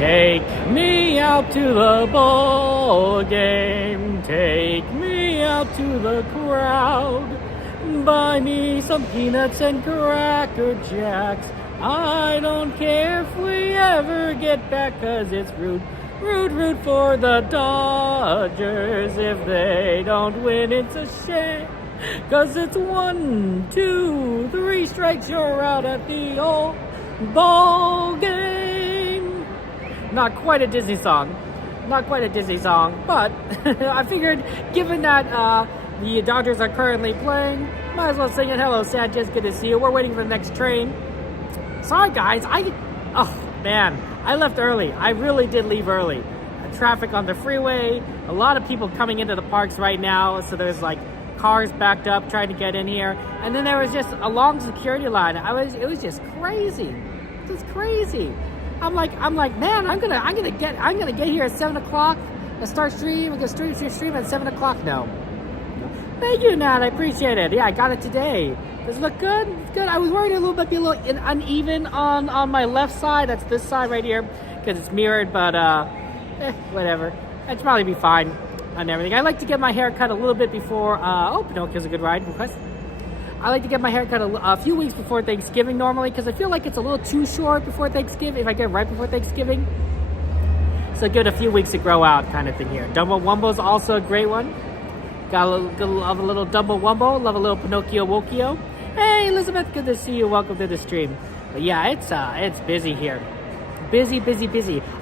Take me out to the ball game. Take me out to the crowd. Buy me some peanuts and Cracker Jacks. I don't care if we ever get back, 'cause it's rude for the Dodgers. If they don't win, it's a shame, 'cause it's 1, 2, 3 strikes, you're out at the old ball game. Not quite a Disney song, but I figured, given that the Dodgers are currently playing, might as well sing it. Hello, Sanchez, good to see you. We're waiting for the next train. Sorry, guys, oh man, I left early. I really did leave early. Traffic on the freeway, a lot of people coming into the parks right now, so there's like cars backed up trying to get in here, and then there was just a long security line. It was just crazy. Just crazy. I'm like, man, I'm gonna get here at 7 o'clock and start stream. We're gonna stream at 7 o'clock. No. Thank you, Nat. I appreciate it. Yeah, I got it today. Does it look good? It's good. I was worried a little uneven on my left side. That's this side right here, because it's mirrored, but whatever. It'll probably be fine on everything. I like to get my hair cut a little bit before, Pinocchio's a good ride request. I like to get my hair cut a few weeks before Thanksgiving normally, because I feel like it's a little too short before Thanksgiving, if I get it right before Thanksgiving. So give it a few weeks to grow out kind of thing here. Dumbo Wumbo's also a great one. Love a little Dumbo Wumbo, love a little Pinocchio Wokio. Hey Elizabeth, good to see you, welcome to the stream. But yeah, it's busy here. Busy.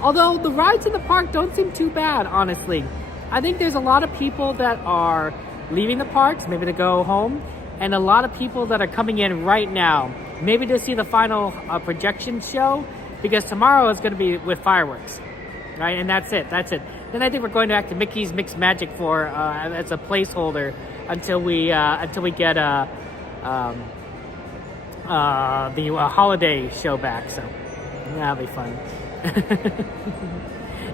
Although the rides in the park don't seem too bad, honestly. I think there's a lot of people that are leaving the parks, maybe to go home, and a lot of people that are coming in right now, maybe to see the final projection show, because tomorrow is going to be with fireworks, right? And that's it. Then I think we're going back to Mickey's Mixed Magic for as a placeholder until we get the holiday show back. So that'll be fun.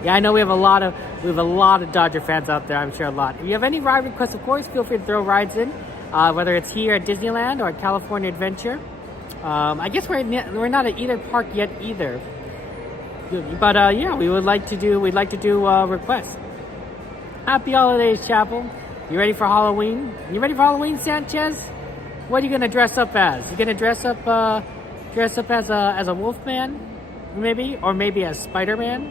Yeah, I know we have a lot of Dodger fans out there. I'm sure a lot. If you have any ride requests, of course, feel free to throw rides in. Whether it's here at Disneyland or at California Adventure. I guess we're not at either park yet either. But yeah, we'd like to do requests. Happy holidays, Chapel. You ready for Halloween? You ready for Halloween, Sanchez? What are you gonna dress up as? You gonna dress up as a Wolfman, maybe, or maybe as Spider-Man?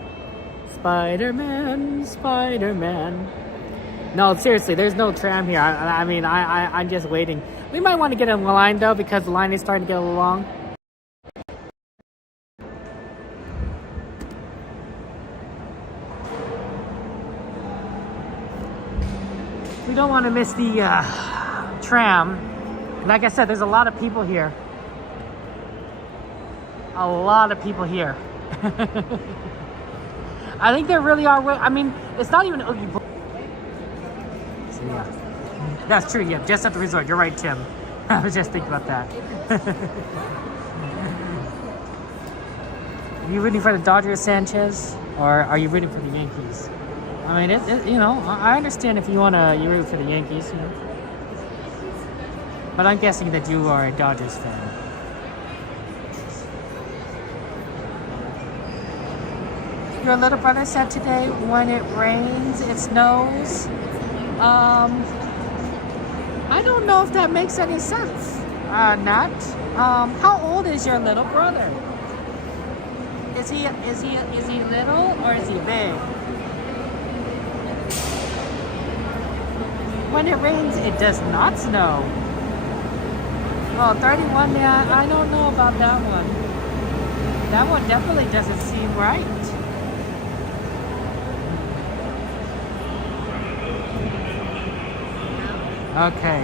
Spider-Man. No, seriously, there's no tram here. I'm just waiting. We might want to get in the line, though, because the line is starting to get a little long. We don't want to miss the tram. Like I said, there's a lot of people here. I think there really are. I mean, it's not even Oogie Boogie. Yeah, that's true. Yeah, just at the resort. You're right, Tim. I was just thinking about that. Are you rooting for the Dodgers, Sanchez, or are you rooting for the Yankees? I mean, I understand if you root for the Yankees, but I'm guessing that you are a Dodgers fan. Your little brother said today, when it rains, it snows. I don't know if that makes any sense. Nat. How old is your little brother? Is he little or is he big? When it rains, it does not snow. Oh, 31, yeah, I don't know about that one. That one definitely doesn't seem right. Okay.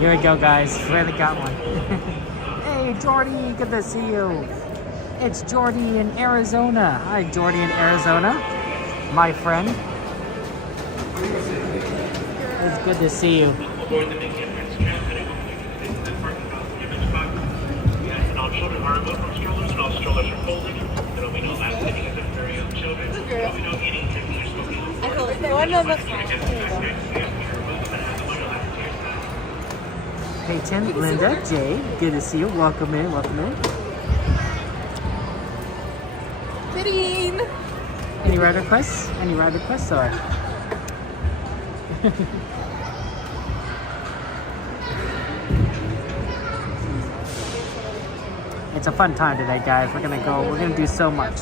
Here we go, guys. Really got one. Hey, Jordy, good to see you. It's Jordy in Arizona. Hi, Jordy in Arizona, my friend. It's good to see you. Children are removed from strollers and all strollers are folded. There will be no last sitting as if for young children. There will be no eating, drinking, or smoking. Hey Tim, Linda, Jay, good to see you. Welcome in. Fitting. Any ride requests? Any ride requests or? It's a fun time today, guys. We're gonna do so much.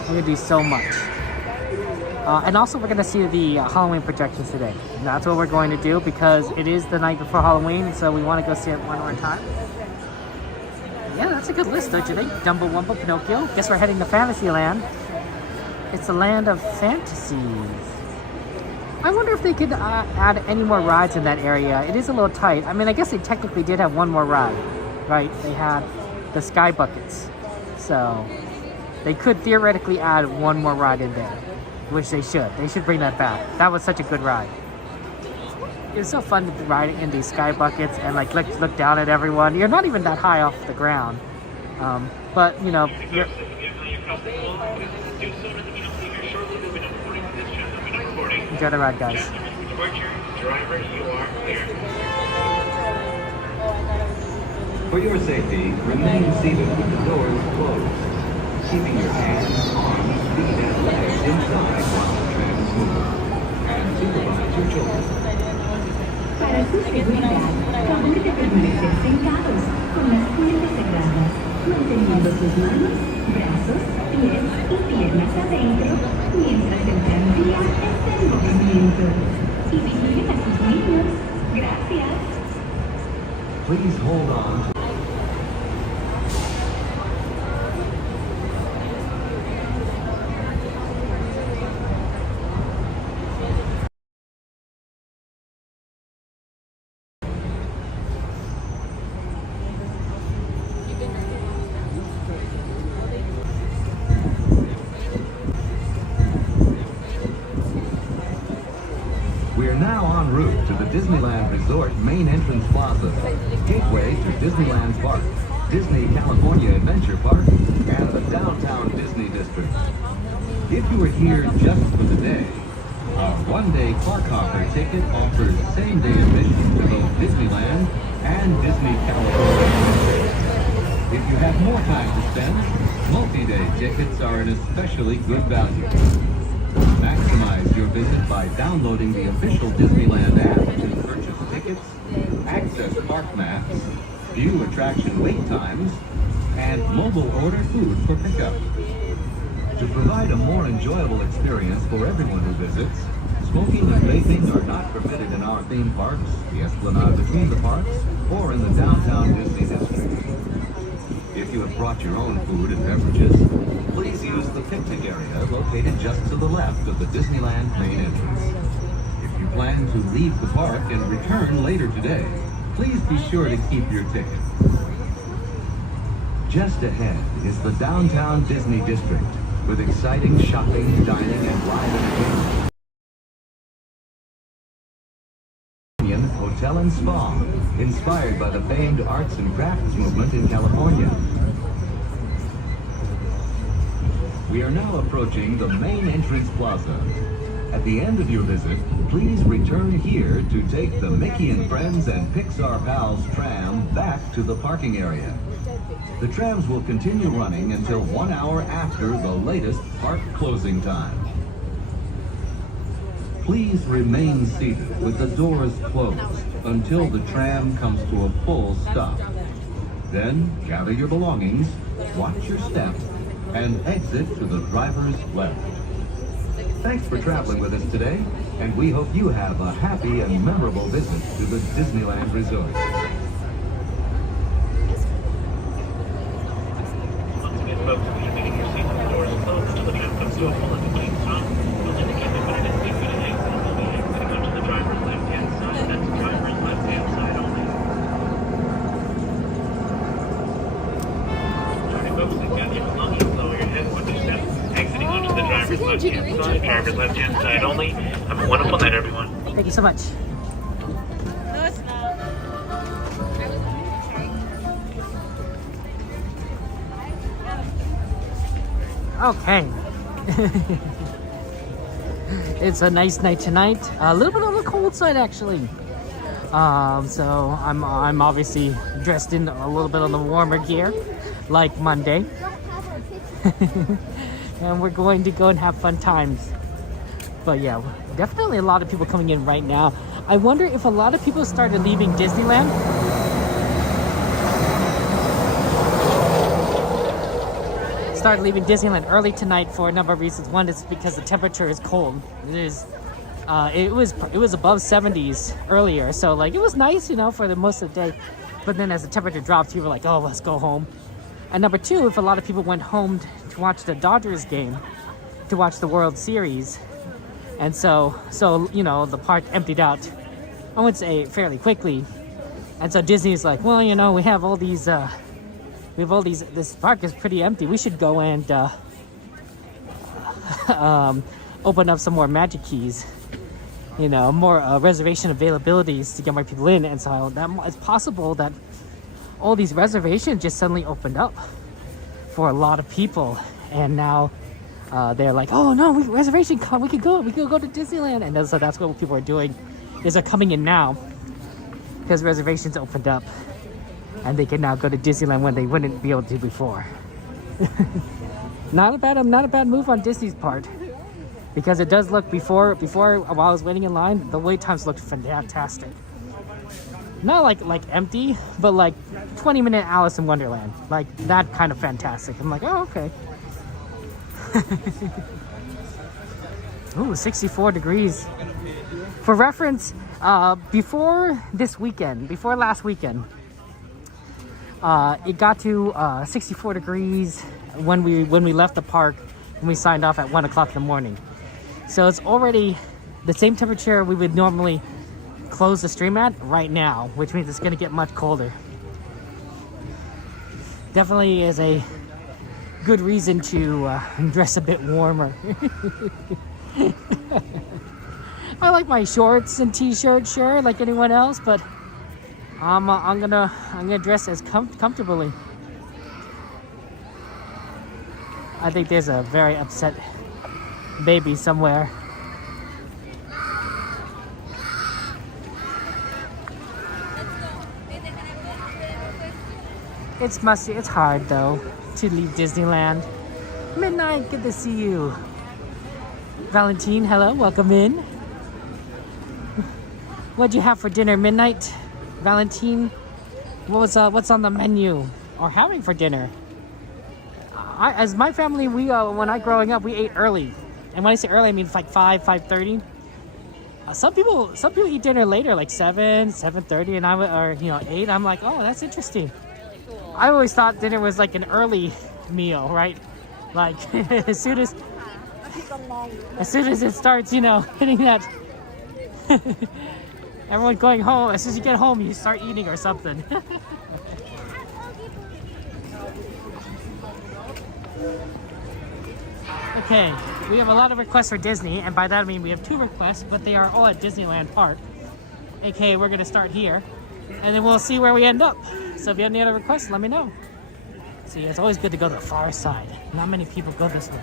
We're gonna do so much. And also we're gonna see the Halloween projections today. And that's what we're going to do because it is the night before Halloween, so we want to go see it one more time. Yeah, that's a good list, don't you think? Dumbo, Wumbo, Pinocchio. Guess we're heading to Fantasyland. It's a land of fantasies. I wonder if they could add any more rides in that area. It is a little tight. I mean, I guess they technically did have one more ride, right? They had the sky buckets. So they could theoretically add one more ride in there, which they should. They should bring that back. That was such a good ride. It was so fun to ride in these sky buckets and like look down at everyone. You're not even that high off the ground. But you know, enjoy the ride, guys. For your safety, remain seated with the doors closed, keeping your hands, arms, feet, and legs inside while the tram moves, and supervise your children. Para su seguridad, favor de permanecer sentados con las puertas cerradas, manteniendo sus manos, brazos, pies y piernas adentro mientras el tranvía está en movimiento. Y vigilen a sus niños. Gracias. Please hold on to to the Disneyland Resort main entrance plaza, gateway to Disneyland Park, Disney California Adventure Park, and the downtown Disney District. If you are here just for the day, our one-day Park Hopper ticket offers same-day admission to both Disneyland and Disney California. If you have more time to spend, multi-day tickets are an especially good value. Maximize your visit by downloading the official Disneyland app to purchase tickets, access park maps, view attraction wait times, and mobile order food for pickup. To provide a more enjoyable experience for everyone who visits, smoking and vaping are not permitted in our theme parks, the Esplanade between the parks, or in the downtown Disney District. If you have brought your own food and beverages, please use the picnic area located just to the left of the Disneyland main entrance. If you plan to leave the park and return later today, please be sure to keep your ticket. Just ahead is the downtown Disney District with exciting shopping, dining, and live entertainment. Hotel and Spa, inspired by the famed arts and crafts movement in California. We are now approaching the main entrance plaza. At the end of your visit, please return here to take the Mickey and Friends and Pixar Pals tram back to the parking area. The trams will continue running until 1 hour after the latest park closing time. Please remain seated with the doors closed until the tram comes to a full stop. Then gather your belongings, watch your step, and exit to the driver's left. Thanks for traveling with us today, and we hope you have a happy and memorable visit to the Disneyland Resort. Once again, folks, if you're getting your seats with the doors closed until the tram comes to a full and complete stop, you'll indicate the minute and leave it exit. We'll be exiting onto the driver's left-hand side. That's the driver's left-hand side only. Sorry, folks, and gather your belongings, lower your head, watch your step, exiting onto the driver's left-hand side. Driver's left-hand side only. Have a wonderful night, everyone. Thank you so much. Okay. It's a nice night tonight. A little bit on the cold side, actually. So I'm obviously dressed in a little bit on the warmer gear, like Monday. And we're going to go and have fun times. But yeah, definitely a lot of people coming in right now. I wonder if a lot of people started leaving Disneyland. Started leaving Disneyland early tonight for a number of reasons. One is because the temperature is cold. It was above 70s earlier, so like it was nice, you know, for the most of the day. But then as the temperature dropped, people were like, oh, let's go home. And number two, if a lot of people went home to watch the Dodgers game, to watch the World Series, and so you know, the park emptied out, I would say fairly quickly. And so Disney's like, well, you know, we have all these, this park is pretty empty. We should go and open up some more magic keys, you know, more reservation availabilities to get more people in. And so that it's possible that all these reservations just suddenly opened up for a lot of people, and now they're like, oh no, reservation, we could go to Disneyland. And so that's what people are doing, is they're coming in now because reservations opened up and they can now go to Disneyland when they wouldn't be able to before. Not a bad move on Disney's part, because it does look before while I was waiting in line, the wait times looked fantastic. Not like empty, but like 20-minute Alice in Wonderland, like that kind of fantastic. I'm like, oh, okay. Ooh, 64 degrees. For reference, before last weekend, it got to 64 degrees when we left the park, when we signed off at 1 o'clock in the morning. So it's already the same temperature we would normally close the stream at right now, which means it's going to get much colder. Definitely is a good reason to dress a bit warmer. I like my shorts and t-shirt, sure, like anyone else, but I'm gonna dress as comfortably. I think there's a very upset baby somewhere. It's musty. It's hard though to leave Disneyland. Midnight, good to see you. Valentine, hello, welcome in. What'd you have for dinner, Midnight? Valentine, what's on the menu or having for dinner? As my family, we when I growing up, we ate early, and when I say early, I mean like 5:30. Some people eat dinner later, like 7:30, and 8. I'm like, oh, that's interesting. I always thought dinner was like an early meal, right? Like as soon as it starts, you know, hitting that. Everyone going home. As soon as you get home, you start eating or something. Okay, we have a lot of requests for Disney, and by that I mean we have 2 requests, but they are all at Disneyland Park. Okay, we're gonna start here, and then we'll see where we end up. So if you have any other requests, let me know. See, it's always good to go to the far side. Not many people go this way.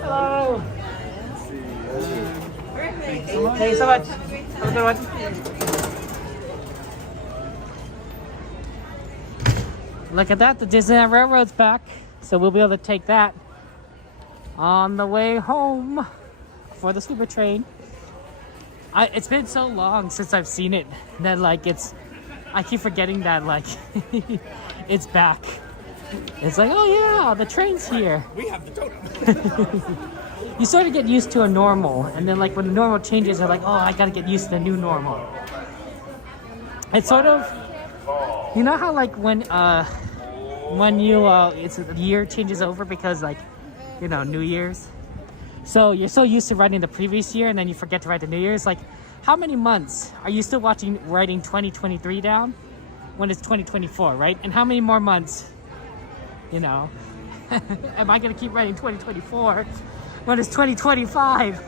Hello. Thank you so much. Have a good one. Look at that, the Disneyland Railroad's back. So we'll be able to take that on the way home for the sleeper train. It's been so long since I've seen it that like I keep forgetting that like it's back. It's like, oh yeah, the train's here. We have the totem. You sort of get used to a normal, and then like when the normal changes, you're like, oh, I gotta get used to the new normal. It's sort of, you know how like when you it's the year changes over because like, you know, New Year's. So you're so used to writing the previous year, and then you forget to write the New Year's. Like, how many months are you still writing 2023 down when it's 2024, right? And how many more months, you know, am I gonna keep writing 2024? When it's 2025.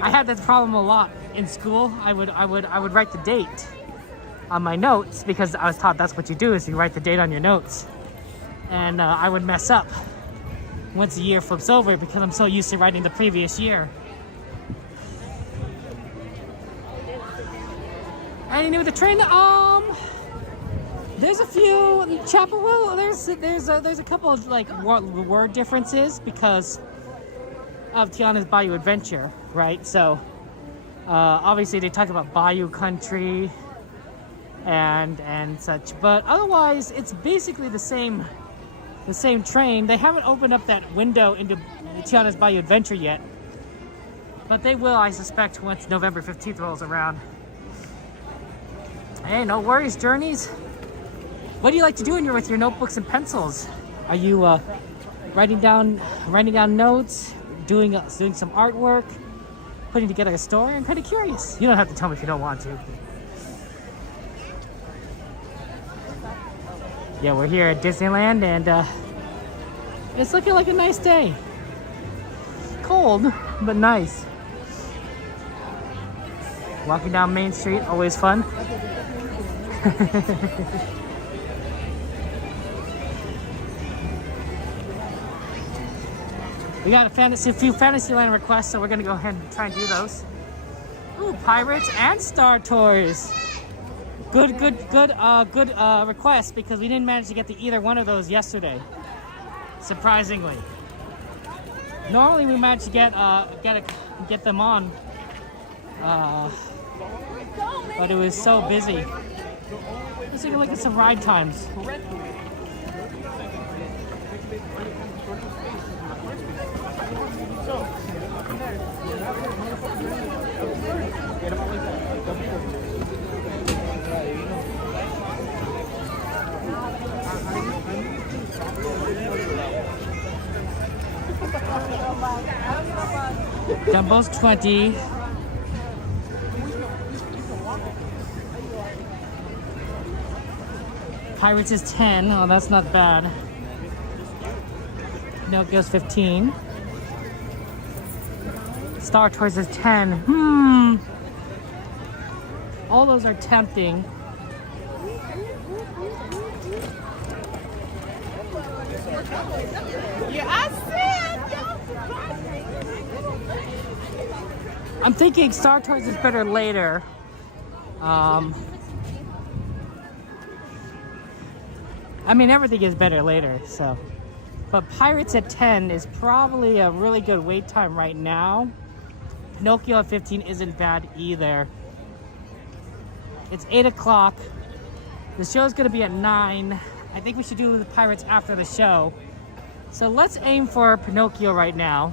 I had that problem a lot in school. I would write the date on my notes because I was taught that's what you do, is you write the date on your notes. And I would mess up once the year flips over because I'm so used to writing the previous year. Any new with the train? There's a few chapel. Well, there's a couple of like word differences because of Tiana's Bayou Adventure, right? So obviously they talk about Bayou Country and such, but otherwise it's basically the same train. They haven't opened up that window into Tiana's Bayou Adventure yet, but they will, I suspect, once November 15th rolls around. Hey, no worries, Journeys. What do you like to do when you're with your notebooks and pencils? Are you writing down notes, doing some artwork, putting together a story? I'm kind of curious. You don't have to tell me if you don't want to. Yeah, we're here at Disneyland, and it's looking like a nice day. Cold, but nice. Walking down Main Street, always fun. We got a few Fantasyland requests, so we're gonna go ahead and try and do those. Ooh, Pirates and Star Tours. Good request, because we didn't manage to get to either one of those yesterday. Surprisingly. Normally we manage to get them on, but it was so busy. Let's take a look at some ride times. Dumbo's 20. Pirates is 10. Oh, that's not bad. Pinocchio's 15. Star Tours is 10. All those are tempting. I'm thinking Star Tours is better later. I mean, everything is better later, so. But Pirates at 10 is probably a really good wait time right now. Pinocchio at 15 isn't bad either. It's 8 o'clock. The show's gonna be at 9. I think we should do the Pirates after the show. So let's aim for Pinocchio right now.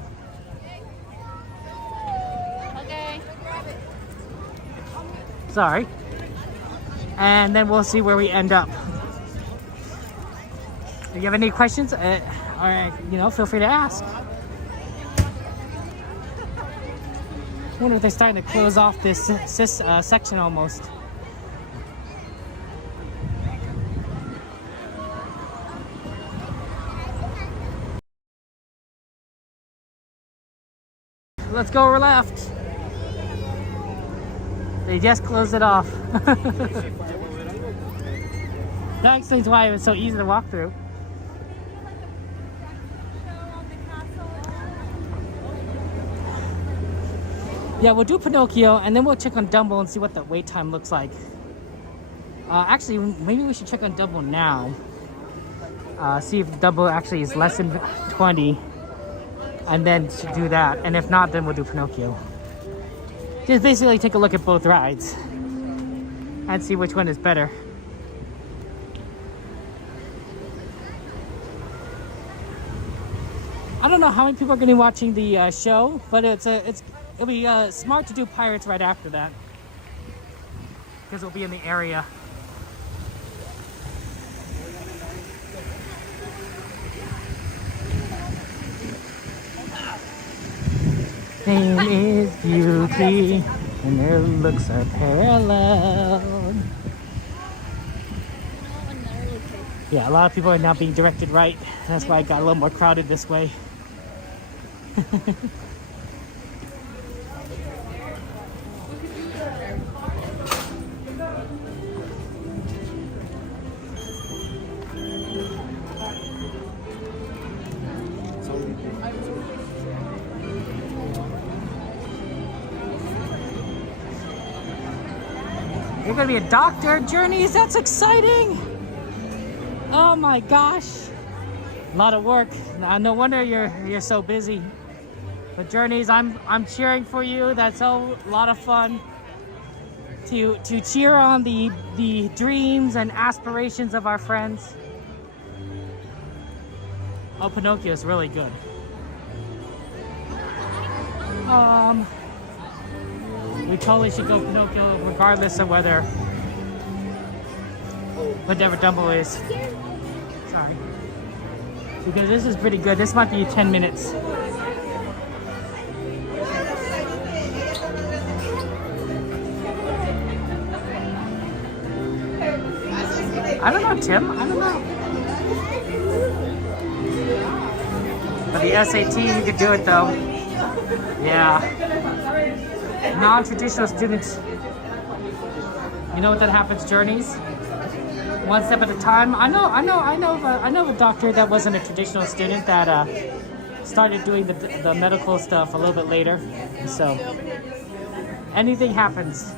Okay. Sorry. And then we'll see where we end up. If you have any questions, feel free to ask. I wonder if they're starting to close off this section almost. Let's go over left. They just closed it off. That explains why it was so easy to walk through. Yeah, we'll do Pinocchio, and then we'll check on Dumbo and see what the wait time looks like. Actually, maybe we should check on Dumbo now. See if Dumbo actually is less than 20. And then do that. And if not, then we'll do Pinocchio. Just basically take a look at both rides. And see which one is better. I don't know how many people are going to be watching the show, but it'll be smart to do Pirates right after that, because we'll be in the area. Name is beauty, and their looks are parallel. Yeah, a lot of people are now being directed right. That's why it got a little more crowded this way. You're gonna be a doctor, Journeys. That's exciting. Oh my gosh. A lot of work. No wonder you're so busy. But Journeys, I'm cheering for you. That's a lot of fun. To cheer on the dreams and aspirations of our friends. Oh, Pinocchio is really good. We totally should go Pinocchio regardless of whatever Dumbo is. Sorry. Because this is pretty good. This might be 10 minutes. I don't know, Tim. I don't know. For the SAT, you could do it though. Yeah. Non-traditional students. You know what that happens, Journeys? One step at a time. I know of a doctor that wasn't a traditional student that started doing the medical stuff a little bit later. So anything happens.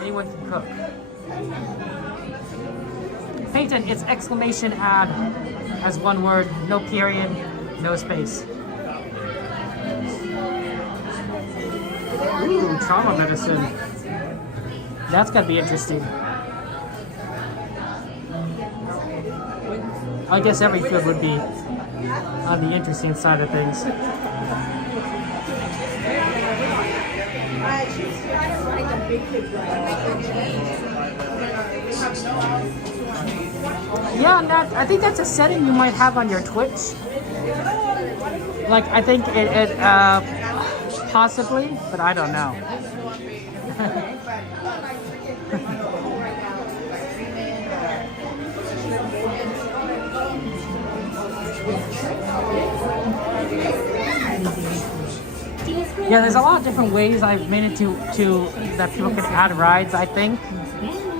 Anyone can cook. Peyton, it's exclamation add as one word, no period, no space. Ooh, trauma medicine. That's gotta be interesting. I guess every food would be on the interesting side of things. Yeah, I think that's a setting you might have on your Twitch. Like, I think it possibly, but I don't know. Yeah, there's a lot of different ways I've made it to that people can add rides, I think.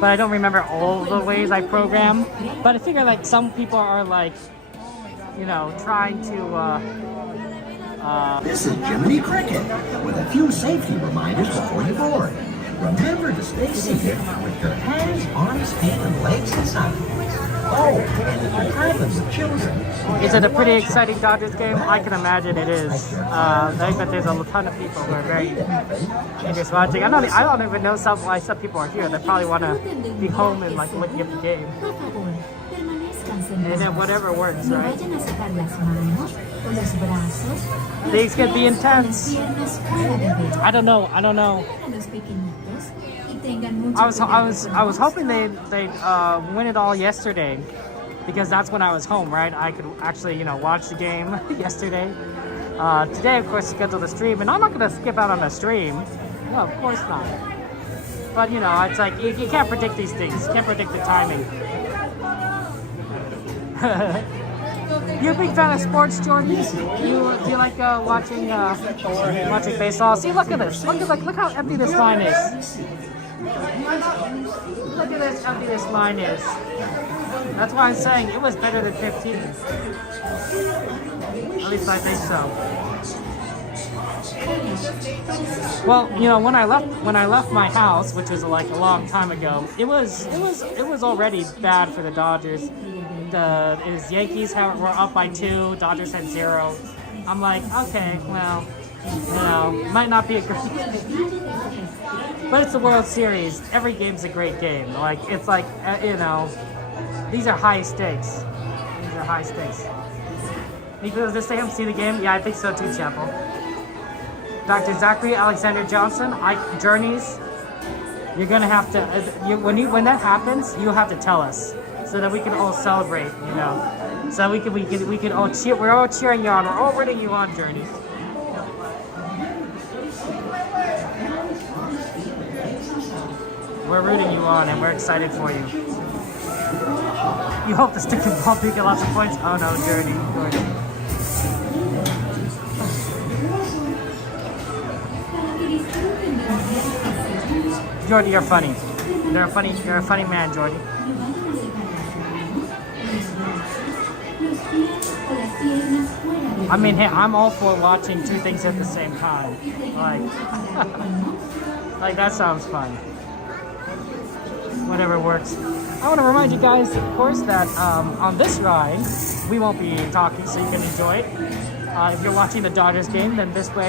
But I don't remember all the ways I program. But I figure like some people are like, you know, trying to This is Jiminy Cricket with a few safety reminders before you board. Remember to stay seated with your hands, arms, feet, and legs inside. Oh, and if you're traveling with children... Is it a pretty exciting Dodgers game? I can imagine it is. I think that there's a ton of people who are very interested watching. I don't even know why some people are here. They probably want to be home and like looking at the game. And then whatever works, right? Things could be intense. I don't know. I was hoping they'd win it all yesterday, because that's when I was home, right? I could actually, you know, watch the game yesterday. Today, of course, scheduled a stream, and I'm not gonna skip out on a stream. No, of course not. But you know, it's like you can't predict these things. You can't predict the timing. You a big fan of sports, Jordan? Do you like watching baseball? See, look at this. Look how empty this line is. Look at this empty this line is. That's why I'm saying it was better than 15. At least I think so. Well, you know, when I left my house, which was like a long time ago, it was already bad for the Dodgers. His Yankees were up by 2, Dodgers had 0. I'm like, okay, well, you know, might not be a great game. But it's the World Series. Every game's a great game. Like, it's like, you know, these are high stakes. These are high stakes. Nico, does this say him see the game? Yeah, I think so too, Chapel. Dr. Zachary Alexander Johnson, Journeys, you're gonna have to, when that happens, you have to tell us, so that we can all celebrate, you know. So we can all cheer. We're all cheering you on. We're all rooting you on, Journeys. We're rooting you on, and we're excited for you. You hope the stick and ball get lots of points. Oh no, Journey. Jordy, you're funny. You're a funny man, Jordy. I mean, hey, I'm all for watching two things at the same time. Like that sounds fun. Whatever works. I want to remind you guys, of course, that on this ride, we won't be talking, so you can enjoy it. If you're watching the Dodgers game, then this way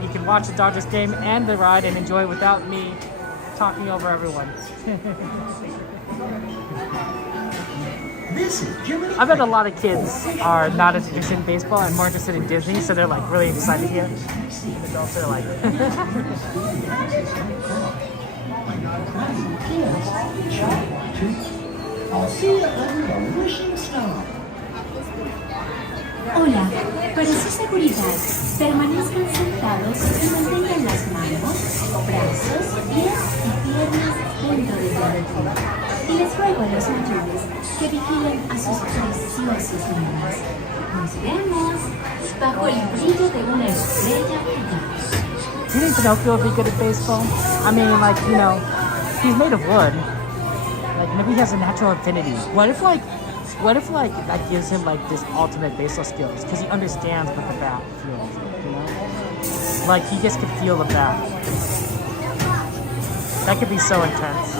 you can watch the Dodgers game and the ride and enjoy it without me talking over everyone. This is Jiminy I bet a lot of kids are not as interested in baseball and more interested in Disney, so they're like really excited here. And adults are like, I'll see you under the wishing star. Hola, para su seguridad, permanezcan sentados y mantengan las manos, brazos, pies y piernas dentro del boletín. Y les ruego a los mayores que vigilen a sus preciosos niños. Nos vemos bajo el brillo de una estrella de gas. do you think Pinocchio would be good at baseball? I mean, like, you know, he's made of wood. Like, maybe he has a natural affinity. What if that gives him like this ultimate baseball skills? Because he understands what the bat feels, you know? Like, he just can feel the bat. That could be so intense.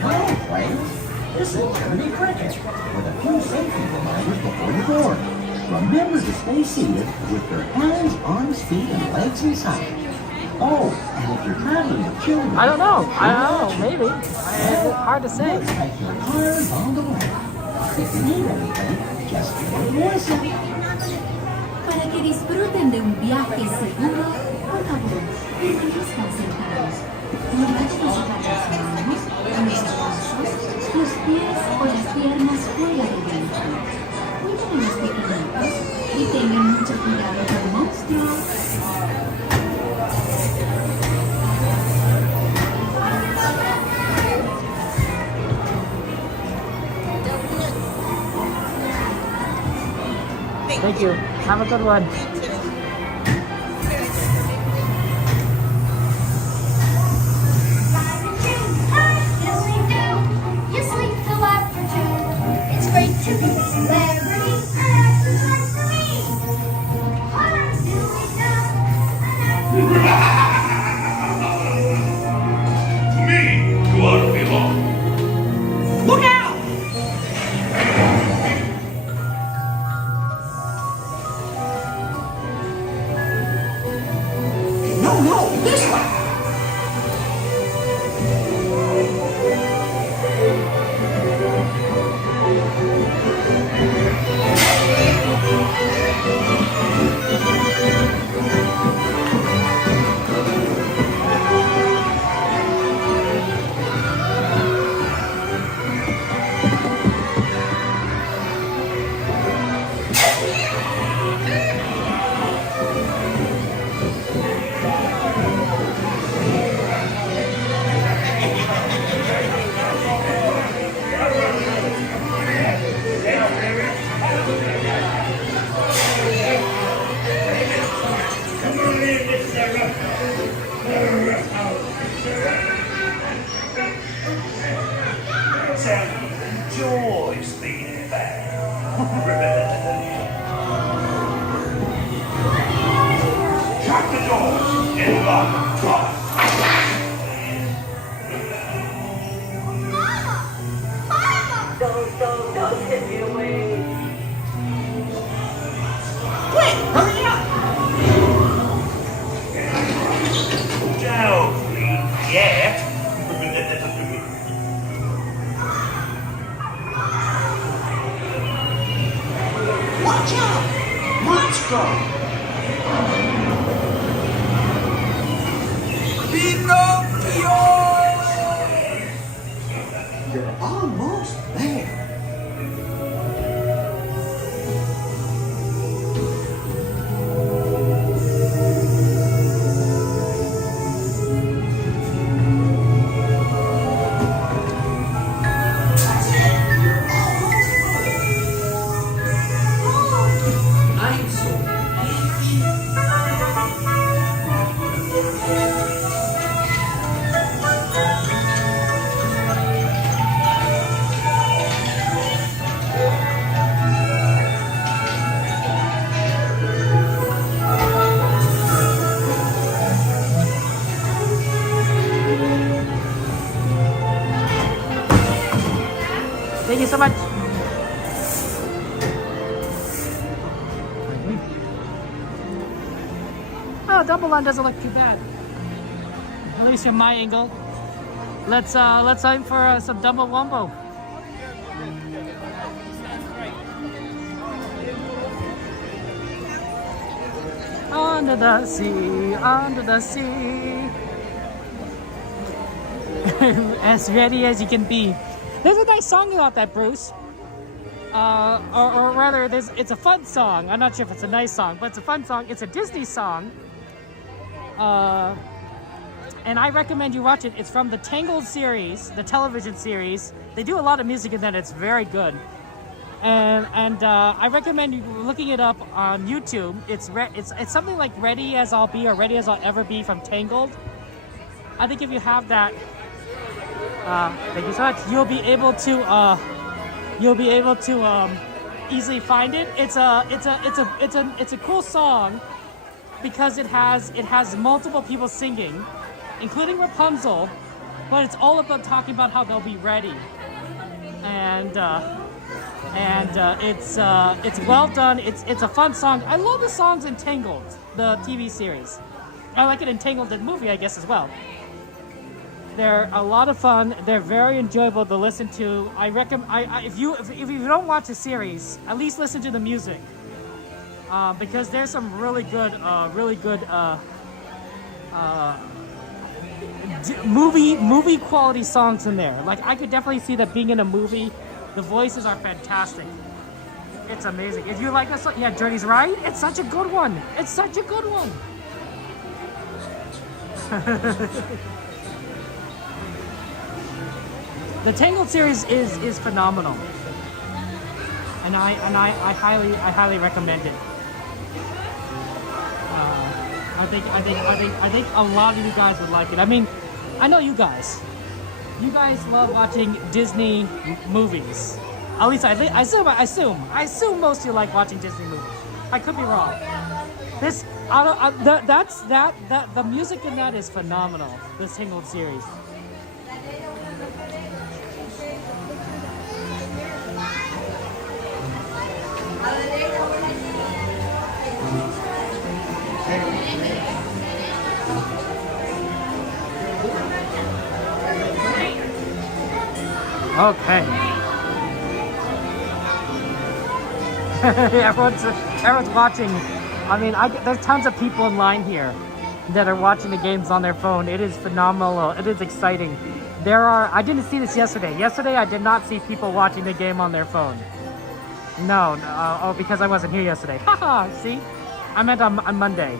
Hello, players. This is Jiminy Cricket with a few safety reminders before you board. Remember to stay seated with your hands, arms, feet, and legs inside. Oh, and if you're traveling with children... I don't know, maybe. It's hard to say. Looks like your car is on the way. If you need anything, just give it a whistle. Para que disfruten de un viaje seguro, por favor, permanezcan sentados. No dejen sacar las manos, los brazos, los pies o las piernas fuera del vehículo. Cuiden a los pequeñitos y tengan mucho cuidado con monstruos. Thank you. Have a good one. It's great to be a celebrity, and that's the time for me. What I'm doing now, Me, you ought to belong. Look out! No, this way. Enjoys being back. Shut the doors and lock them. don't hit me away. Quick, hurry up. Don't leave yet. Watch out! Monstro! Pinocchio! You're almost there. Thank you so much. Oh, Dumbo Land doesn't look too bad. At least from my angle. Let's aim for some Dumbo Wumbo. Under the sea, under the sea. As ready as you can be. There's a nice song about that, Bruce. Or rather, it's a fun song. I'm not sure if it's a nice song, but it's a fun song. It's a Disney song. And I recommend you watch it. It's from the Tangled series, the television series. They do a lot of music in that. It's very good. And I recommend you looking it up on YouTube. It's something like Ready as I'll Be or Ready as I'll Ever Be from Tangled. I think if you have that, thank you so much. You'll be able to easily find it. It's a cool song because it has multiple people singing, including Rapunzel, but it's all about talking about how they'll be ready, and it's well done. It's a fun song. I love the songs in Tangled, the TV series. I like it in Tangled, the movie, I guess, as well. They're a lot of fun. They're very enjoyable to listen to. I recommend. If you don't watch the series, at least listen to the music, because there's some really good movie quality songs in there. Like I could definitely see that being in a movie. The voices are fantastic. It's amazing. If you like a song, yeah, Journey's right. It's such a good one. It's such a good one. The Tangled series is phenomenal, and I highly recommend it. I think a lot of you guys would like it. I mean, I know you guys. You guys love watching Disney movies. At least I assume most of you like watching Disney movies. I could be wrong. The music in that is phenomenal. This Tangled series. Okay. everyone's watching. I mean, there's tons of people in line here that are watching the games on their phone. It is phenomenal. It is exciting. I didn't see this yesterday. Yesterday, I did not see people watching the game on their phone. No, because I wasn't here yesterday. Haha, see? I meant on Monday.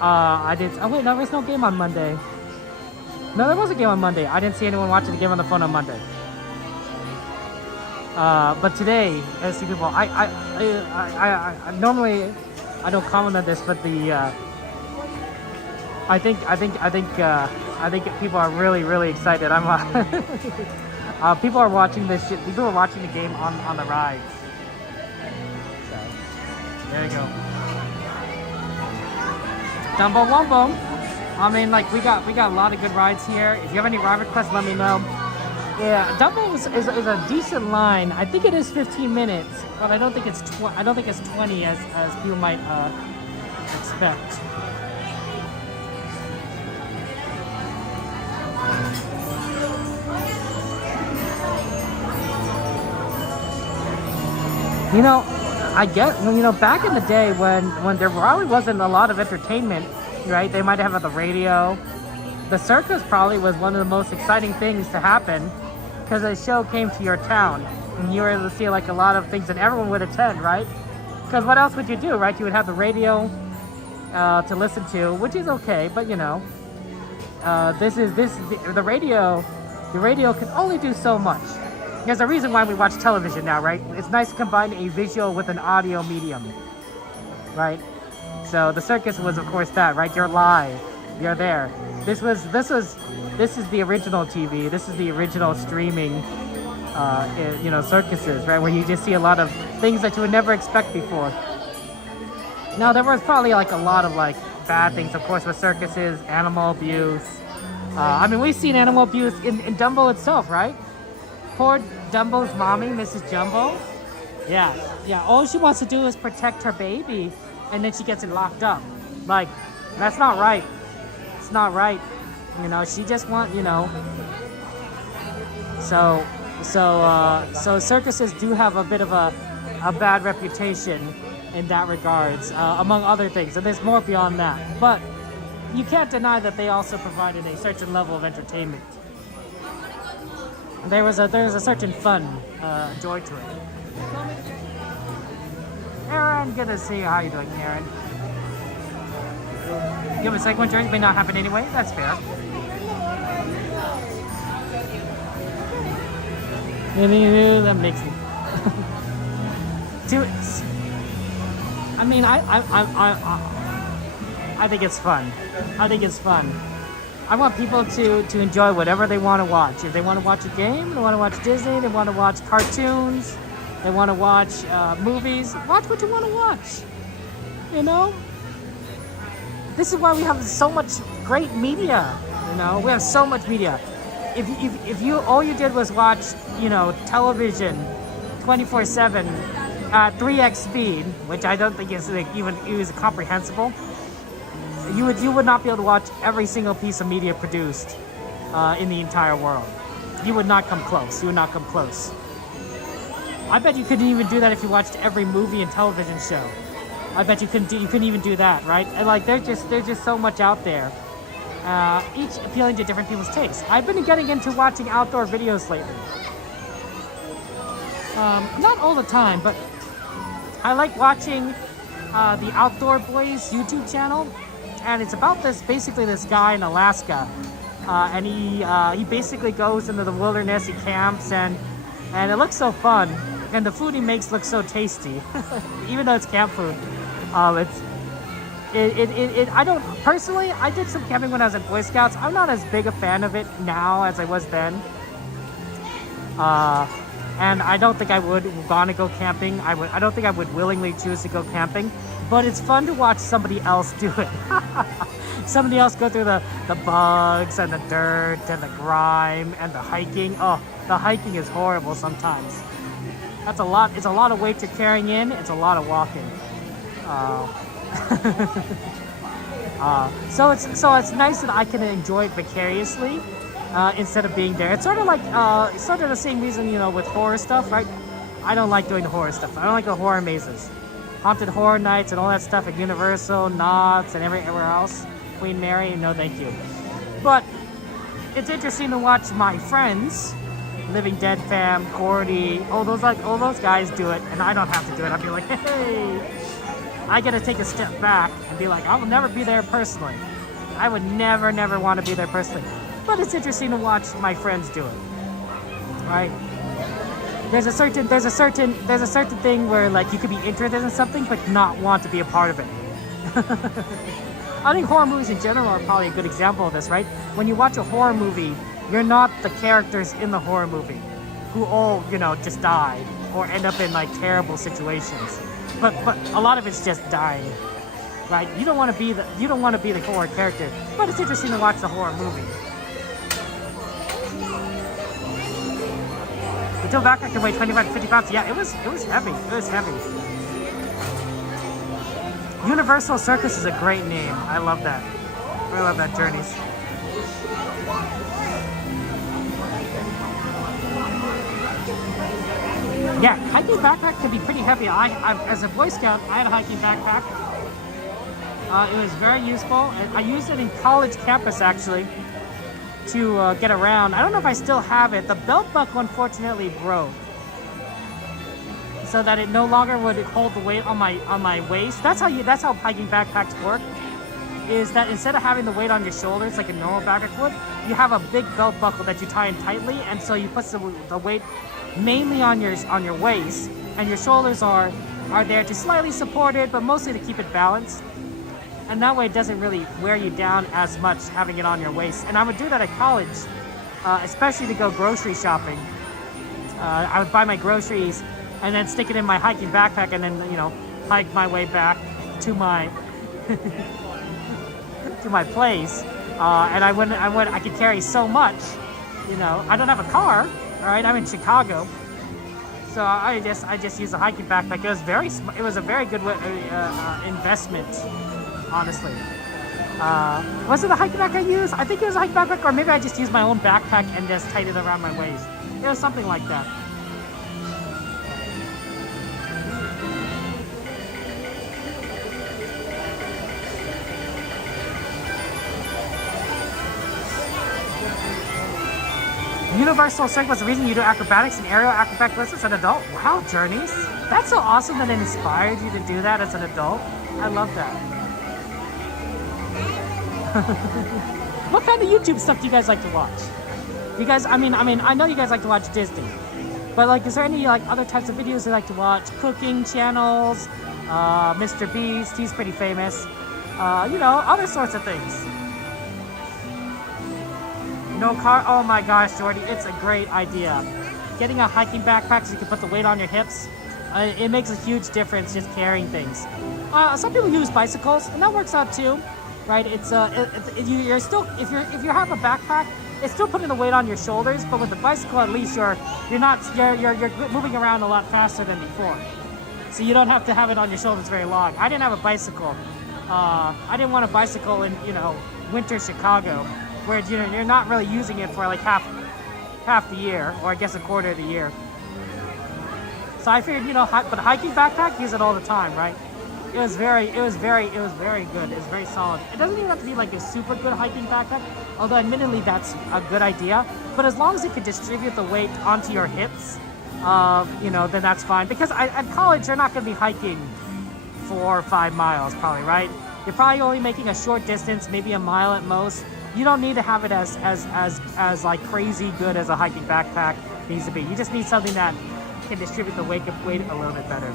I did. Oh wait, no, there's no game on Monday. No, there was a game on Monday. I didn't see anyone watching the game on the phone on Monday. But today, I see people. I normally I don't comment on this, but I think people are really excited. People are watching this shit. People are watching the game on the rides. So there you go. Dumbo Wumbo. I mean, like we got a lot of good rides here. If you have any ride requests, let me know. Yeah, Dumbo is a decent line. I think it is 15 minutes, but I don't think it's 20 as people might expect. You know, back in the day when there probably wasn't a lot of entertainment, right? They might have the radio. The circus probably was one of the most exciting things to happen because the show came to your town and you were able to see like a lot of things and everyone would attend, right? Because what else would you do, right? You would have the radio to listen to, which is okay, but the radio can only do so much. There's a reason why we watch television now, right? It's nice to combine a visual with an audio medium, right? So the circus was, of course, that, right? You're live, you're there. This is the original TV. This is the original streaming, circuses, right? Where you just see a lot of things that you would never expect before. Now there was probably like a lot of like bad things, of course, with circuses, animal abuse. I mean, we've seen animal abuse in Dumbo itself, right? poor Dumbo's mommy, Mrs. Jumbo. Yeah. All she wants to do is protect her baby, and then she gets it locked up. Like, that's not right. It's not right. You know, she just So circuses do have a bit of a bad reputation in that regards, among other things. And there's more beyond that. But you can't deny that they also provided a certain level of entertainment. There's a certain fun, joy to it. Aaron, good to see you. How you doing, Aaron? Give a second, journey may not happen anyway. That's fair. That makes me. I mean, I think it's fun. I want people to enjoy whatever they want to watch. If they want to watch a game, they want to watch Disney, they want to watch cartoons, they want to watch movies, watch what you want to watch. You know? This is why we have so much great media. You know, we have so much media. If you all you did was watch, television 24/7 at 3x speed, which I don't think is even comprehensible, you would not be able to watch every single piece of media produced in the entire world. You would not come close. I bet you couldn't even do that if you watched every movie and television show. I bet you couldn't even do that, right? And like there's just so much out there. Each appealing to different people's tastes. I've been getting into watching outdoor videos lately. Not all the time, but I like watching the Outdoor Boys YouTube channel, and it's about this guy in Alaska, and he basically goes into the wilderness, he camps, and it looks so fun, and the food he makes looks so tasty, even though it's camp food. I don't personally. I did some camping when I was in Boy Scouts. I'm not as big a fan of it now as I was then. And I don't think I would want to go camping. I don't think I would willingly choose to go camping. But it's fun to watch somebody else do it. Somebody else go through the bugs and the dirt and the grime and the hiking. Oh, the hiking is horrible sometimes. That's a lot. It's a lot of weight you're carrying in. It's a lot of walking. So it's nice that I can enjoy it vicariously instead of being there. It's sort of like the same reason with horror stuff, right? I don't like doing the horror stuff. I don't like the horror mazes, haunted horror nights, and all that stuff at Universal, Knott's, and everywhere else. Queen Mary, no, thank you. But it's interesting to watch my friends, Living Dead fam, Gordy, all those guys do it, and I don't have to do it. I'll be like, hey. I get to take a step back and be like, I will never be there personally. I would never want to be there personally. But it's interesting to watch my friends do it, right? There's a certain thing where like you could be interested in something but not want to be a part of it. I think horror movies in general are probably a good example of this, right? When you watch a horror movie, you're not the characters in the horror movie who all just die or end up in like terrible situations. But a lot of it's just dying, right? You don't want to be the horror character, but it's interesting to watch the horror movie. Until back I could weigh 25 to 50 pounds. Yeah, it was heavy. It was heavy. Universal Circus is a great name. I love that. I love that, Journeys. Yeah, hiking backpack can be pretty heavy. As a Boy Scout, I had a hiking backpack. It was very useful. I used it in college campus, actually, to get around. I don't know if I still have it. The belt buckle, unfortunately, broke, so that it no longer would hold the weight on my waist. That's how hiking backpacks work. Is that instead of having the weight on your shoulders like a normal backpack would, you have a big belt buckle that you tie in tightly, and so you put the weight mainly on your waist, and your shoulders are there to slightly support it, but mostly to keep it balanced. And that way it doesn't really wear you down as much having it on your waist. And I would do that at college, especially to go grocery shopping. I would buy my groceries and then stick it in my hiking backpack, and then hike my way back to my to my place. And I could carry so much. I don't have a car. All right, I'm in Chicago, so I just used a hiking backpack. It was a very good investment, honestly. Was it the hiking backpack I used? I think it was a hiking backpack, or maybe I just used my own backpack and just tied it around my waist. It was something like that. Universal Circuit was the reason you do acrobatics and aerial acrobatics as an adult? Wow, Journeys. That's so awesome that it inspired you to do that as an adult. I love that. What kind of YouTube stuff do you guys like to watch? You guys, I mean, I know you guys like to watch Disney, but like, is there any like other types of videos you like to watch? Cooking channels, Mr. Beast, he's pretty famous. You know, other sorts of things. No car. Oh my gosh, Jordy, it's a great idea. Getting a hiking backpack so you can put the weight on your hips. It makes a huge difference just carrying things. Some people use bicycles, and that works out too, right? You're still if you have a backpack, it's still putting the weight on your shoulders, but with the bicycle at least you're moving around a lot faster than before. So you don't have to have it on your shoulders very long. I didn't have a bicycle. I didn't want a bicycle in winter Chicago, where you're not really using it for like half the year, or I guess a quarter of the year. So I figured, but hiking backpack, use it all the time, right? It was very good. It was very solid. It doesn't even have to be like a super good hiking backpack, although admittedly that's a good idea. But as long as it can distribute the weight onto your hips, then that's fine. Because at college, you're not going to be hiking 4 or 5 miles, probably, right? You're probably only making a short distance, maybe a mile at most. You don't need to have it as like crazy good as a hiking backpack needs to be. You just need something that can distribute the weight a little bit better.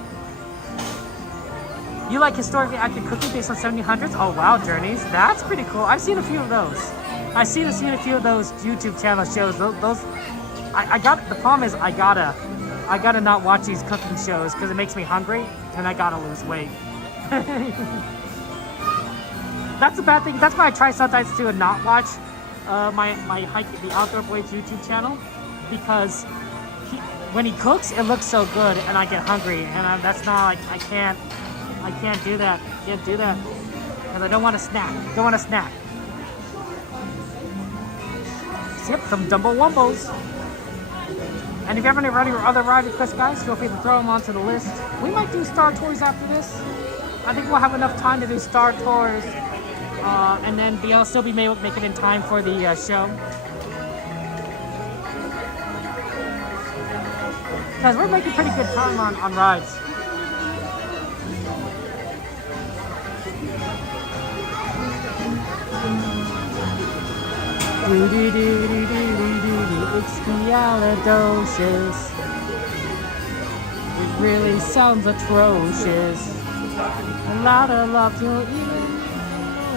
You like historically accurate cooking based on 1700s? Oh wow, Journeys, that's pretty cool. I've seen a few of those. I've seen a few of those YouTube channel shows. The problem is I gotta not watch these cooking shows because it makes me hungry and I gotta lose weight. That's a bad thing. That's why I try sometimes to not watch the Outdoor Boys YouTube channel, because when he cooks, it looks so good, and I get hungry, and that's not like I can't do that. Can't do that, because I don't want to snack. Yep, some Dumbo Wumbos. And if you have any other ride requests, guys, feel free to throw them onto the list. We might do Star Tours after this. I think we'll have enough time to do Star Tours. And then they'll still be able to make it in time for the show. Because we're making pretty good time on rides. Expialidocious. It really sounds atrocious. A lot of love you'll eat.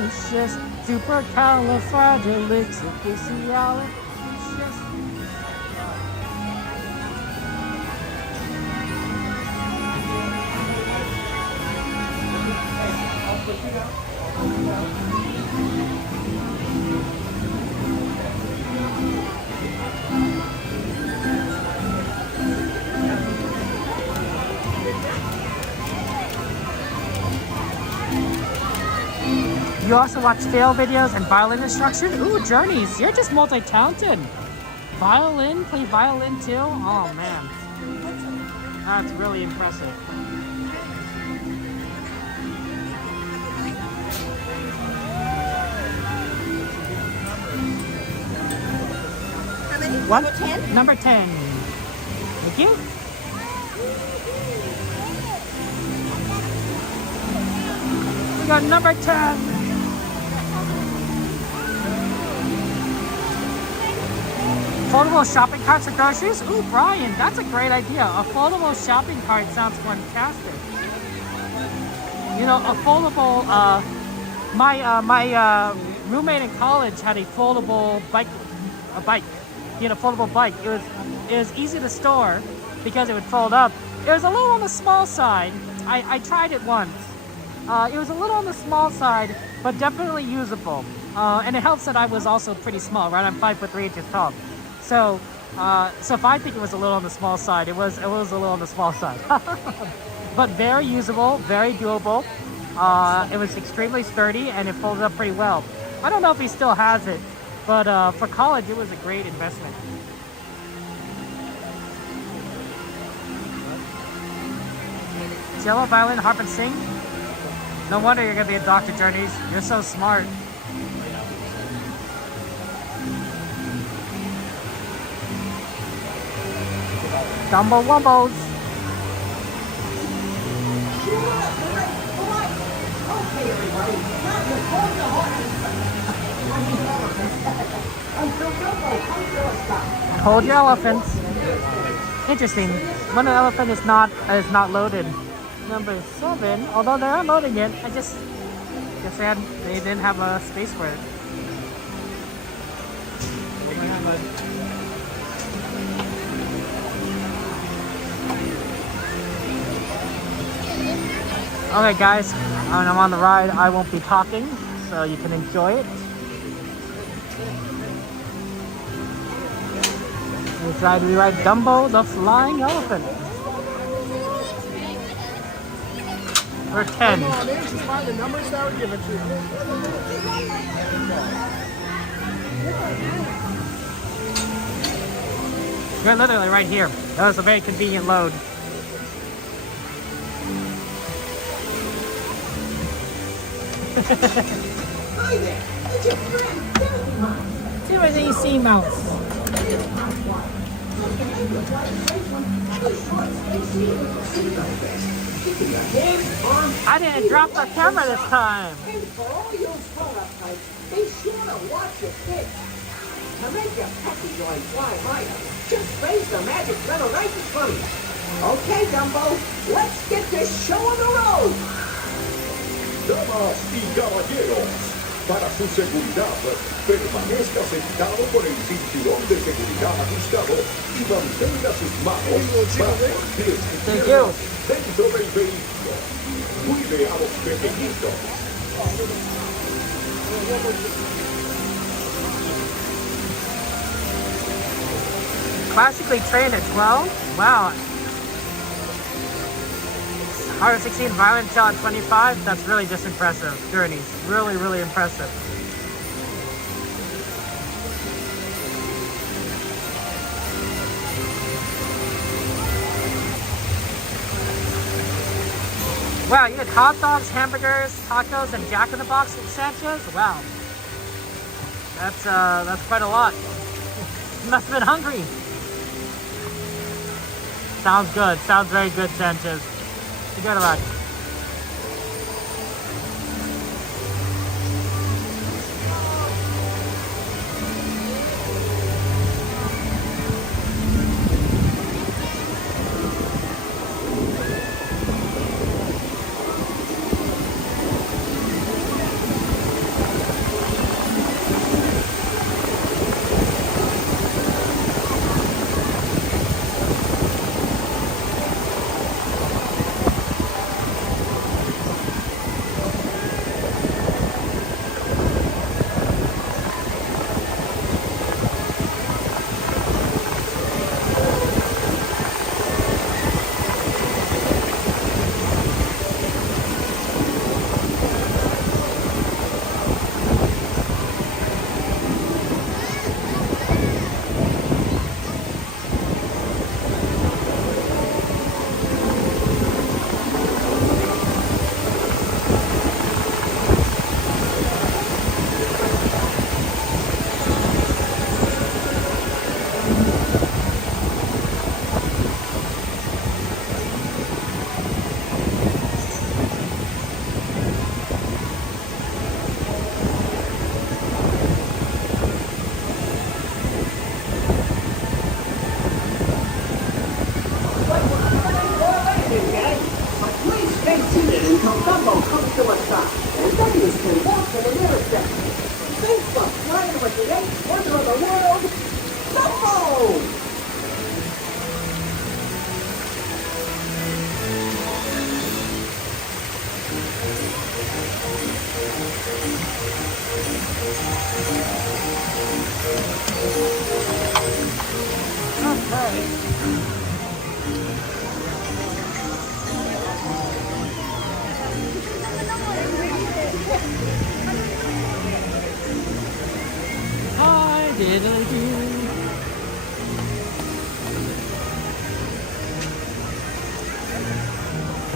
It's just supercalifragilisticexpialidocious. You also watch fail videos and violin instruction? Ooh, Journeys, you're just multi-talented. Violin? Play violin too? Oh man, that's really impressive. How many? What? Number 10? Number 10. Thank you. We got number 10. Foldable shopping carts for groceries? Ooh, Brian, that's a great idea. A foldable shopping cart sounds fantastic. A foldable, my roommate in college had a foldable bike. He had a foldable bike. It was easy to store because it would fold up. It was a little on the small side. I tried it once. It was a little on the small side, but definitely usable. And it helps that I was also pretty small, right? I'm 5'3" tall. So So if I think it was a little on the small side, it was a little on the small side. But very usable, very doable. It was extremely sturdy and it folded up pretty well. I don't know if he still has it, but for college, it was a great investment. Cello, violin, harp, and sing? No wonder you're gonna be a Dr. Journeys. You're so smart. Dumbo Wumbos. Okay, everybody, now you hold the horses. Until Dumbo comes to a stop. Hold your elephants. Interesting. When an elephant is not loaded. Number 7. Although they are loading it, I guess they didn't have a space for it. Okay, guys, when I'm on the ride, I won't be talking, so you can enjoy it. Inside, we ride Dumbo, the flying elephant. We're 10. We're literally right here. That was a very convenient load. Hi there, it's your friend, See what you see, mouse. I didn't drop the camera this time. And for all you grown-up types, be sure to watch your kids. To make your peppy joy fly higher, just raise the magic letter right in front of you. Okay, Dumbo, let's get this show on the road. Damas y caballeros, para su seguridad, permanezca sentado con el cinturón de seguridad ajustado y mantenga sus manos bajo el pie izquierdo dentro del vehículo. Cuide a los pequeñitos. Classically trained at 12? Wow. 116 violent shot 25, that's really just impressive. Journeys, really, really impressive. Wow, you had hot dogs, hamburgers, tacos, and Jack in the Box at Sanchez? Wow. That's quite a lot. You must have been hungry. Sounds good. Sounds very good, Sanchez. You got it right. I did a do.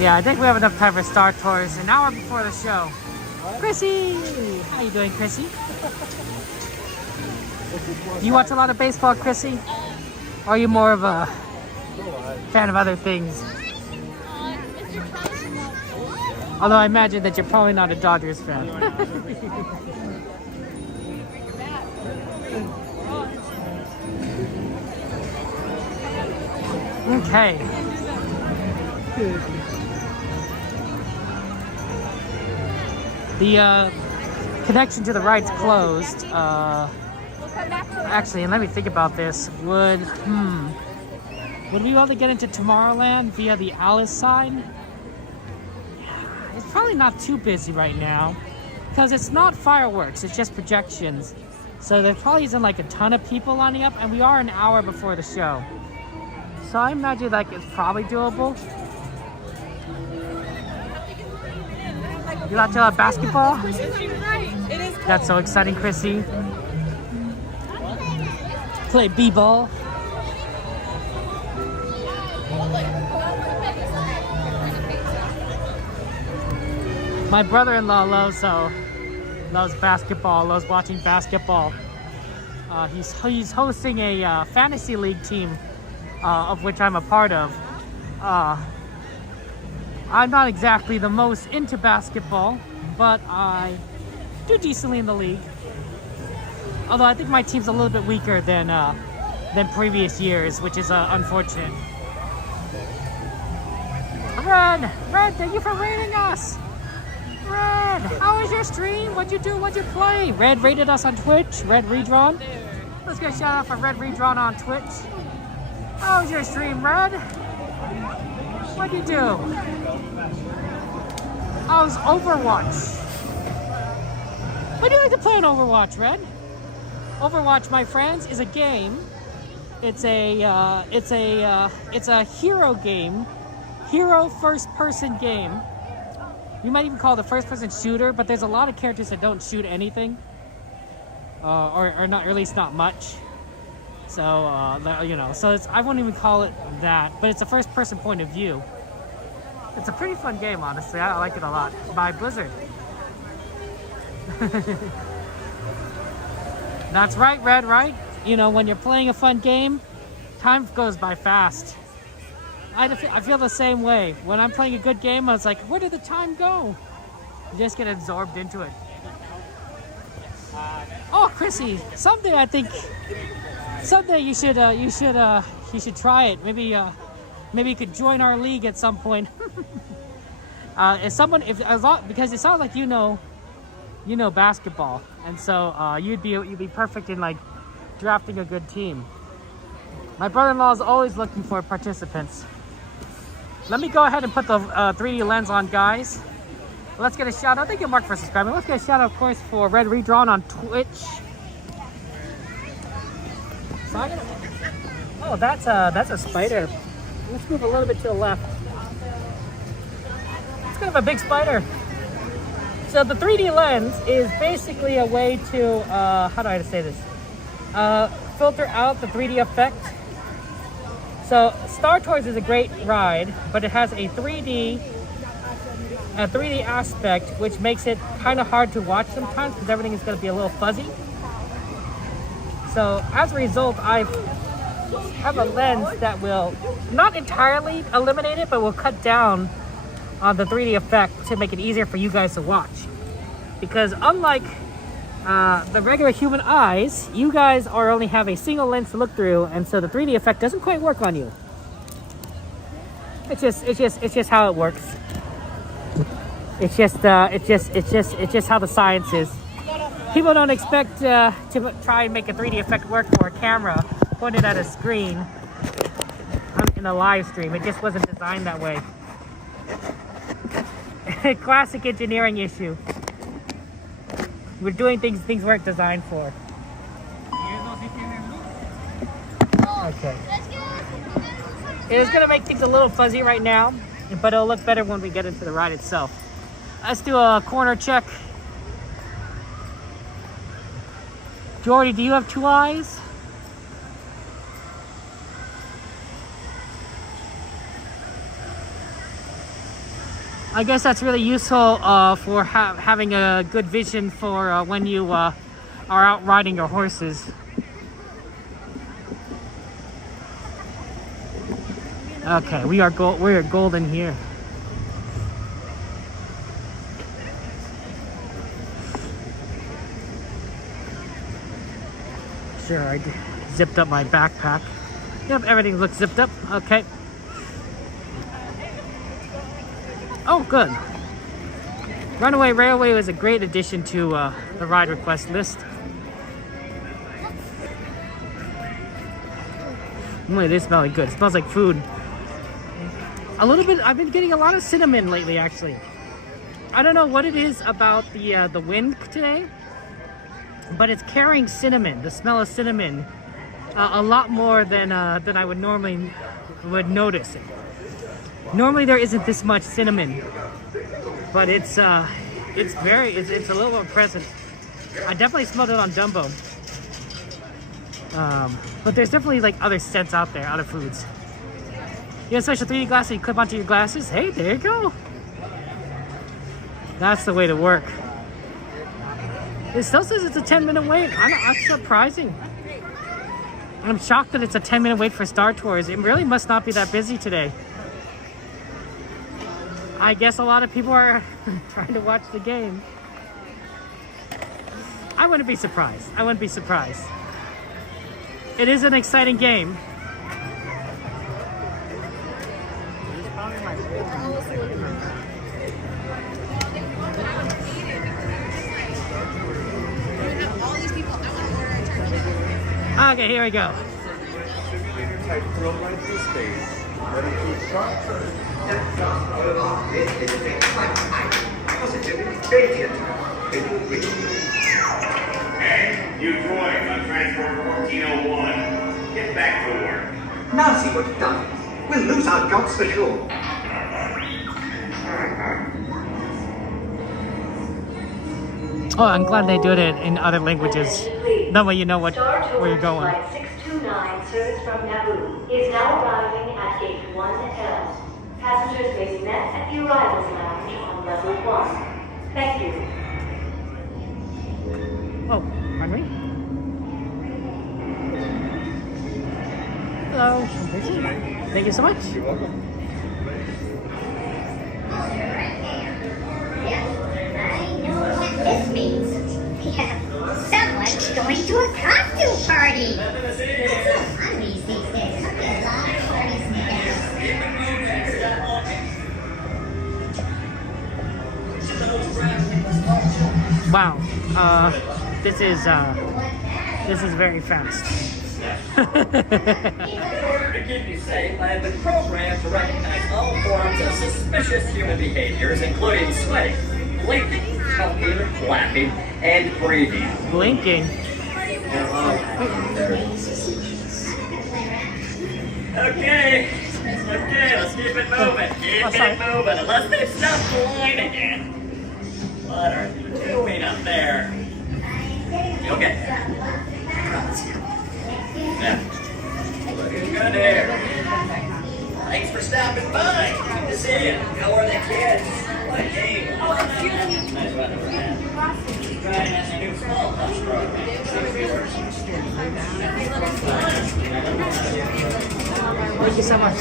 Yeah, I think we have enough time for Star Tours. An hour before the show. Chrissy! How you doing, Chrissy? Do you watch a lot of baseball, Chrissy? Or are you more of a fan of other things? Although I imagine that you're probably not a Dodgers fan. Okay. The connection to the ride's closed. Actually, and let me think about this. Would we be able to get into Tomorrowland via the Alice side? It's probably not too busy right now because it's not fireworks, it's just projections. So there probably isn't like a ton of people lining up, and we are an hour before the show. So I imagine like it's probably doable. You like to basketball? That's so exciting, Chrissy. Play b-ball. My brother-in-law loves basketball, loves watching basketball. He's hosting a fantasy league team, of which I'm a part of. I'm not exactly the most into basketball, but I do decently in the league. Although I think my team's a little bit weaker than previous years, which is unfortunate. Red, thank you for rating us. Red, how was your stream? What'd you do? What'd you play? Red rated us on Twitch. Red Redrawn. Let's get a shout out for Red Redrawn on Twitch. How was your stream, Red? What'd you do? How's Overwatch? What do you like to play on Overwatch, Red? Overwatch, my friends, is a game. It's a hero game, hero first-person game. You might even call it a first-person shooter, but there's a lot of characters that don't shoot anything, or not, or at least not much. So you know, so I wouldn't even call it that, but it's a first-person point of view. It's a pretty fun game, honestly. I like it a lot. By Blizzard. That's right, Red, right? You know, when you're playing a fun game, time goes by fast. I feel the same way. When I'm playing a good game, I was like, where did the time go? You just get absorbed into it. Oh, Chrissy, someday you should try it. Maybe you could join our league at some point. Because it sounds like you know basketball, and so you'd be perfect in like drafting a good team. My brother-in-law is always looking for participants. Let me go ahead and put the 3D lens on, guys. Let's get a shout out. Thank you, Mark, for subscribing. Let's get a shout out, of course, for Red Redrawn on Twitch. Oh, that's a spider. Let's move a little bit to the left. It's kind of a big spider. So the 3D lens is basically a way to, how do I say this? Filter out the 3D effect. So Star Tours is a great ride, but it has a 3D aspect, which makes it kind of hard to watch sometimes because everything is going to be a little fuzzy. So as a result, I have a lens that will not entirely eliminate it, but will cut down on the 3D effect to make it easier for you guys to watch. Because unlike the regular human eyes, you guys only have a single lens to look through, and so the 3D effect doesn't quite work on you. It's just how it works. It's just how the science is. People don't expect to try and make a 3D effect work for a camera pointed at a screen in a live stream. It just wasn't designed that way. Classic engineering issue. We're doing things weren't designed for. Okay. It is going to make things a little fuzzy right now, but it'll look better when we get into the ride itself. Let's do a corner check. Jordy, do you have 2 eyes? I guess that's really useful for having a good vision for when you are out riding your horses. Okay, we are golden here. Sure, I zipped up my backpack. Yep, everything looks zipped up. Okay. Oh, good. Runaway Railway was a great addition to the ride request list. They smell like good. It smells like food. A little bit. I've been getting a lot of cinnamon lately, actually. I don't know what it is about the wind today, but it's carrying cinnamon, the smell of cinnamon, a lot more than I would normally notice. Normally there isn't this much cinnamon, but it's a little more present. I definitely smelled it on Dumbo, but there's definitely like other scents out there, other foods. You have a special 3D glass that you clip onto your glasses. Hey, there you go. That's the way to work. It still says it's a 10-minute wait. That's surprising. I'm shocked that it's a 10-minute wait for Star Tours. It really must not be that busy today. I guess a lot of people are trying to watch the game. I wouldn't be surprised. I wouldn't be surprised. It is an exciting game. Okay, here we go. Simulator type thrill ride through space. That includes sharp turns. Hey, you droids on Transport 1401. Get back to work. Now see what you've done. We'll lose our jobs for sure. Oh, I'm glad they do it in other languages. That way you know where you're going. Flight 629 service from Naboo is now arriving at gate 1L. Passengers may be met at the arrivals lounge on level 1. Thank you. Oh, pardon me? Hello. Thank you so much. You're welcome. This means someone's going to a costume party. It's so fun these days. There's a lot of parties Wow. This is very fast. In order to keep you safe, I have been programmed to recognize all forms of suspicious human behaviors, including sweating, blinking, talking, laughing, and breathing. Blinking. Okay, let's keep it moving. Keep it moving, unless they've stopped the line again. What are you doing up there? Okay. Yeah. Looking good here. Thanks for stopping by. Good to see you. How are the kids? What game? Nice weather we're having. Trying out the new small touch program. Thank you so much.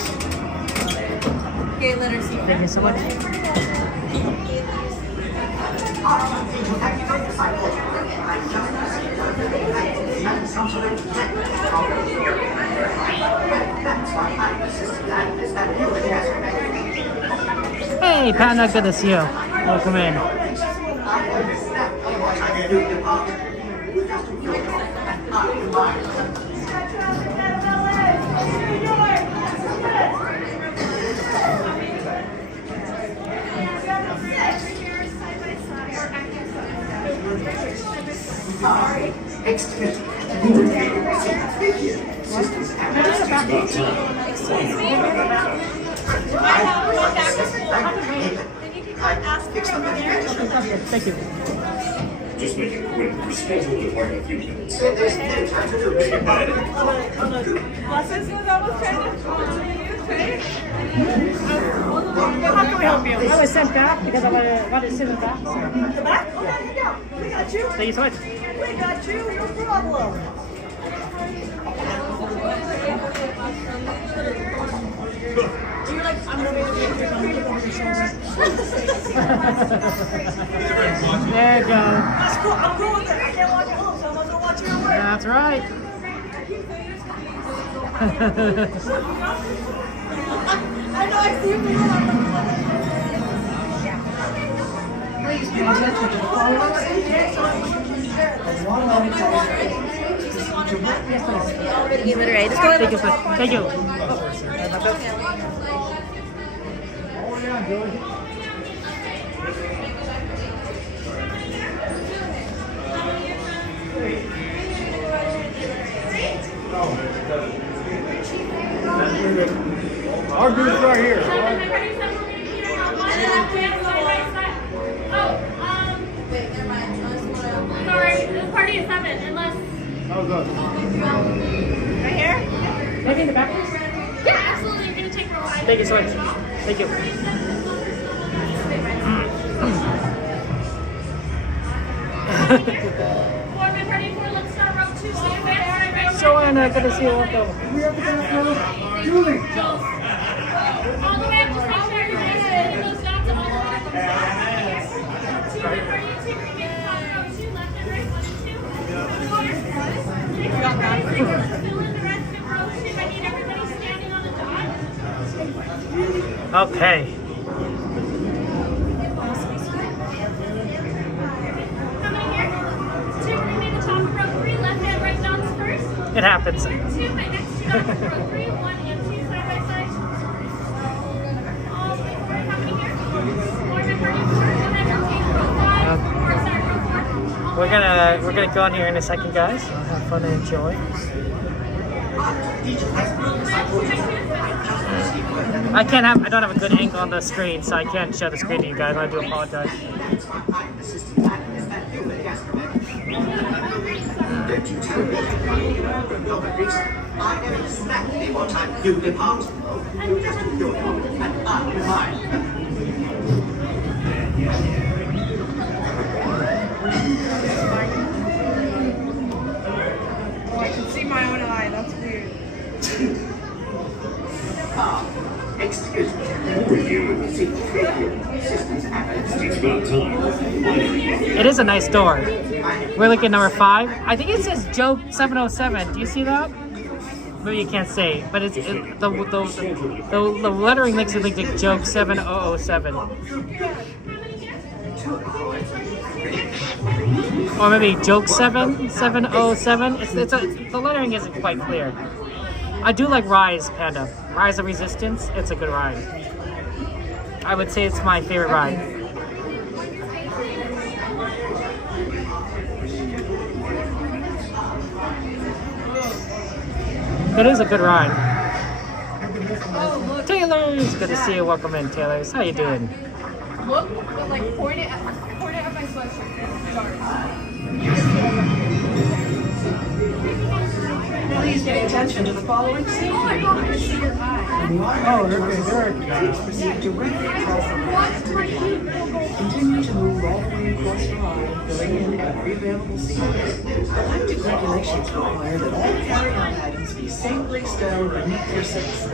Okay, letter C. Thank you so much. Hey, Panda, good to see you. Welcome in. Thank you. Just make it quick. We're scheduled to learn a few minutes. Glasses was almost trying to How can we help you? I was sent back because I wanted to sit in the back. the back? Oh, yeah. We got you. Thank you so much. We got you. No problem. You're like, I'm gonna be able to get your There you go. That's cool. I'm cool with it. I can't watch it home, so I'm gonna watch it at work. That's right. I know I see you. Please pay attention to the following statements. One moment, Already get ready. Just go Thank you, sir. Thank you. Our booths are here. Sorry, the party is 7, unless... Oh, good. Right here? Maybe in the back? Yeah, absolutely. You're going to take her away. Thank you so much. Thank you. Foreman, ready for let's start row 2 all the way right So I'm good to see you. Welcome. Julie. All the way up to top there. You're going to those dots and all the way up to top. 2 for you, 2 for me. Top row 2, left and right, 1 and 2. 4. 6 right, 6. Fill in the rest of row 2. I need everybody standing on the dot. Okay. It happens. 2 right next to you, row 3, 1 and 2 side by side. All the way forward. How many here? 4 and 34. Go ahead, rotate. Row 5. 4, sorry, row 4. We're gonna go on here in a second, guys. Have fun and enjoy. I don't have a good angle on the screen, so I can't show the screen to you guys. I do apologize. I never expect any more time you depart. You just do your job and I do mine. Oh, I can see my own eye. That's weird. Excuse me. Review systems It's about time. It is a nice door. We're looking at number 5. I think it says Joke 707. Do you see that? Maybe you can't say, but the lettering makes it look like Joke 7007. Or maybe Joke 7707. The lettering isn't quite clear. I do like Rise, Panda. Rise of Resistance. It's a good ride. I would say it's my favorite ride. It is a good ride. Taylor's, good to see you. Welcome in, Taylor's. How you doing? Look, but like point it at my sweatshirt. please pay attention to the following statement. Oh my god, I see your eye. Oh, okay, there. Please proceed directly across the line. Continue to move all the way across the line, filling in every available seat. Electric regulations require that all carry-on items be safely stowed beneath your seats. To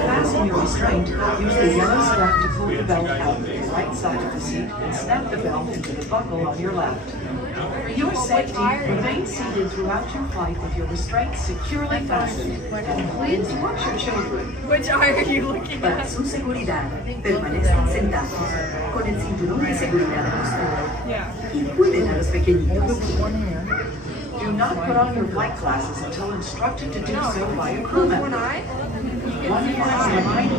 fasten your restraint, use the yellow strap to pull the belt out of the right side of the seat and snap the belt into the buckle on your left. For your safety, remain seated throughout your flight with your restraints securely fastened. And please watch your children. Which eye are you looking Para at? su seguridad, permanezcan sentados con el cinturón de seguridad ajustado y cuiden a los pequeñitos. Do not put on your flight glasses until instructed to do so by a crew member. One flight reminder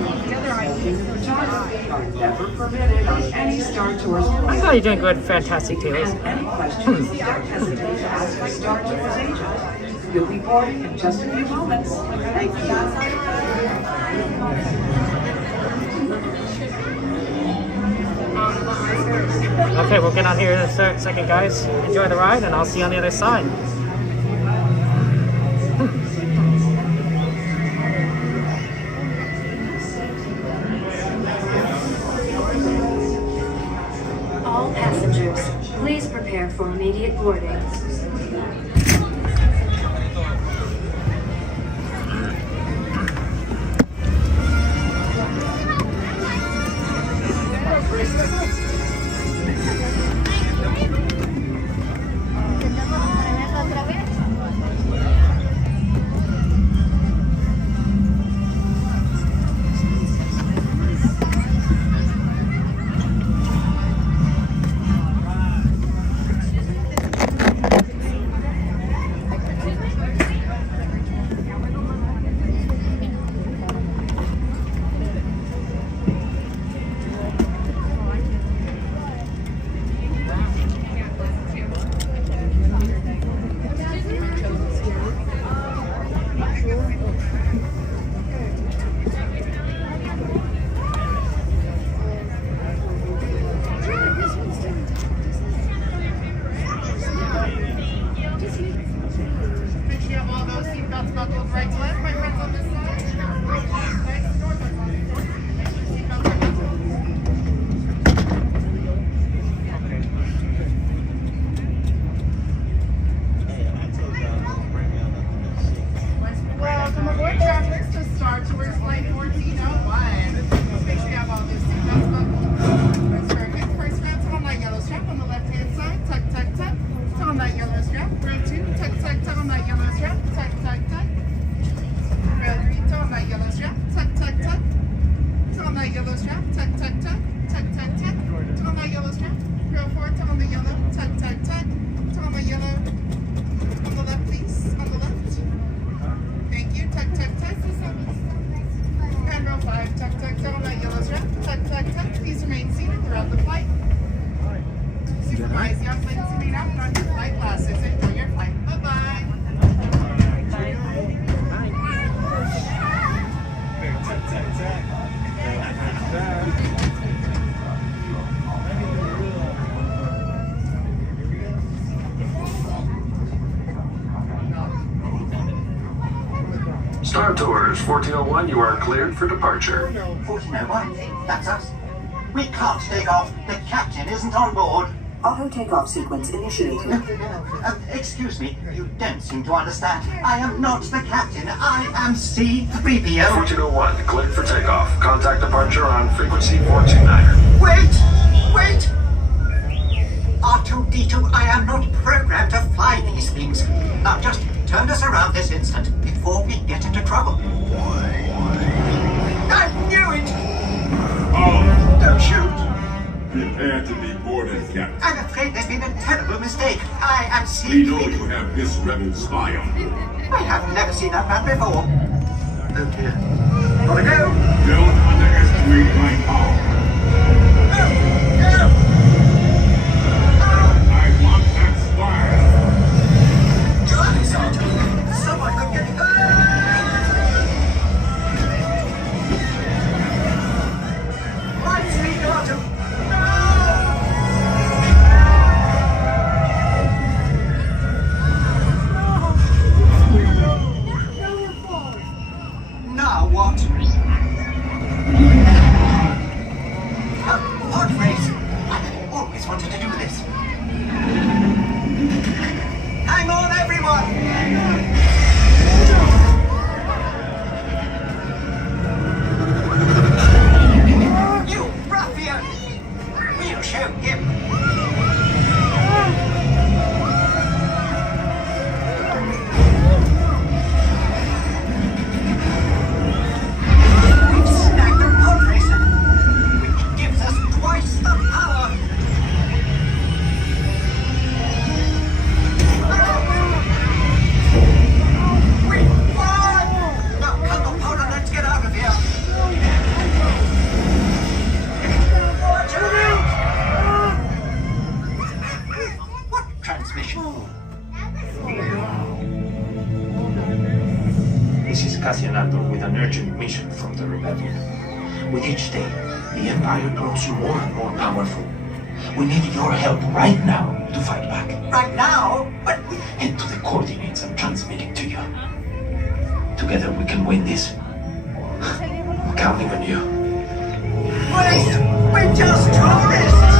are never permitted on any Star Tours. I thought you're doing good, fantastic, Taylor. Any questions, don't hesitate to ask the Star Tours agent. You'll be boarding in just a few moments. Thank you. Okay, we'll get on here in a second, guys. Enjoy the ride, and I'll see you on the other side. All passengers, please prepare for immediate boarding. Star Tours 1401, you are cleared for departure. 1401? That's us. We can't take off. The captain isn't on board. Auto takeoff sequence initiated. Excuse me, you don't seem to understand. I am not the captain. I am C-3PO. 1401, cleared for takeoff. Contact departure on frequency 429. Wait! R2-D2, I am not programmed to fly these things. Now just turn us around this instant before we get into trouble. I knew it! Oh, Don't shoot! prepare to be boarded, Captain. I'm afraid there's been a terrible mistake. I am We know C-3PO. you have this rebel spy on you. I have never seen that man before. Oh dear. Gotta go! Don't underestimate my power. I want that spire. Johnny, someone could get My sweet daughter! Now what? A pod race! I've always wanted to do this. Hang on, everyone! You ruffian! We'll show him! We've snagged a pod racer, which gives us twice the power! We won! Now cut the pod and let's get out of here! What transmission? This is Cassianato with an urgent mission from the rebellion. With each day, the Empire grows more and more powerful. We need your help right now to fight back. Right now? But Head to the coordinates I'm transmitting to you. Together we can win this. I'm counting on you. wait! We're just tourists!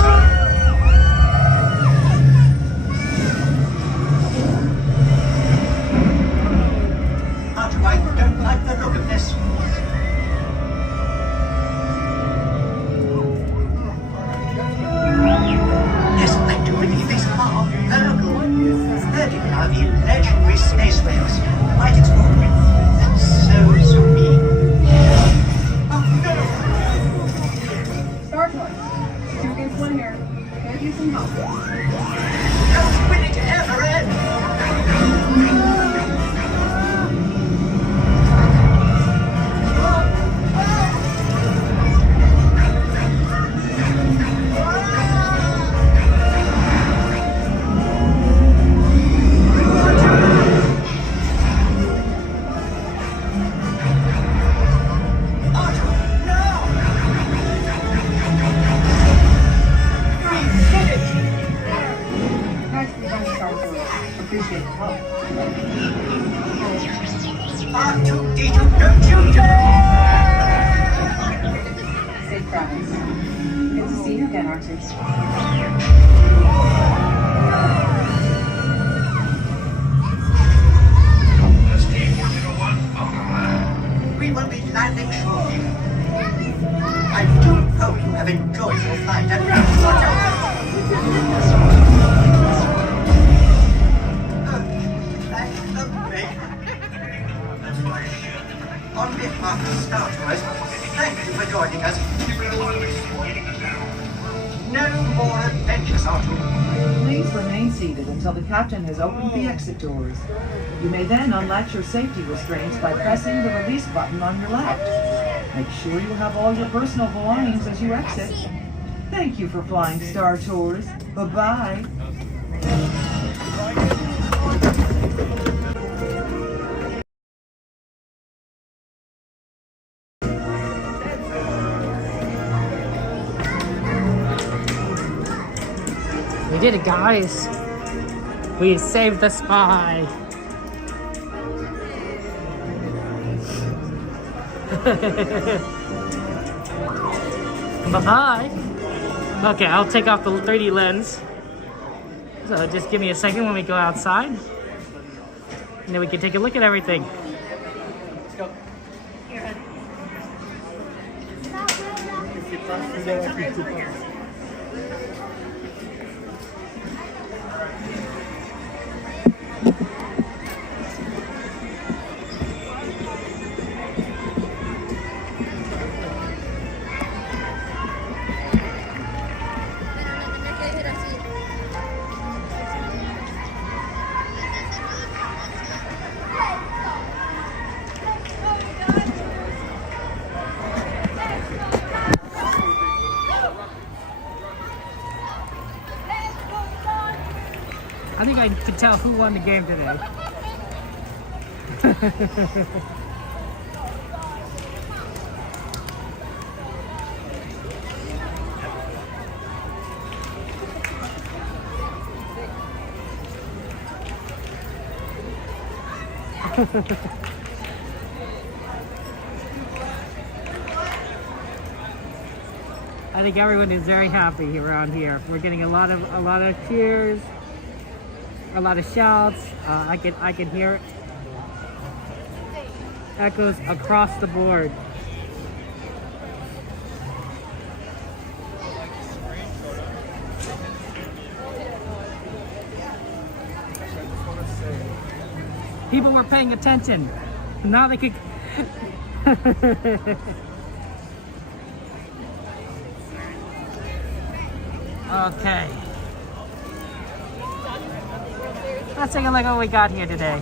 Arthur, I don't like the look of this. Yes, I do believe these are Virgo. 30 are the legendary space whales. Quite extraordinary. And so serene. Oh, no! Star Tours. 2 against 1 here. Could use some help. How's winning ever end? Appreciate the help. R2D2, don't you dare! Safe travels. Good to see you again, R2. We will be landing shortly. I do hope you have enjoyed your flight and watch out! On behalf of Star Tours, thank you for joining us. No more adventures, Arthur. Please remain seated until the captain has opened the exit doors. You may then unlatch your safety restraints by pressing the release button on your left. Make sure you have all your personal belongings as you exit. Thank you for flying Star Tours. Bye-bye. We did it, guys. We saved the spy. Bye-bye. Okay, I'll take off the 3D lens. So just give me a second when we go outside. And then we can take a look at everything. Let's go. I think I can tell who won the game today. I think everyone is very happy around here. We're getting a lot of cheers, a lot of shouts. I can hear it. Echoes across the board. People were paying attention. Now they could. Okay. Let's take a look at what we got here today.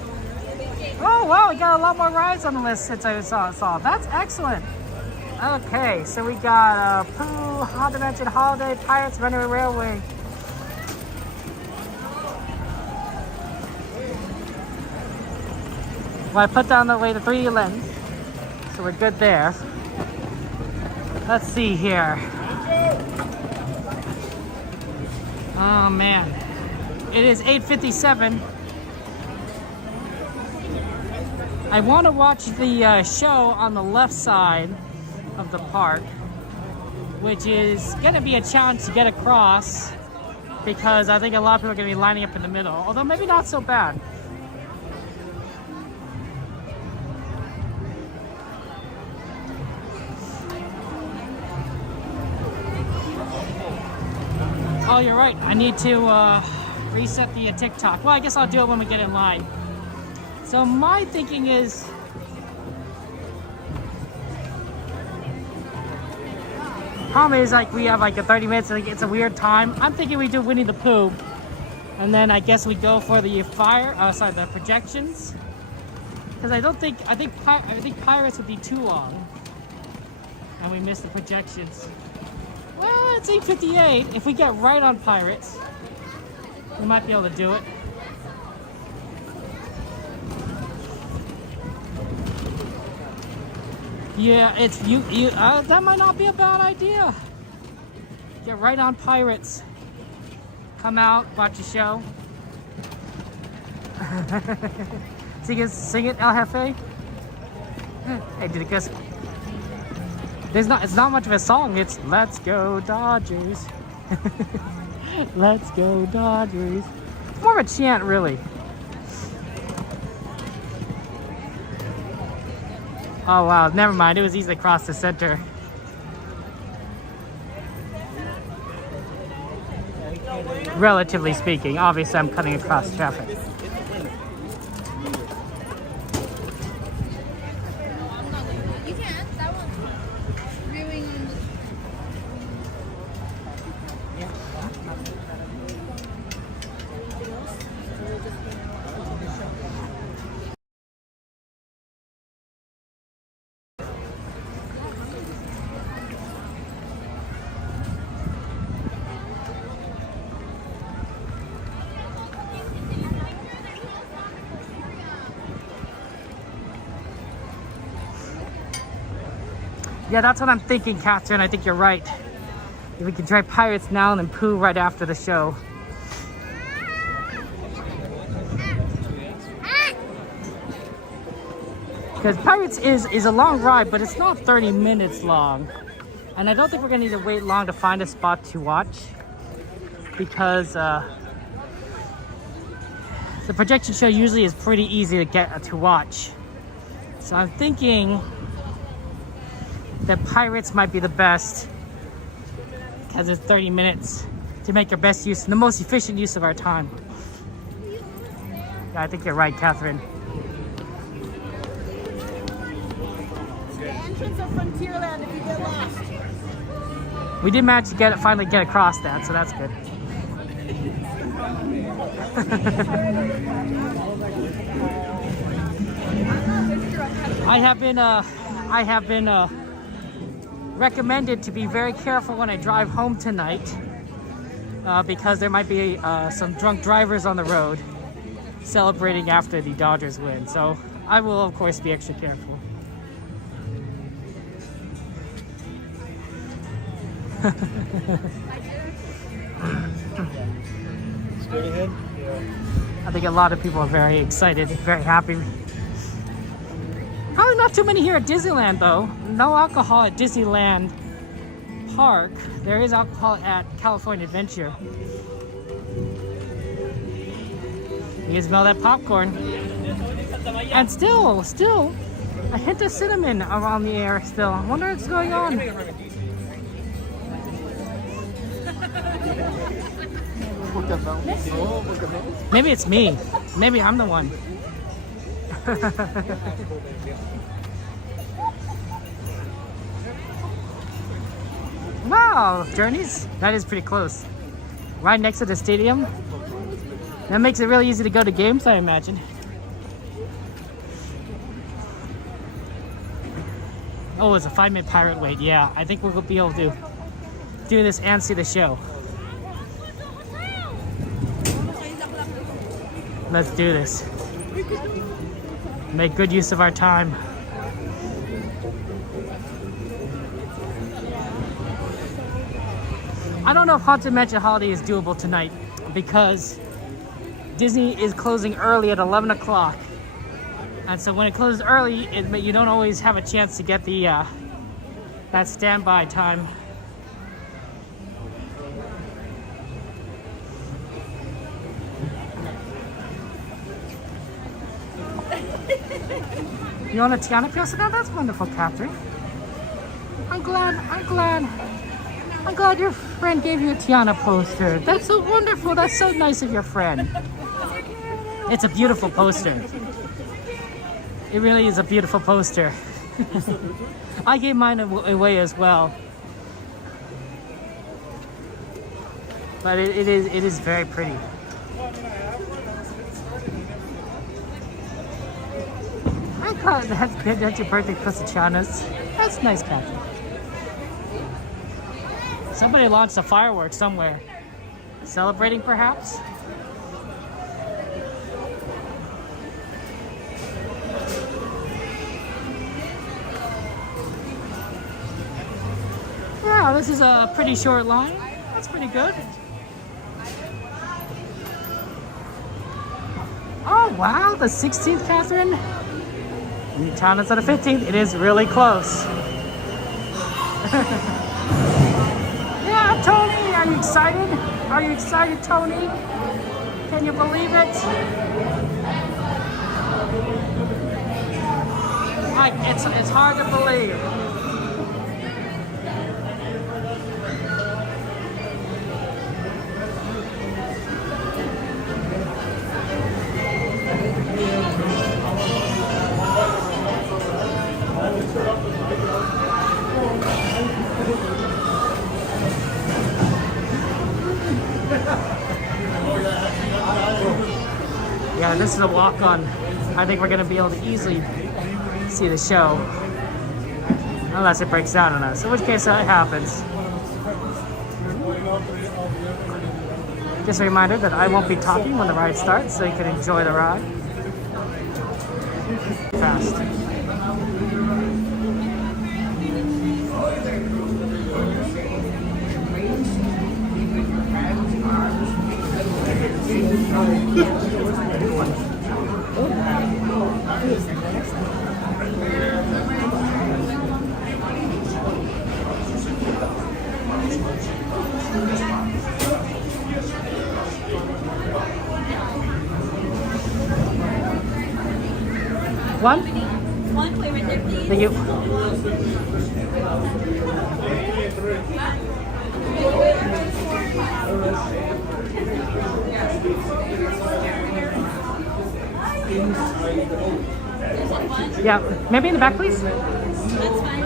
Oh wow, we got a lot more rides on the list since I saw. That's excellent. Okay, so we got Pooh, Haunted Mansion, Holiday, Pirates, Runaway Railway. Well, I put down the 3D lens, so we're good there. Let's see here. Oh man, it is 8:57. I want to watch the show on the left side of the park, which is going to be a challenge to get across because I think a lot of people are going to be lining up in the middle, although maybe not so bad. Oh, you're right. I need to reset the TikTok. Well, I guess I'll do it when we get in line. So my thinking is, problem is like we have like a 30 minutes. I think it's a weird time. I'm thinking we do Winnie the Pooh, and then I guess we go for the the projections. Because I think Pirates would be too long, and we miss the projections. Well, it's 8:58. If we get right on Pirates, we might be able to do it. Yeah, it's that might not be a bad idea. Get right on Pirates. Come out, watch the show. Sing it, El Jefe. Hey, did it guess? It's not much of a song. It's "Let's Go Dodgers." Let's go Dodgers. It's more of a chant, really. Oh wow, never mind. It was easy to cross the center. Relatively speaking, obviously I'm cutting across traffic. Yeah, that's what I'm thinking, Catherine. I think you're right. If we could try Pirates now and then Pooh right after the show. Because Pirates is a long ride, but it's not 30 minutes long. And I don't think we're going to need to wait long to find a spot to watch. Because the projection show usually is pretty easy to get to watch. So I'm thinking that Pirates might be the best because it's 30 minutes to make our best use, the most efficient use of our time. Yeah, I think you're right, Catherine. The entrance of Frontierland if you get lost. We did manage to finally get across that, so that's good. I have been recommended to be very careful when I drive home tonight because there might be some drunk drivers on the road celebrating after the Dodgers win. So I will, of course, be extra careful. Straight ahead? Yeah. I think a lot of people are very excited, very happy. Probably not too many here at Disneyland, though. No alcohol at Disneyland Park. There is alcohol at California Adventure. You can smell that popcorn. And still, a hint of cinnamon around the air still. I wonder what's going on. Maybe it's me. Maybe I'm the one. Wow, Journeys? That is pretty close. Right next to the stadium. That makes it really easy to go to games, I imagine. Oh, it's a 5-minute pirate wait. Yeah, I think we'll be able to do this and see the show. Let's do this. Make good use of our time. I don't know if Haunted Mansion Holiday is doable tonight because Disney is closing early at 11 o'clock. And so when it closes early, you don't always have a chance to get the that standby time. You want a Tiana poster now? That's wonderful, Catherine. I'm glad your friend gave you a Tiana poster. That's so wonderful. That's so nice of your friend. It's a beautiful poster. It really is a beautiful poster. I gave mine away as well. But it is very pretty. I'm glad that's your birthday plus the Tianas. That's nice, Catherine. Somebody launched a fireworks somewhere. Celebrating, perhaps? Wow, this is a pretty short line. That's pretty good. Oh, wow, the 16th, Catherine. Tiana's on the 15th. It is really close. Yeah, Tony, are you excited? Are you excited, Tony? Can you believe it? It's hard to believe. Yeah, this is a walk-on. I think we're going to be able to easily see the show. Unless it breaks down on us, in which case that happens. Just a reminder that I won't be talking when the ride starts, so you can enjoy the ride. Fast. One? One, wait right there, please. Thank you. Yeah, maybe in the back, please. That's fine.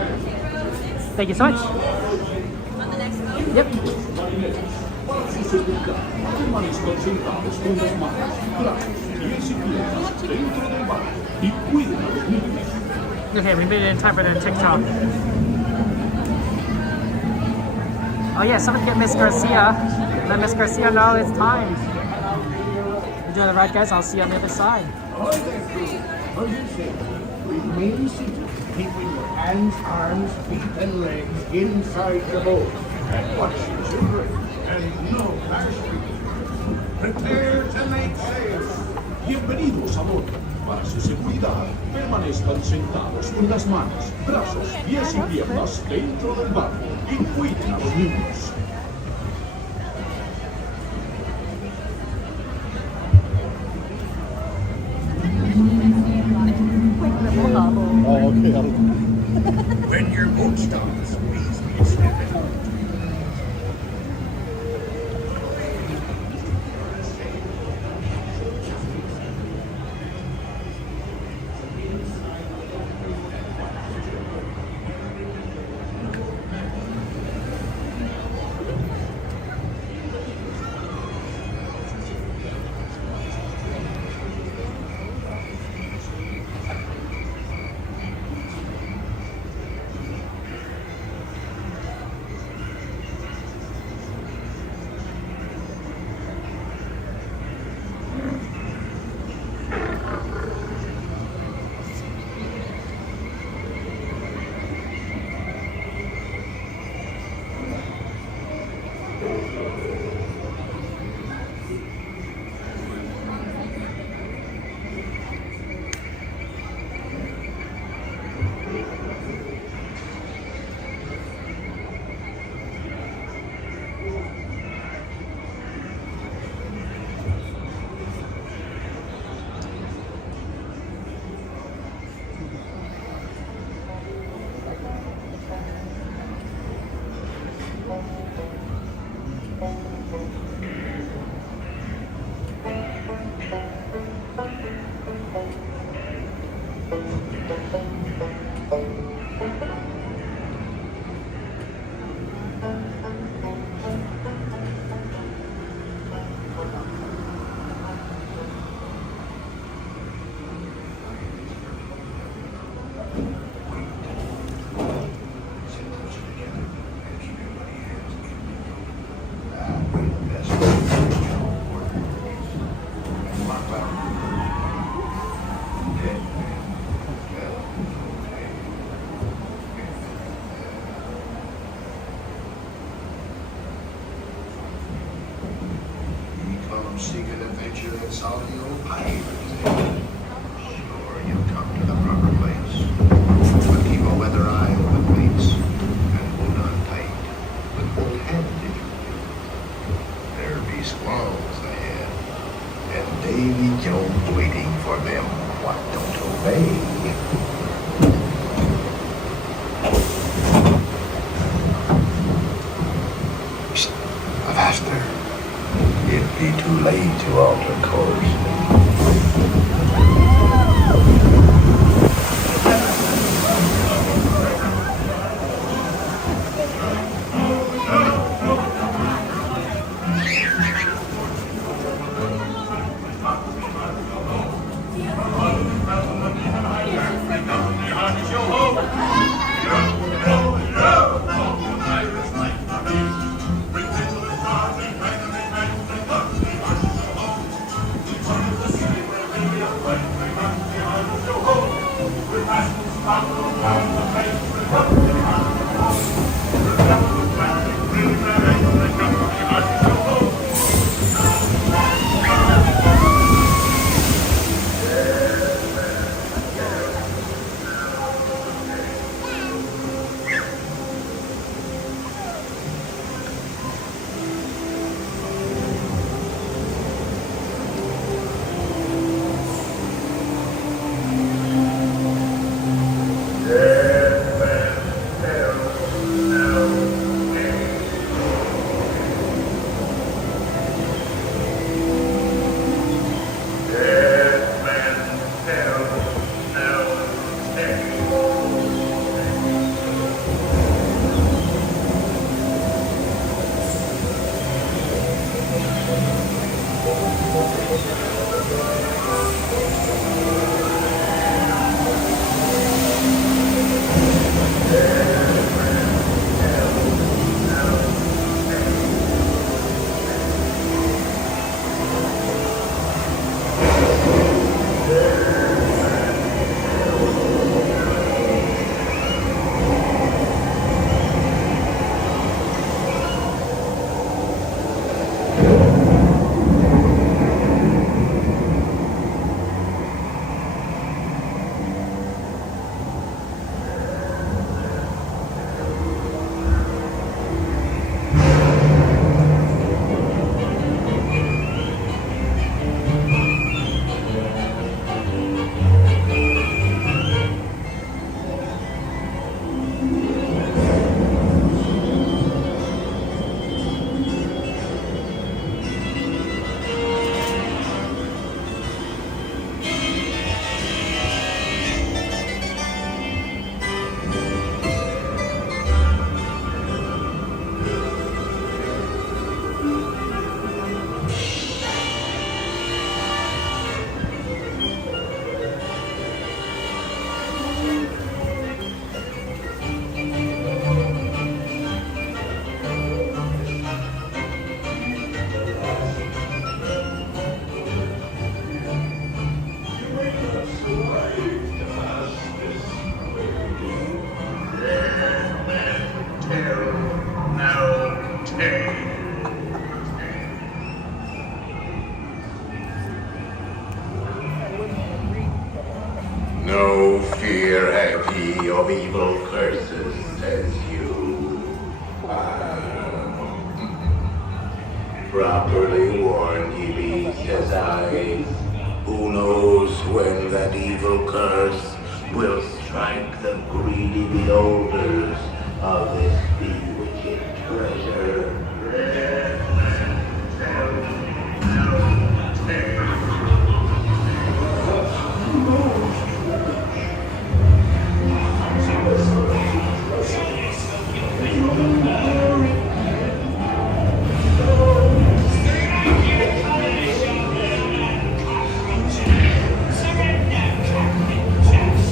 Thank you so much. On the next row? Yep. Okay, we made it in time for the TikTok. Oh yeah, someone get Miss Garcia. Let Miss Garcia know it's time. Enjoy the ride, guys. I'll see you on the other side. Remain seated, keeping your hands, arms, feet, and legs inside the boat. And watch your children, and no bashing. Prepare to make sail. Bienvenidos a bordo. Para su seguridad, permanezcan sentados con las manos, brazos, pies y piernas dentro del barco y cuiden a los niños. When your boat stops, please be seated. seek an adventure and solve the old pirate thing. Sure, you've come to the proper place. But keep a weather eye open, mates, and hold on tight with both hands if you will. There'll be squalls ahead, and Davy Jones waiting for them what don't obey. Faster. It'd be too late to alter course. No fear have ye of evil curses, says you. Properly warned ye be, says I. Who knows when that evil curse will strike the greedy beholders of this bewitching treasure. Surrender, Captain Chaps.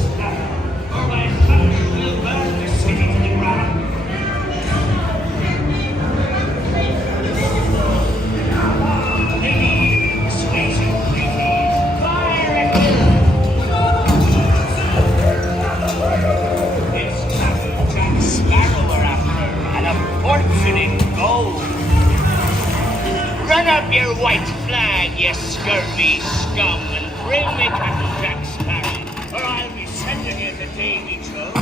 Or my son will burn the city to the up your white flag, you scurvy scum, and bring me Captain Jack Sparrow, or I'll be sending you to Davy Joe.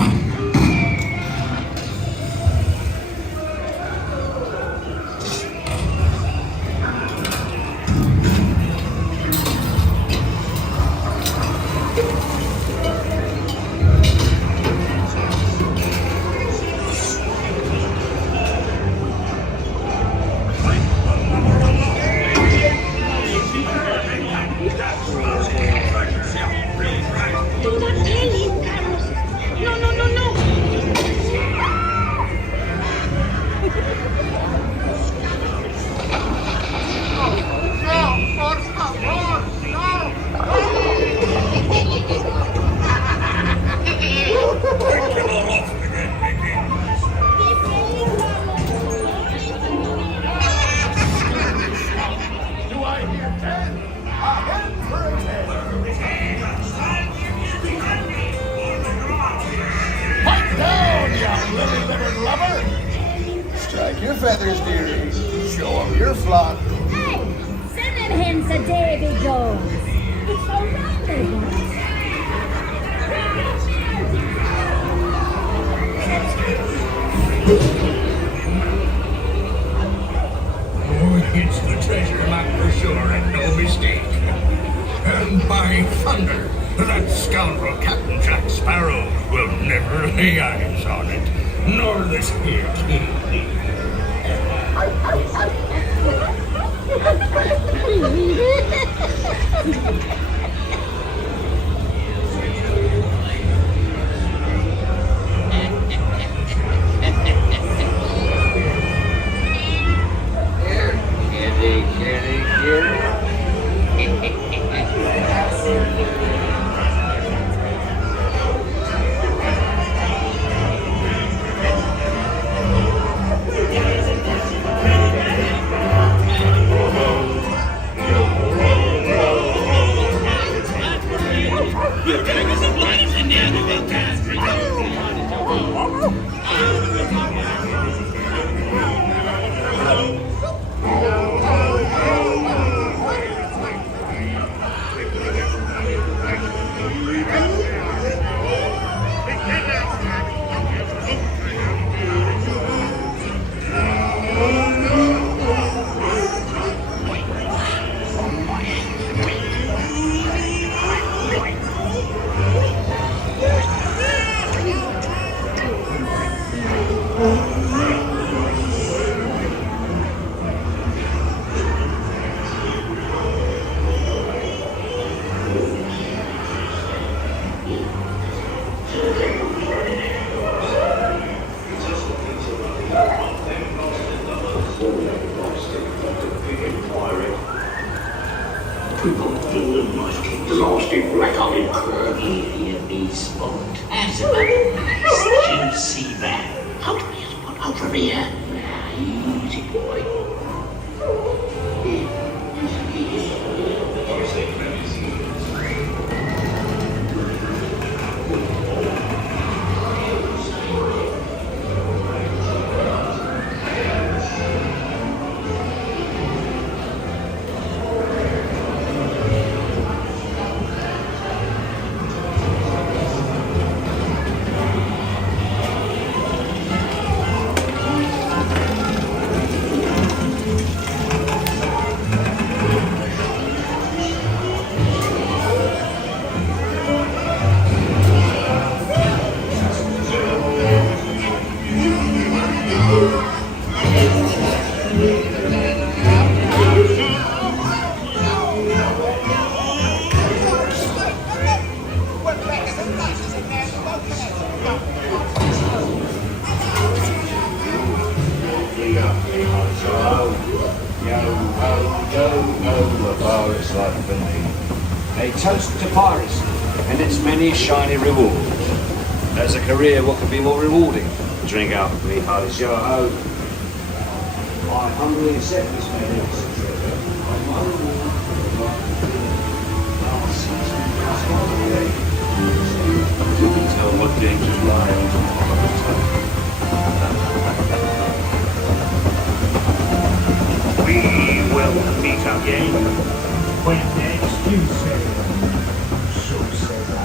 Strike your feathers, dearie. Show 'em your flock. Hey, sending him to Davy Jones. It's a rendezvous. Oh, it's the treasure map for sure, and no mistake. And by thunder, that scoundrel Captain Jack Sparrow will never lay eyes on it, nor this here king. The lost in black on it. Hear me sport. As a did you see that? Out of here, spot. Out from here. Easy, boy. A toast to piracy and its many shiny rewards. As a career, what could be more rewarding? Drink up with me, hearty yo-ho. I humbly accept this magnificent treasure. My reward. You can tell what dangers lie on the top. We will meet again. When next you say, so say I.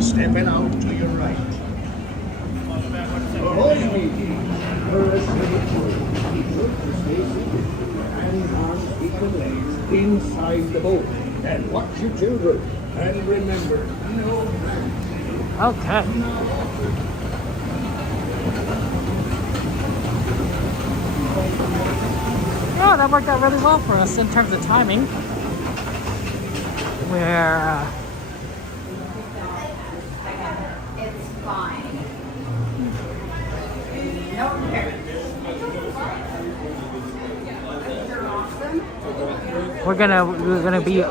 Stepping out to your right. Avoid me. And arms, feet, and legs inside the boat. And watch your children. And remember, no man. Okay. Yeah, that worked out really well for us in terms of timing. Where It's fine. No parents. we're gonna be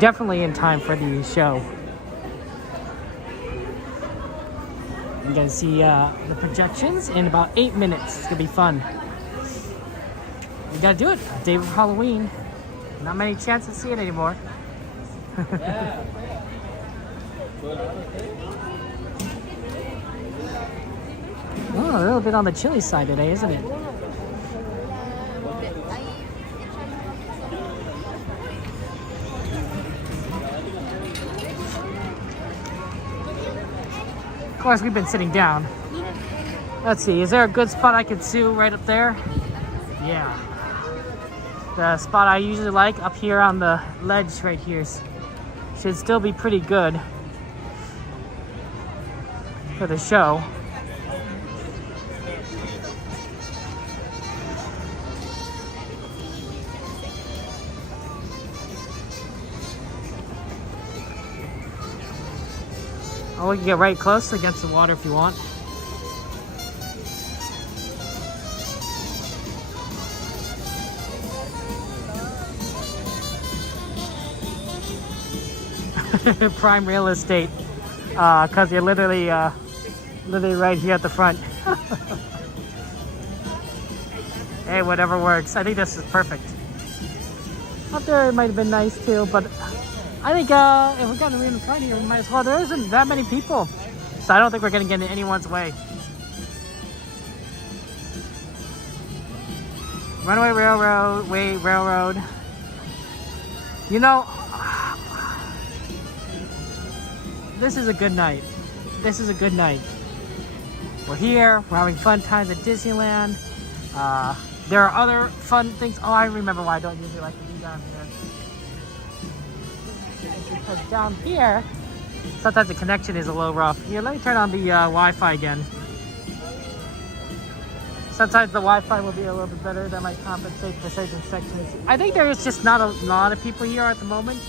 definitely in time for the show. You're gonna see the projections in about 8 minutes. It's gonna be fun. We gotta do it. Day of Halloween. Not many chances to see it anymore. Oh, a little bit on the chilly side today, isn't it? Of course, we've been sitting down. Let's see, is there a good spot I could sue right up there? Yeah. The spot I usually like up here on the ledge right here should still be pretty good for the show. Oh, we can get right close against the water if you want. Prime real estate, because you're literally right here at the front. Hey, whatever works. I think this is perfect. Up there it might have been nice too, but I think if we got in the front here, we might as well. There isn't that many people, so I don't think we're gonna get in anyone's way. Runaway Railroad. You know, this is a good night. This is a good night. we're here. We're having fun times at Disneyland. There are other fun things. Oh, I remember why I don't usually like to be down here. Because down here, sometimes the connection is a little rough. Here, let me turn on the Wi-Fi again. Sometimes the Wi-Fi will be a little bit better. That might compensate for certain sections. I think there is just not a lot of people here at the moment.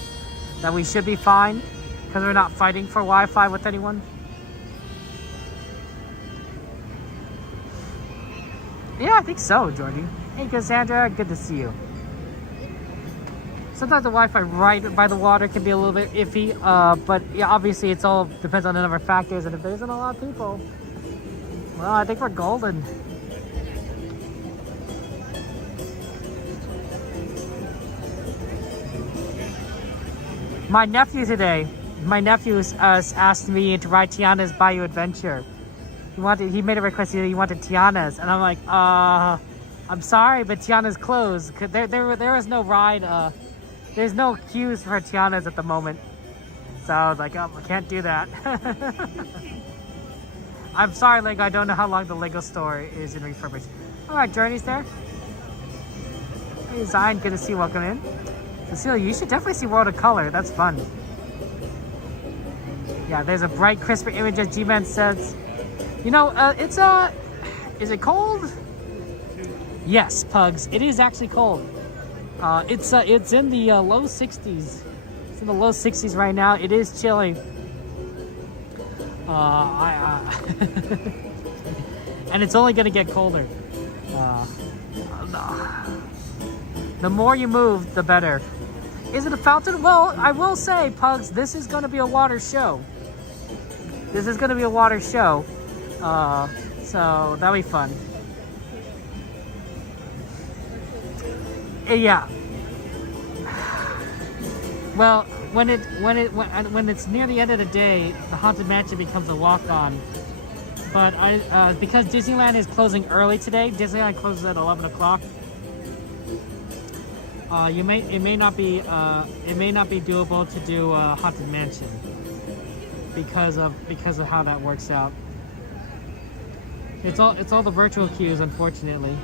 That we should be fine. Because we're not fighting for Wi-Fi with anyone. Yeah, I think so, Jordy. Hey, Cassandra, good to see you. Sometimes the Wi-Fi right by the water can be a little bit iffy, but yeah, obviously it's all depends on the number of factors, and if there isn't a lot of people, well, I think we're golden. My nephew asked me to ride Tiana's Bayou Adventure. He made a request. He wanted Tiana's, and I'm like, I'm sorry, but Tiana's closed. There was no ride. There's no queues for Tiana's at the moment, so I was like, oh, I can't do that. I'm sorry, Lego. I don't know how long the Lego store is in refurbished. All right, Journey's there. Hey, Zion, good to see you. Welcome in. Cecilia, you should definitely see World of Color. That's fun. Yeah, there's a bright, crisper image, as G-Man says. You know, is it cold? Yes, Pugs. It is actually cold. It's in the low 60s. It's in the low 60s right now. It is chilly. And it's only gonna get colder. The more you move, the better. Is it a fountain? Well, I will say, Pugs, this is gonna be a water show. This is gonna be a water show. So that'll be fun. Yeah. Well, when it's near the end of the day, the Haunted Mansion becomes a walk-on. But because Disneyland is closing early today, Disneyland closes at 11 o'clock. It may not be doable to do Haunted Mansion because of how that works out. It's all the virtual queues, unfortunately.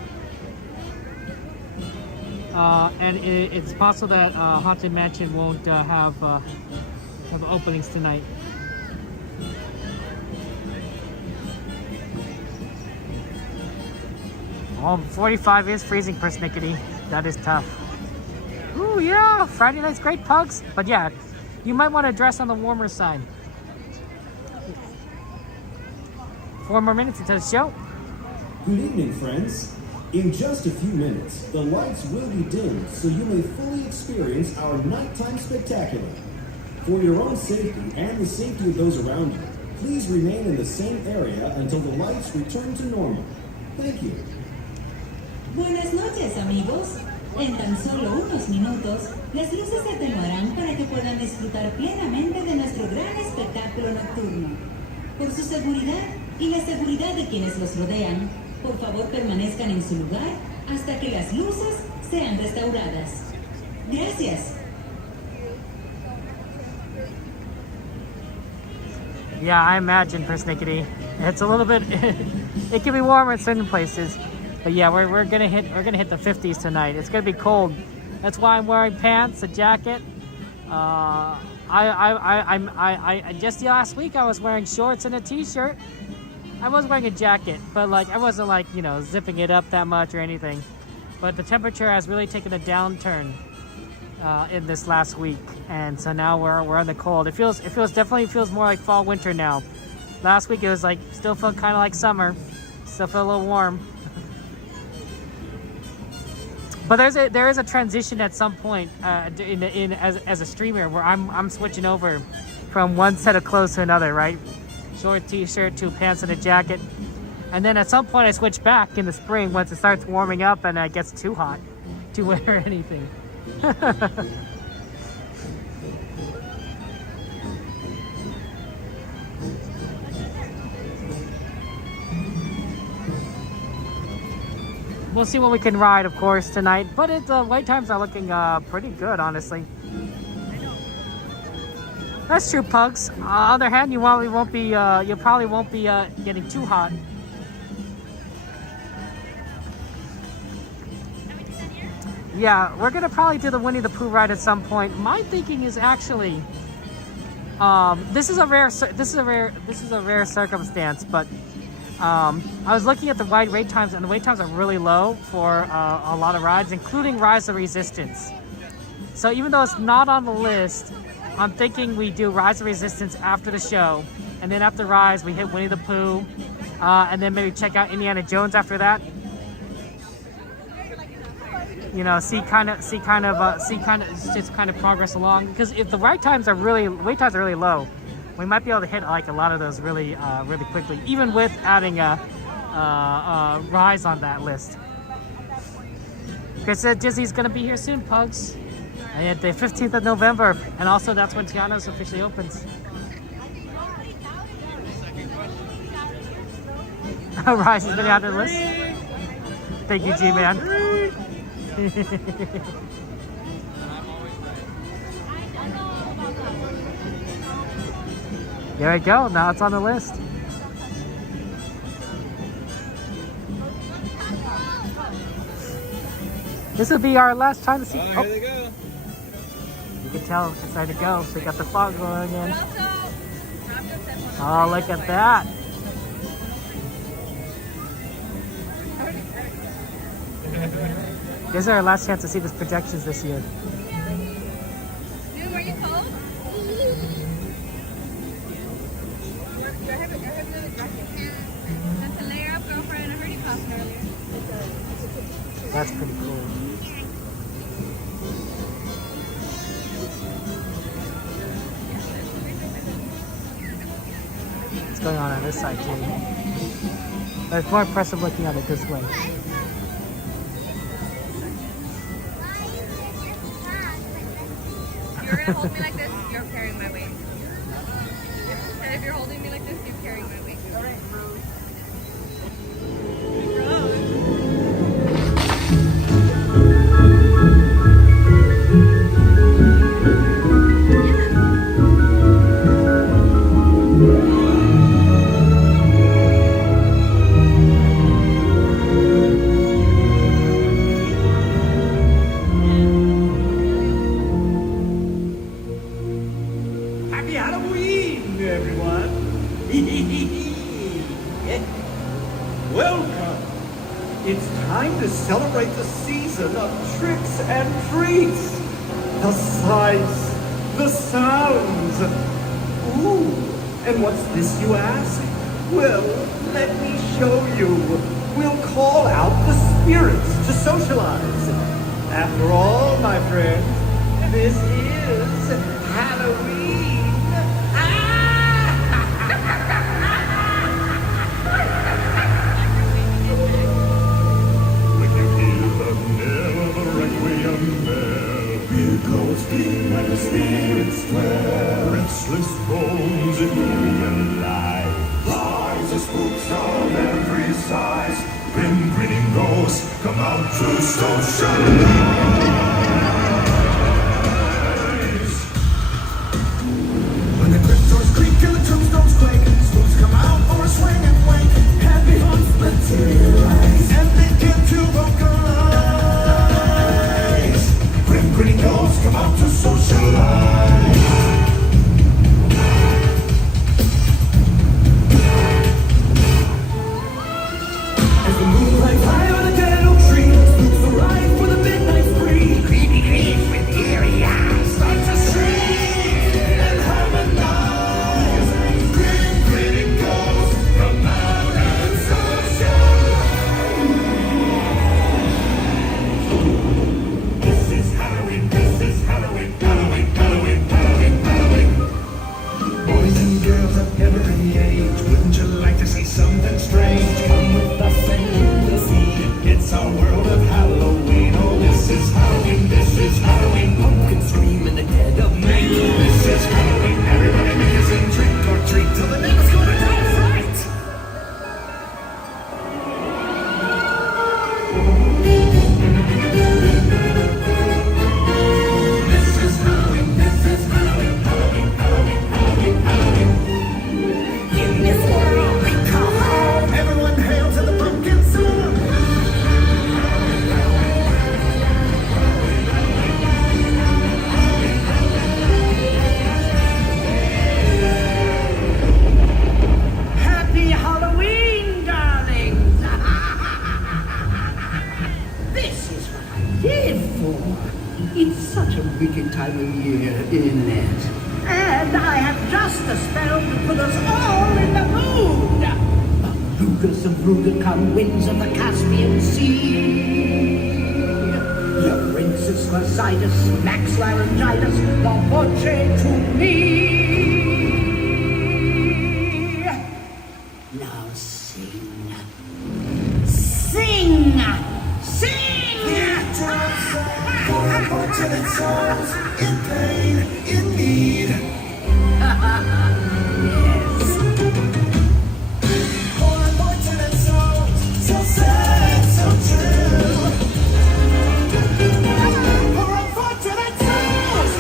And it's possible that Haunted Mansion won't have openings tonight. Oh, 45 is freezing, persnickety. That is tough. Ooh, yeah, Friday night's great, Pugs. But yeah, you might want to dress on the warmer side. 4 more minutes into the show. Good evening, friends. In just a few minutes, the lights will be dimmed so you may fully experience our nighttime spectacular. For your own safety and the safety of those around you, please remain in the same area until the lights return to normal. Thank you. Buenas noches, amigos. En tan solo unos minutos, las luces se atenuarán para que puedan disfrutar plenamente de nuestro gran espectáculo nocturno. Por su seguridad y la seguridad de quienes los rodean, por favor permanezcan en su lugar hasta que las luces sean restauradas. Gracias. Yeah, I imagine, persnickety. It's a little bit. It can be warmer in certain places. But yeah, we're gonna hit the 50s tonight. It's gonna be cold. That's why I'm wearing pants, a jacket. I just last week I was wearing shorts and a t-shirt. I was wearing a jacket, but like I wasn't like, you know, zipping it up that much or anything. But the temperature has really taken a downturn in this last week, and so now we're in the cold. It definitely feels more like fall winter now. Last week it was like still felt kind of like summer, still felt a little warm. But there is a transition at some point as a streamer where I'm switching over from one set of clothes to another, right? Short t-shirt to pants and a jacket, and then at some point I switch back in the spring once it starts warming up and it gets too hot to wear anything. We'll see what we can ride, of course, tonight. But wait times are looking pretty good, honestly. That's true, Pugs. On the other hand, you probably won't be getting too hot Yeah, we're gonna probably do the Winnie the Pooh ride at some point. My thinking is actually, this is a rare circumstance, but I was looking at the wait times, and the wait times are really low for a lot of rides, including Rise of Resistance. So even though it's not on the list, I'm thinking we do Rise of Resistance after the show, and then after Rise we hit Winnie the Pooh, and then maybe check out Indiana Jones after that. You know, see kind of just kind of progress along, because if the wait times are really low, we might be able to hit like a lot of those really quickly, even with adding a Rise on that list. Because Disney's gonna be here soon, Pugs, and the 15th of November, and also that's when Tiana's officially opens. Rise has been out of the list. Thank you, G-Man. There we go. Now it's on the list. This will be our last time to see. Oh, here they go. You can tell it's time to go. So we got the fog going in. Oh, look at that. This is our last chance to see these projections this year. Dude, were you cold? You're heavy on the jacket. That's a layer up, girlfriend. I heard you coughing earlier. That's pretty cool. What's going on this side too? But it's more impressive looking at it this way. You're gonna hold me like this, you're carrying my weight. And if you're holding me like this, you're carrying my weight. All right, Happy Halloween, everyone! Welcome! It's time to celebrate the season of tricks and treats! The sights, the sounds! Ooh, and what's this, you ask? Well, let me show you. We'll call out the spirits to socialize. After all, my friend, this is Halloween! When you hear the knell of a requiem bell, here goes King when the spirits dwell. Restless bones in alien life. Rise as spooks of every size. Grinning ghosts come out to socialize. When the cryptos creak and the tombstones quake, spooks come out for a swing and wake. Happy haunts materialize and begin to vocalize. Grinning ghosts come out to socialize. As the moonlight high on a dead oak tree, spooks arrive for the midnight spree. Creepy creeps with eerie eyes start to shriek and harmonize. Grinning ghosts come out and socialize. This is Halloween, this is Halloween, Halloween, Halloween, Halloween, Halloween. Boys and girls of every age, wouldn't you like to see something strange? Come with us and you will see. It's our world of Halloween. Oh, this is Halloween, this is Halloween. Pumpkins scream in the dead of May. This is Halloween. Everybody make us in trick or treat till the neighbors go to die of fright. This is Halloween, this is Halloween, Halloween, Halloween, Halloween, Halloween. In this world we call home, everyone hates year in it. And I have just the spell to put us all in the mood. Lucas of Rubicon, winds of the Caspian Sea. Your Princess Mercedes, Max Laryngitis, the voce to me. Now sing. Sing! Sing! Unfortunate souls in pain, in need. Yes. Poor unfortunate souls, so sad, so true. Poor unfortunate souls.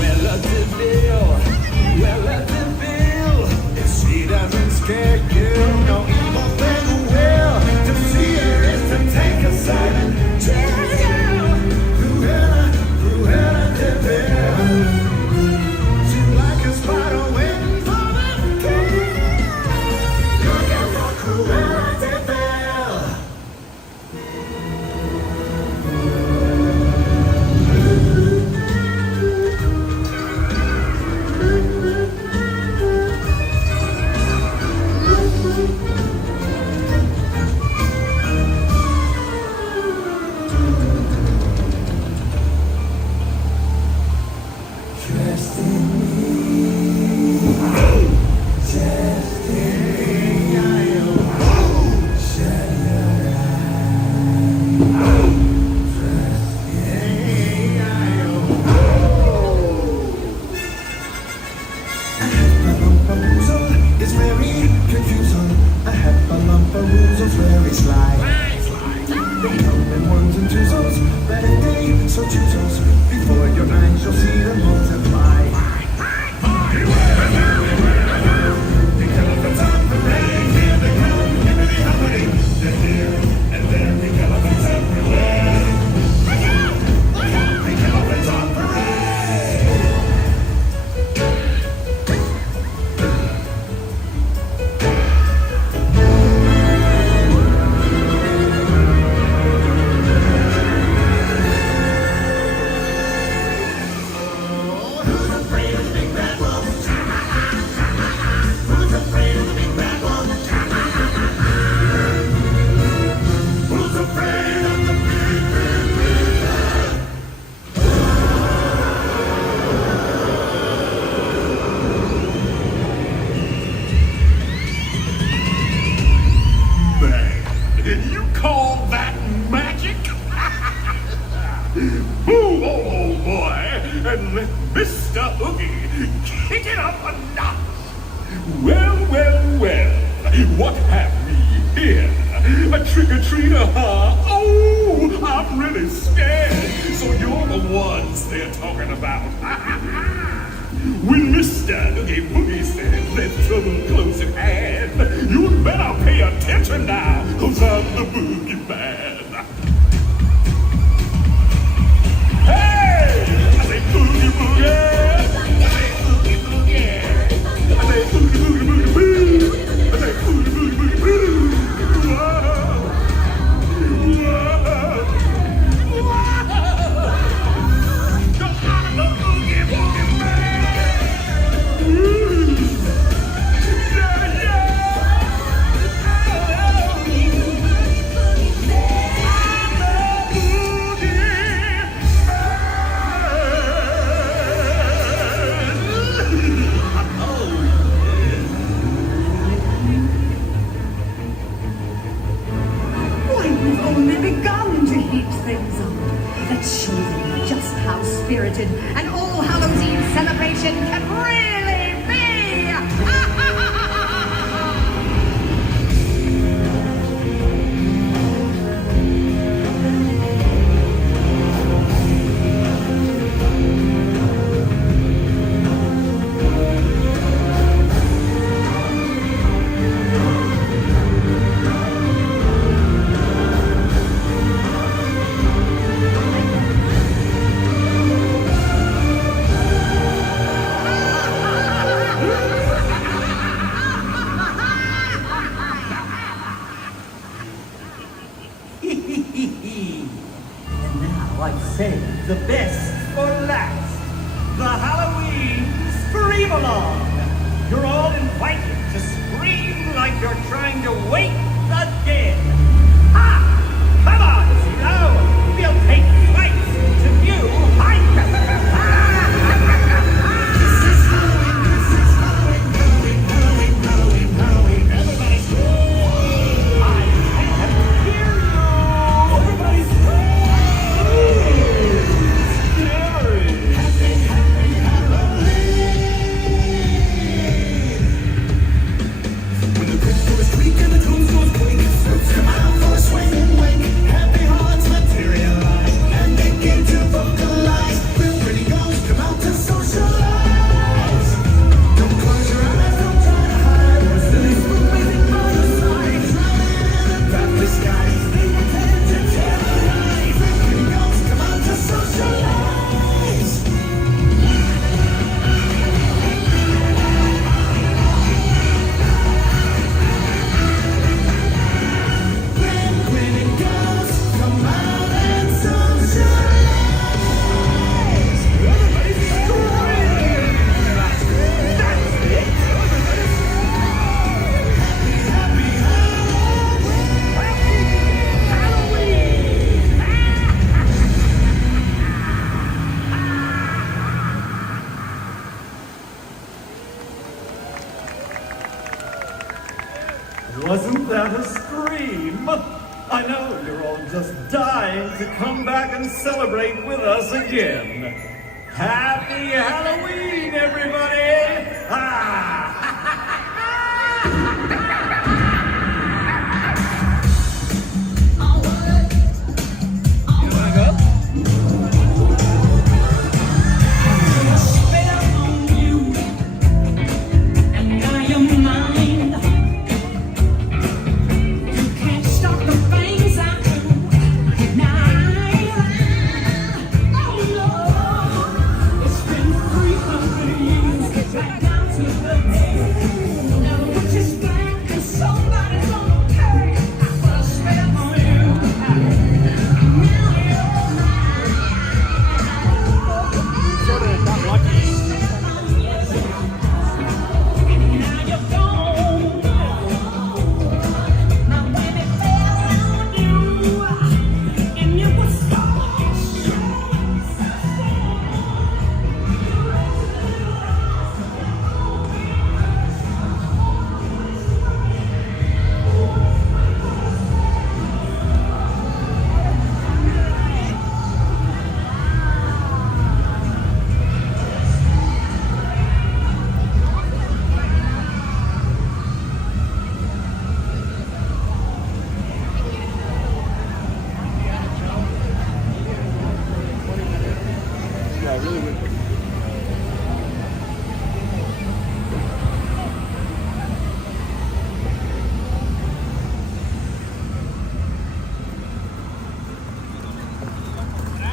Relative Bill, if she doesn't scare you, no evil thing will. To see her is to take a side and chill you. Cruella de Vil. She like a spider waiting for the kill. Look out for Cruella de Vil. Trust in me. Trust in me. Shut your eyes. Trust in me. It's very confusing. A Hepalumperoozel very sly. They come in ones and twos, but a day so choose before your eyes you'll see them multiply. You call that magic? Move, old boy, and let Mr. Oogie kick it up a notch. Well, what have we here? A trick-or-treater, huh? Oh, I'm really scared. So you're the ones they're talking about. When Mr. Oogie Boogie said there's trouble close at hand, you'd better pay attention now, 'cause I'm the boogeyman. Hey! I say boogie boogie! I say boogie boogie! I say boogie boogie boogie boo! I say boogie boogie boogie boo! Whoa! Whoa! Whoa! Come on, the boogie boogie man! Ooh! Yeah, yeah! We've only begun to heat things up. Let's show them just how spirited an All Hallows Eve celebration can really be! And now I save the best for last. you're trying to wait again. Ha! Come on, Zero! We'll take flights to new heights! Wasn't that a scream? I know you're all just dying to come back and celebrate with us again. Happy Halloween, everybody!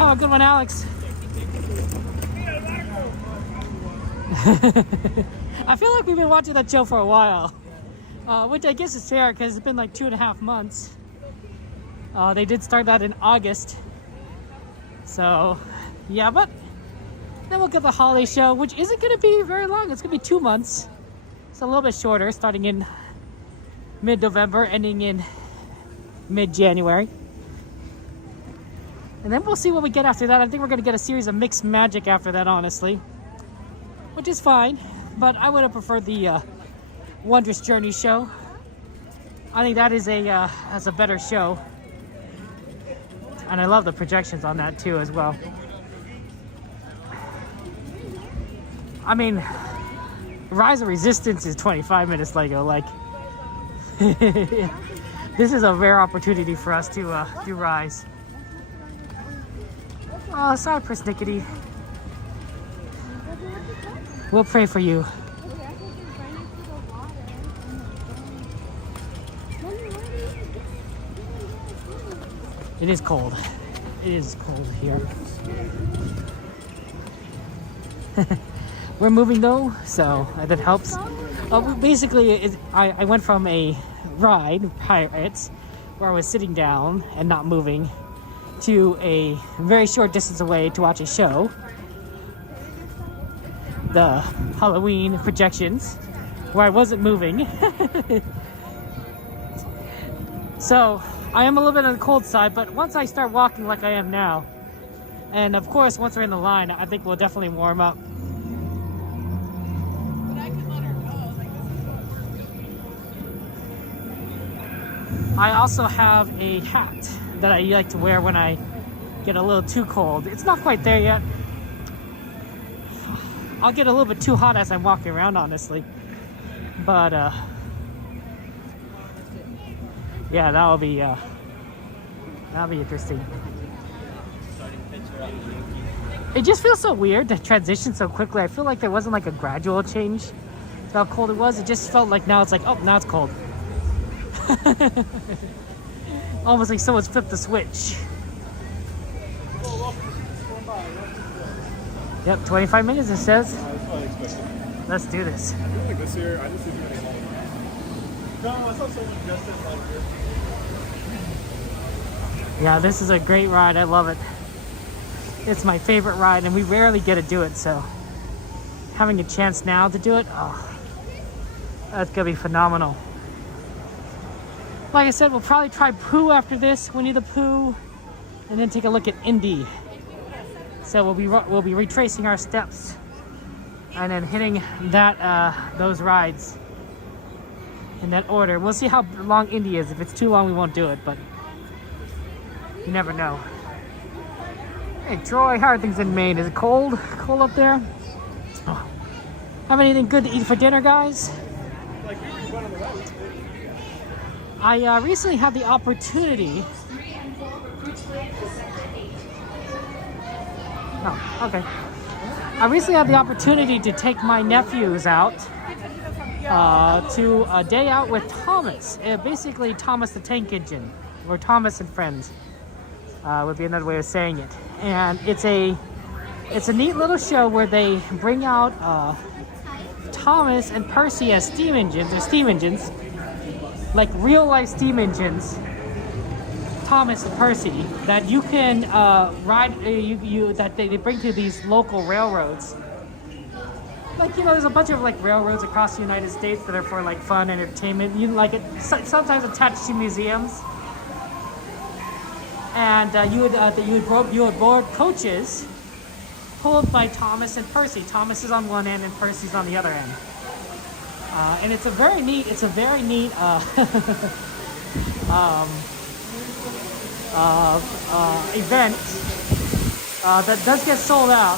Oh, good one, Alex. I feel like we've been watching that show for a while, which I guess is fair because it's been like 2.5 months. They did start that in August. So, yeah, but then we'll get the holiday show, which isn't going to be very long. It's going to be 2 months. It's a little bit shorter, starting in mid-November, ending in mid-January. And then we'll see what we get after that. I think we're going to get a series of mixed magic after that, honestly. Which is fine, but I would have preferred the Wondrous Journey show. I think that is has a better show. And I love the projections on that too as well. I mean, Rise of Resistance is 25 minutes Lego. Like, this is a rare opportunity for us to do Rise. Oh, sorry, persnickety. We'll pray for you. It is cold. It is cold here. We're moving though, so that helps. Basically, I went from a ride, Pirates, where I was sitting down and not moving, to a very short distance away to watch a show. The Halloween projections, where I wasn't moving. So I am a little bit on the cold side, but once I start walking like I am now, and of course once we're in the line, I think we'll definitely warm up. I also have a hat that I like to wear when I get a little too cold. It's not quite there yet. I'll get a little bit too hot as I'm walking around, honestly. But yeah, that'll be interesting. It just feels so weird to transition so quickly. I feel like there wasn't like a gradual change to how cold it was. It just felt like now it's like, oh, now it's cold. Almost like someone's flipped the switch. Yep, 25 minutes it says. Let's do this. Like this year, I just didn't really No, I saw someone dressed in like this. Yeah, this is a great ride. I love it. It's my favorite ride, and we rarely get to do it, so having a chance now to do it, oh, that's gonna be phenomenal. Like I said, we'll probably try Pooh after this, Winnie the Pooh, and then take a look at Indy. So we'll be retracing our steps and then hitting that those rides in that order. We'll see how long Indy is. If it's too long, we won't do it, but you never know. Hey Troy, how are things in Maine? Is it cold? Cold up there? Oh. Have anything good to eat for dinner, guys? I recently had the opportunity. Oh, okay. I recently had the opportunity to take my nephews out to a day out with Thomas. Basically, Thomas the Tank Engine, or Thomas and Friends would be another way of saying it. And it's a neat little show where they bring out Thomas and Percy as steam engines, like real life steam engines. Thomas and Percy that you can ride, that they bring to these local railroads. Like, you know, there's a bunch of like railroads across the United States that are for like fun and entertainment. You like it sometimes attached to museums. And you would board coaches pulled by Thomas and Percy. Thomas is on one end and Percy's on the other end. And it's a very neat event that does get sold out.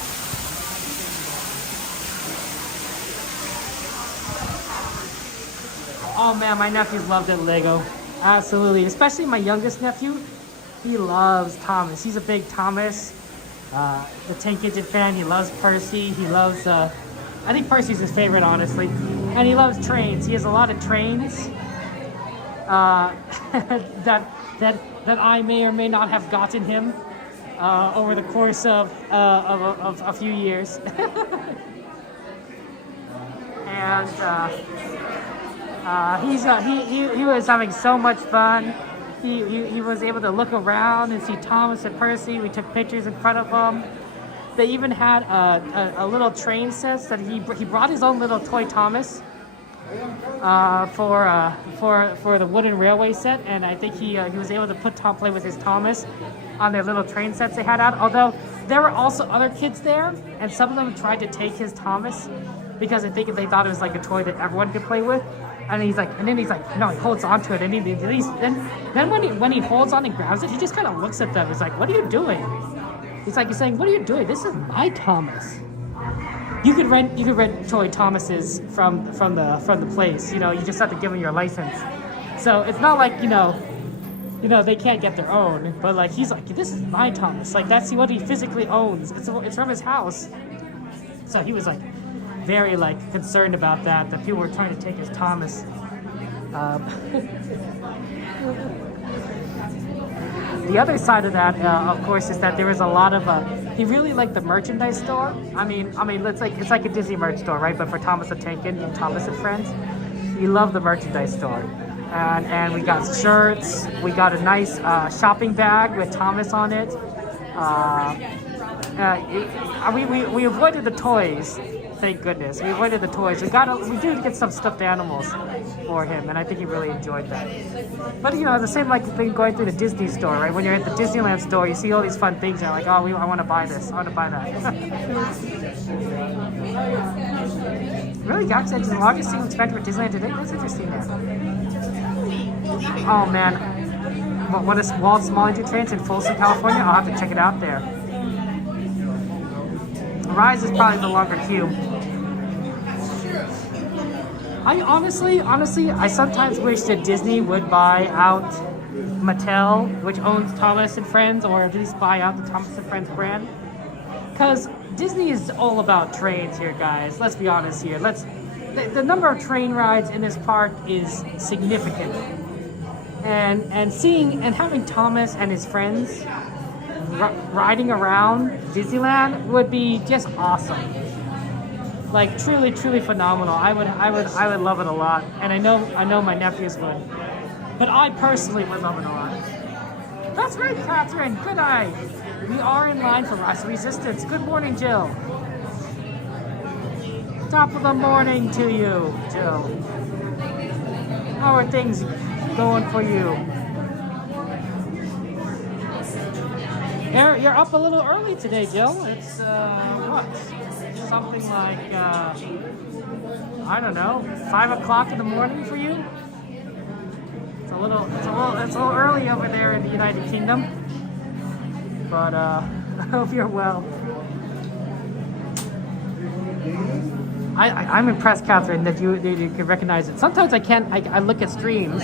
Oh man, my nephews loved it, Lego. Absolutely, especially my youngest nephew. He loves Thomas. He's a big Thomas, the Tank Engine fan. He loves Percy. He loves, I think Percy's his favorite, honestly. And he loves trains. He has a lot of trains that I may or may not have gotten him over the course of a few years. And he was having so much fun. He was able to look around and see Thomas and Percy. We took pictures in front of them. They even had a little train set that he brought his own little toy Thomas for the wooden railway set, and I think he was able to play with his Thomas on their little train sets they had out. Although there were also other kids there, and some of them tried to take his Thomas because I think they thought it was like a toy that everyone could play with. And then he's like, no, he holds on to it, and then when he holds on and grabs it, he just kind of looks at them. He's like, what are you doing? He's saying, what are you doing? This is my Thomas. You could rent toy Thomases from the place. You know, you just have to give them your license. So it's not like, you know, they can't get their own. But like, he's like, this is my Thomas. Like, that's what he physically owns. It's from his house. So he was like very like concerned about that people were trying to take his Thomas. The other side of that, of course, is that there was a lot of he really liked the merchandise store. I mean, it's like a Disney merch store, right? But for Thomas the Tank Engine, Thomas and Friends, he loved the merchandise store. And we got shirts. We got a nice shopping bag with Thomas on it. We avoided the toys thank goodness. We avoided the toys. We did get some stuffed animals for him, and I think he really enjoyed that. But you know, the same like thing going through the Disney store, right? When you're at the Disneyland store, you see all these fun things. You're like, oh, I want to buy this. I want to buy that. Really, guys, it's the largest single expansion for Disneyland today. That's interesting. There. Oh man, what is Walt Small Engine Trains in Folsom, California? I'll have to check it out there. Rise is probably the longer queue. I honestly, I sometimes wish that Disney would buy out Mattel, which owns Thomas and Friends, or at least buy out the Thomas and Friends brand. Because Disney is all about trains here, guys. Let's be honest here. The number of train rides in this park is significant. And seeing and having Thomas and his friends riding around Disneyland would be just awesome. Like truly phenomenal. I would love it a lot, and I know my nephews would, but I personally would love it a lot. That's right, Catherine. Good eye. We are in line for Rise of Resistance. Good morning, Jill. Top of the morning to you, Jill. How are things going for you? You're up a little early today, Jill. It's what? Something like I don't know, 5 o'clock in the morning for you. It's a little early over there in the United Kingdom. But I hope you're well. I'm impressed, Catherine, that you can recognize it. Sometimes I can't. I look at streams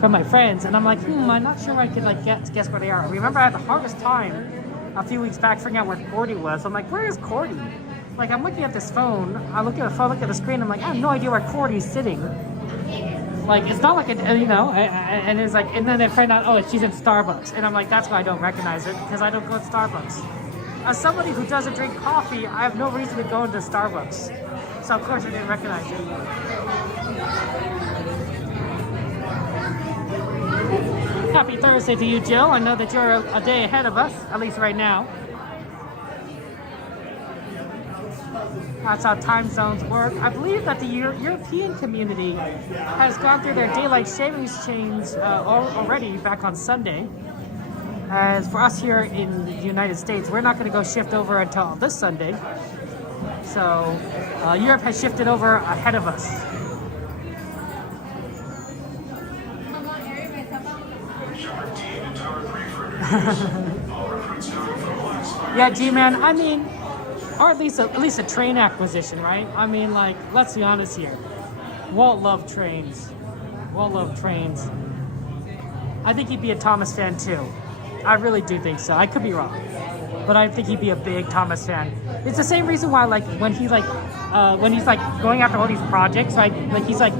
from my friends, and I'm like, I'm not sure I can guess where they are. I remember I had the hardest time a few weeks back figuring out where Cordy was. I'm like, where is Cordy? Like, I'm looking at this phone. I look at the phone, look at the screen. I'm like, I have no idea where Cordy's sitting. Like, it's not like and it's like, and then I find out, she's in Starbucks, and I'm like, that's why I don't recognize it, because I don't go to Starbucks. As somebody who doesn't drink coffee, I have no reason to go into Starbucks. So of course I didn't recognize it. Happy Thursday to you, Jill. I know that you're a day ahead of us, at least right now. That's how time zones work. I believe that the European community has gone through their daylight savings change already back on Sunday. As for us here in the United States, we're not going to go shift over until this Sunday. So Europe has shifted over ahead of us. Yeah, G-Man, I mean, or at least a train acquisition, right? I mean, like, let's be honest here. Walt loved trains. Walt loved trains. I think he'd be a Thomas fan too. I really do think so. I could be wrong, but I think he'd be a big Thomas fan. It's the same reason why, like, when he's like going after all these projects, right? Like, he's like,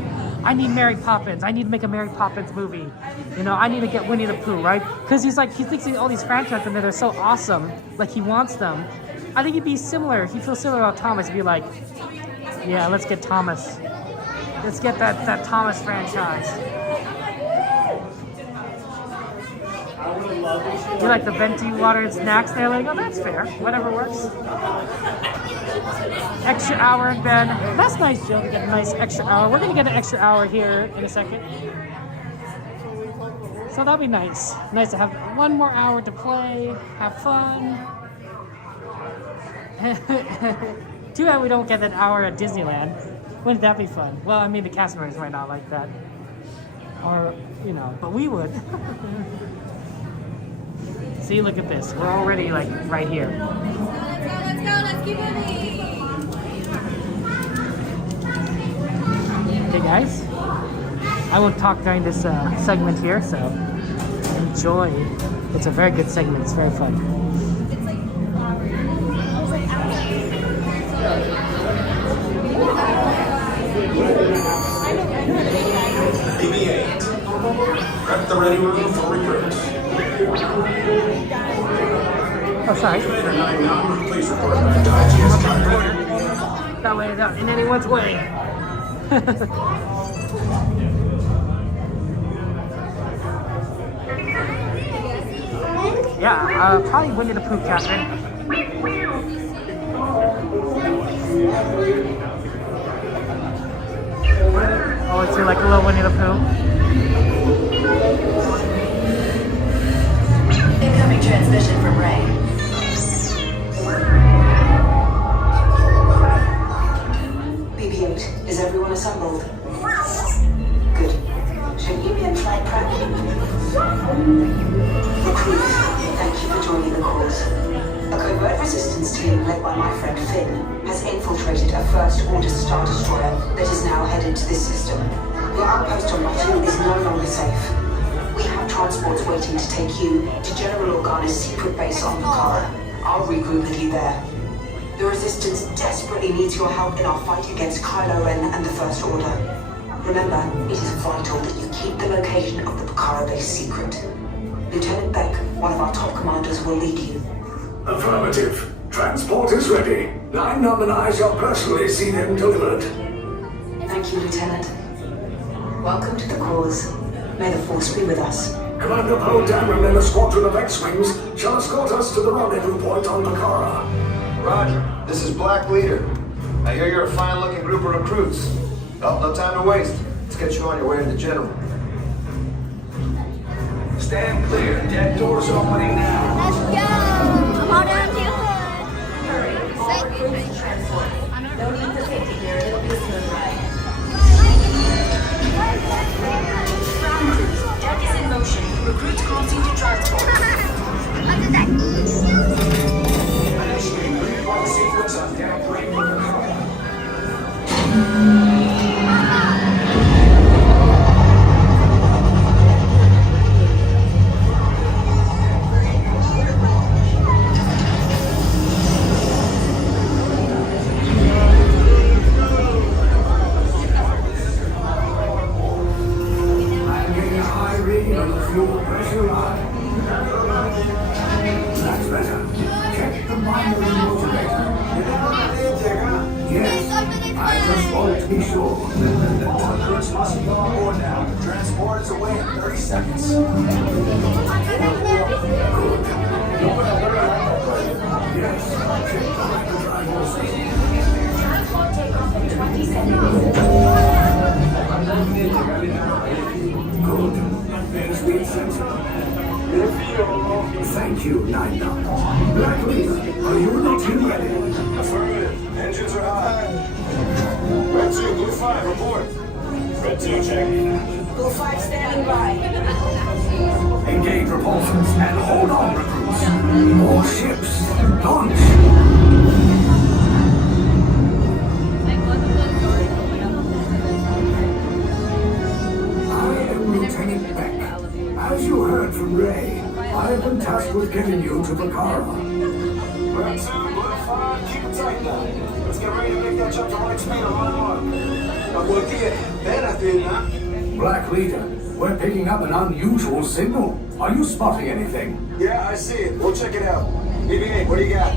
I need Mary Poppins. I need to make a Mary Poppins movie. You know, I need to get Winnie the Pooh, right? Because he thinks all these franchises and they're so awesome. Like, he wants them. I think he'd be similar. He'd feel similar about Thomas. He'd be like, yeah, let's get Thomas. Let's get that Thomas franchise. You like the venti water and snacks there? Like, oh, that's fair. Whatever works. Extra hour in bed. That's nice, Jill, to get a nice extra hour. We're going to get an extra hour here in a second. So that'll be nice. Nice to have one more hour to play, have fun. Too bad we don't get that hour at Disneyland. Wouldn't that be fun? Well, I mean, the cast members might not like that. Or, you know, but we would. See, look at this. We're already, like, right here. Let's go, let's keep moving. Hey, guys. I won't talk during this segment here, so enjoy. It's a very good segment. It's very fun. BB-8. Prep the ready room for recruits. Oh, sorry. Please report back to IGS Counter. That way, not in anyone's way. Yeah, probably Winnie the Pooh, Catherine. Oh, it's like a little Winnie the Pooh. Incoming transmission from Ray. BB-8, is everyone assembled? Good. Should you be in flight prep? Recruits, thank you for joining the cause. A covert resistance team led by my friend Finn has infiltrated a First Order Star Destroyer that is now headed to this system. Your outpost on Loft is no longer safe. We have transports waiting to take you to General Organa's secret base on Bukhara. I'll regroup with you there. The Resistance desperately needs your help in our fight against Kylo Ren and the First Order. Remember, it is vital that you keep the location of the Bukhara base secret. Lieutenant Beck, one of our top commanders, will lead you. Affirmative. Transport is ready. 9 and I shall personally see them delivered. Thank you, Lieutenant. Welcome to the cause. May the Force be with us. Commander Poe Dameron and a squadron of X-Wings shall escort us to the rendezvous point on Bukhara. Roger. This is Black Leader. I hear you're a fine-looking group of recruits. Oh, no time to waste. Let's get you on your way to the General. Stand clear. Dead doors opening now. Let's go! I'm all down to Hurry, all recruits to transport. No need for safety gear, it'll be a smooth ride. Deck is in motion. Recruits crossing to transport. Initiating pre-flight sequence of downgrade for Bukhara. That's better. Check the minor motivator. Yes, I just wanted to be sure. All recruits must be on board now. Transport is away in 30 seconds. Good. Yes, check the hyperdrive system. Transport takeoff in 20 seconds. Good. Airspeed sensor. Thank you, 9. Black Leader, are you not ready? Affirmative. Engines are high. Red 2, Blue 5, report. Red 2, check. Blue 5 standing by. Engage repulsors and hold on, recruits. More ships. Launch. I am Lieutenant Beck. As you heard from Ray, I have been tasked with getting you to Bukhara. Red 2, Blue 5, keep it tight now. Let's get ready to make that jump to light speed and run on. Black Leader, we're picking up an unusual signal. Are you spotting anything? Yeah, I see it. We'll check it out. BB-8, what do you got?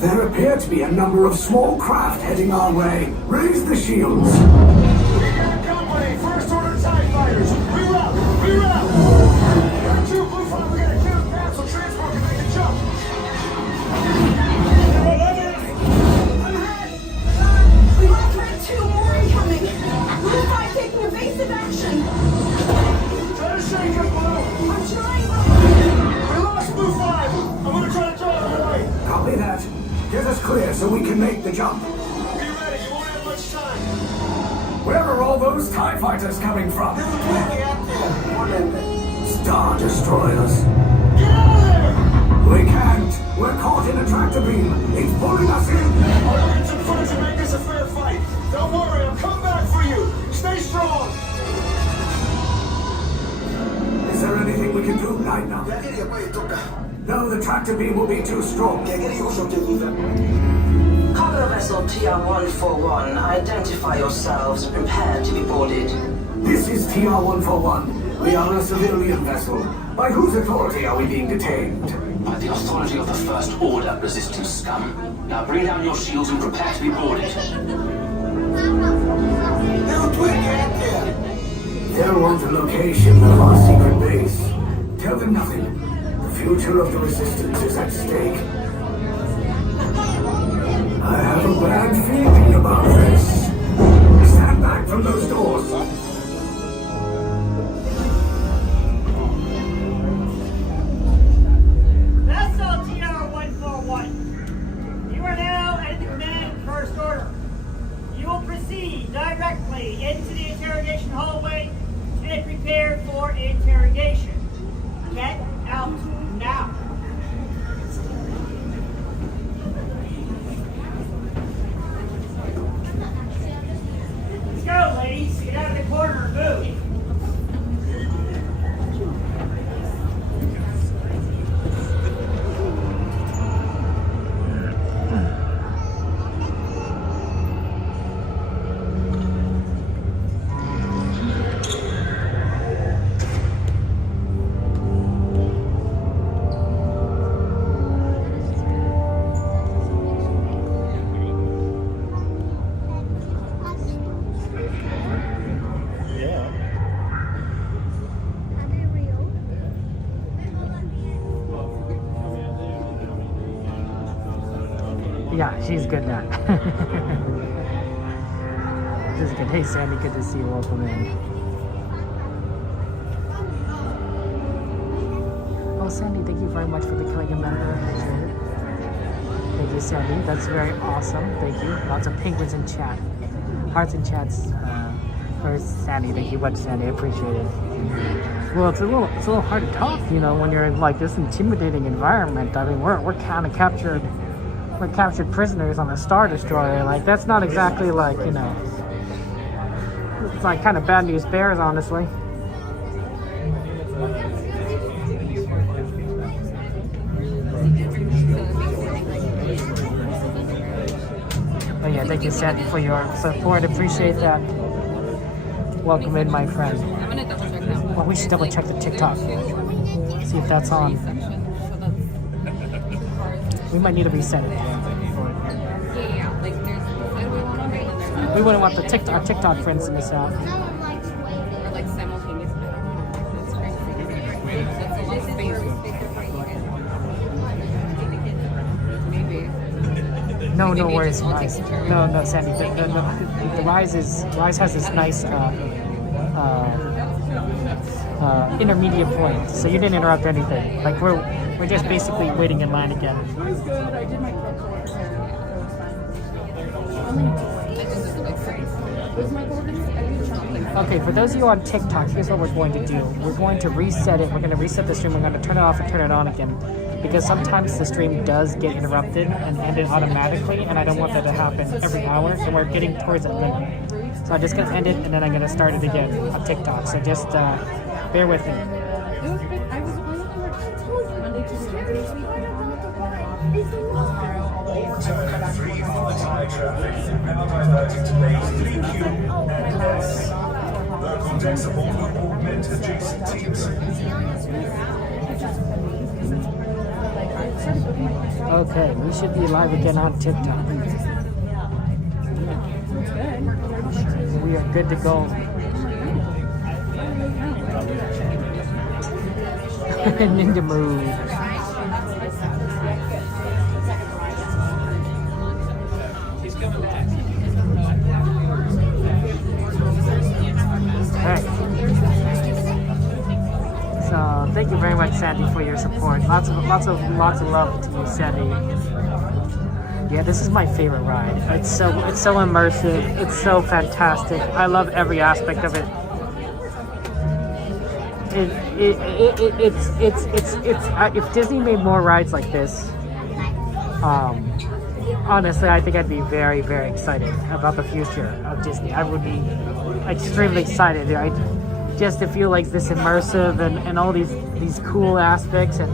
There appear to be a number of small craft heading our way. Raise the shields. We got company. First Order TIE fighters. Reroute. Reroute. Red 2, Blue 5, we got a clear path so transport can make the jump. We lost Red 2, more incoming. Blue 5 taking evasive action. Try to shake it, Blue. I'm trying. We lost Blue 5. I'm gonna try to draw it away. Copy that. Get us clear so we can make the jump. Be ready. You won't have much time. Where are all those TIE fighters coming from? Star Destroyers. Get out of there! We can't. We're caught in a tractor beam. It's pulling us in. I'll get some footage and make this a fair fight. Don't worry, I'll come back for you. Stay strong. Is there anything we can do, 9? No, the tractor beam will be too strong. Cargo vessel TR-141, identify yourselves. Prepare to be boarded. This is TR-141. We are a civilian vessel. By whose authority are we being detained? By the authority of the First Order, resistance scum. Now bring down your shields and prepare to be boarded. They'll want the location of our secret base. Tell them nothing. The future of the resistance is at stake. I have feel bad feeling about this. Stand back from those doors. Vessel TR-141. You are now at the command first order. You will proceed directly into the interrogation hallway and prepare for interrogation. Get out now. Let's go, ladies. Get out of the corner and move. Yeah, she's good now. This is good. Hey, Sandy, good to see you. Welcome in. Oh, Sandy, thank you very much for becoming a member. Appreciate it. Thank you, Sandy. That's very awesome. Thank you. Lots of penguins in chat. Hearts in chats for Sandy. Thank you much, Sandy. I appreciate it. Well, it's a little hard to talk, you know, when you're in like this intimidating environment. I mean, we're kind of captured. We're captured prisoners on a Star Destroyer. Like, that's not exactly like, you know, it's like kind of bad news bears, honestly. But yeah, thank you, Sandy, for your support. Appreciate that. Welcome in, my friend. Well, we should double check the TikTok. See if that's on. We might need to reset it. We wouldn't want the TikTok friends to miss out. No worries, Rise. No, Sandy. The Rise has this nice intermediate point, so you didn't interrupt anything. Like we're just basically waiting in line again. Okay, for those of you on TikTok, here's what we're going to do. We're going to reset it. We're going to reset the stream. We're going to turn it off and turn it on again. Because sometimes the stream does get interrupted and ended automatically, and I don't want that to happen every hour, and we're getting towards that limit. So I'm just going to end it, and then I'm going to start it again on TikTok. So just bear with me. Overturn 3 for the tie traffic, now diverting to lanes 3Q and S. Local tech support will augment adjacent teams. Okay, we should be live again on TikTok. We are good to go. In the mood. Hey. So thank you very much, Sandy, for your support. Lots of love to you, Sandy. Yeah, this is my favorite ride. It's so immersive. It's so fantastic. I love every aspect of it. If Disney made more rides like this, honestly, I think I'd be very, very excited about the future of Disney. I would be extremely excited. Just to feel like this immersive and all these cool aspects, and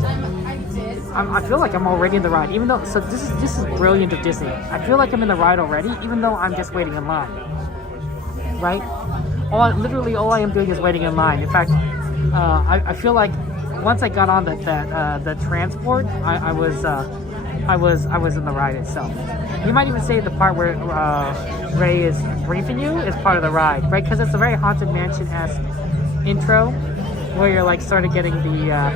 I feel like I'm already in the ride. Even though, so this is brilliant of Disney. I feel like I'm in the ride already, even though I'm just waiting in line. Right? Literally all I am doing is waiting in line. In fact, I feel like once I got on the transport, I was in the ride itself. You might even say the part where Ray is briefing you is part of the ride, right? Because it's a very Haunted Mansion-esque intro, where you're like sort of getting the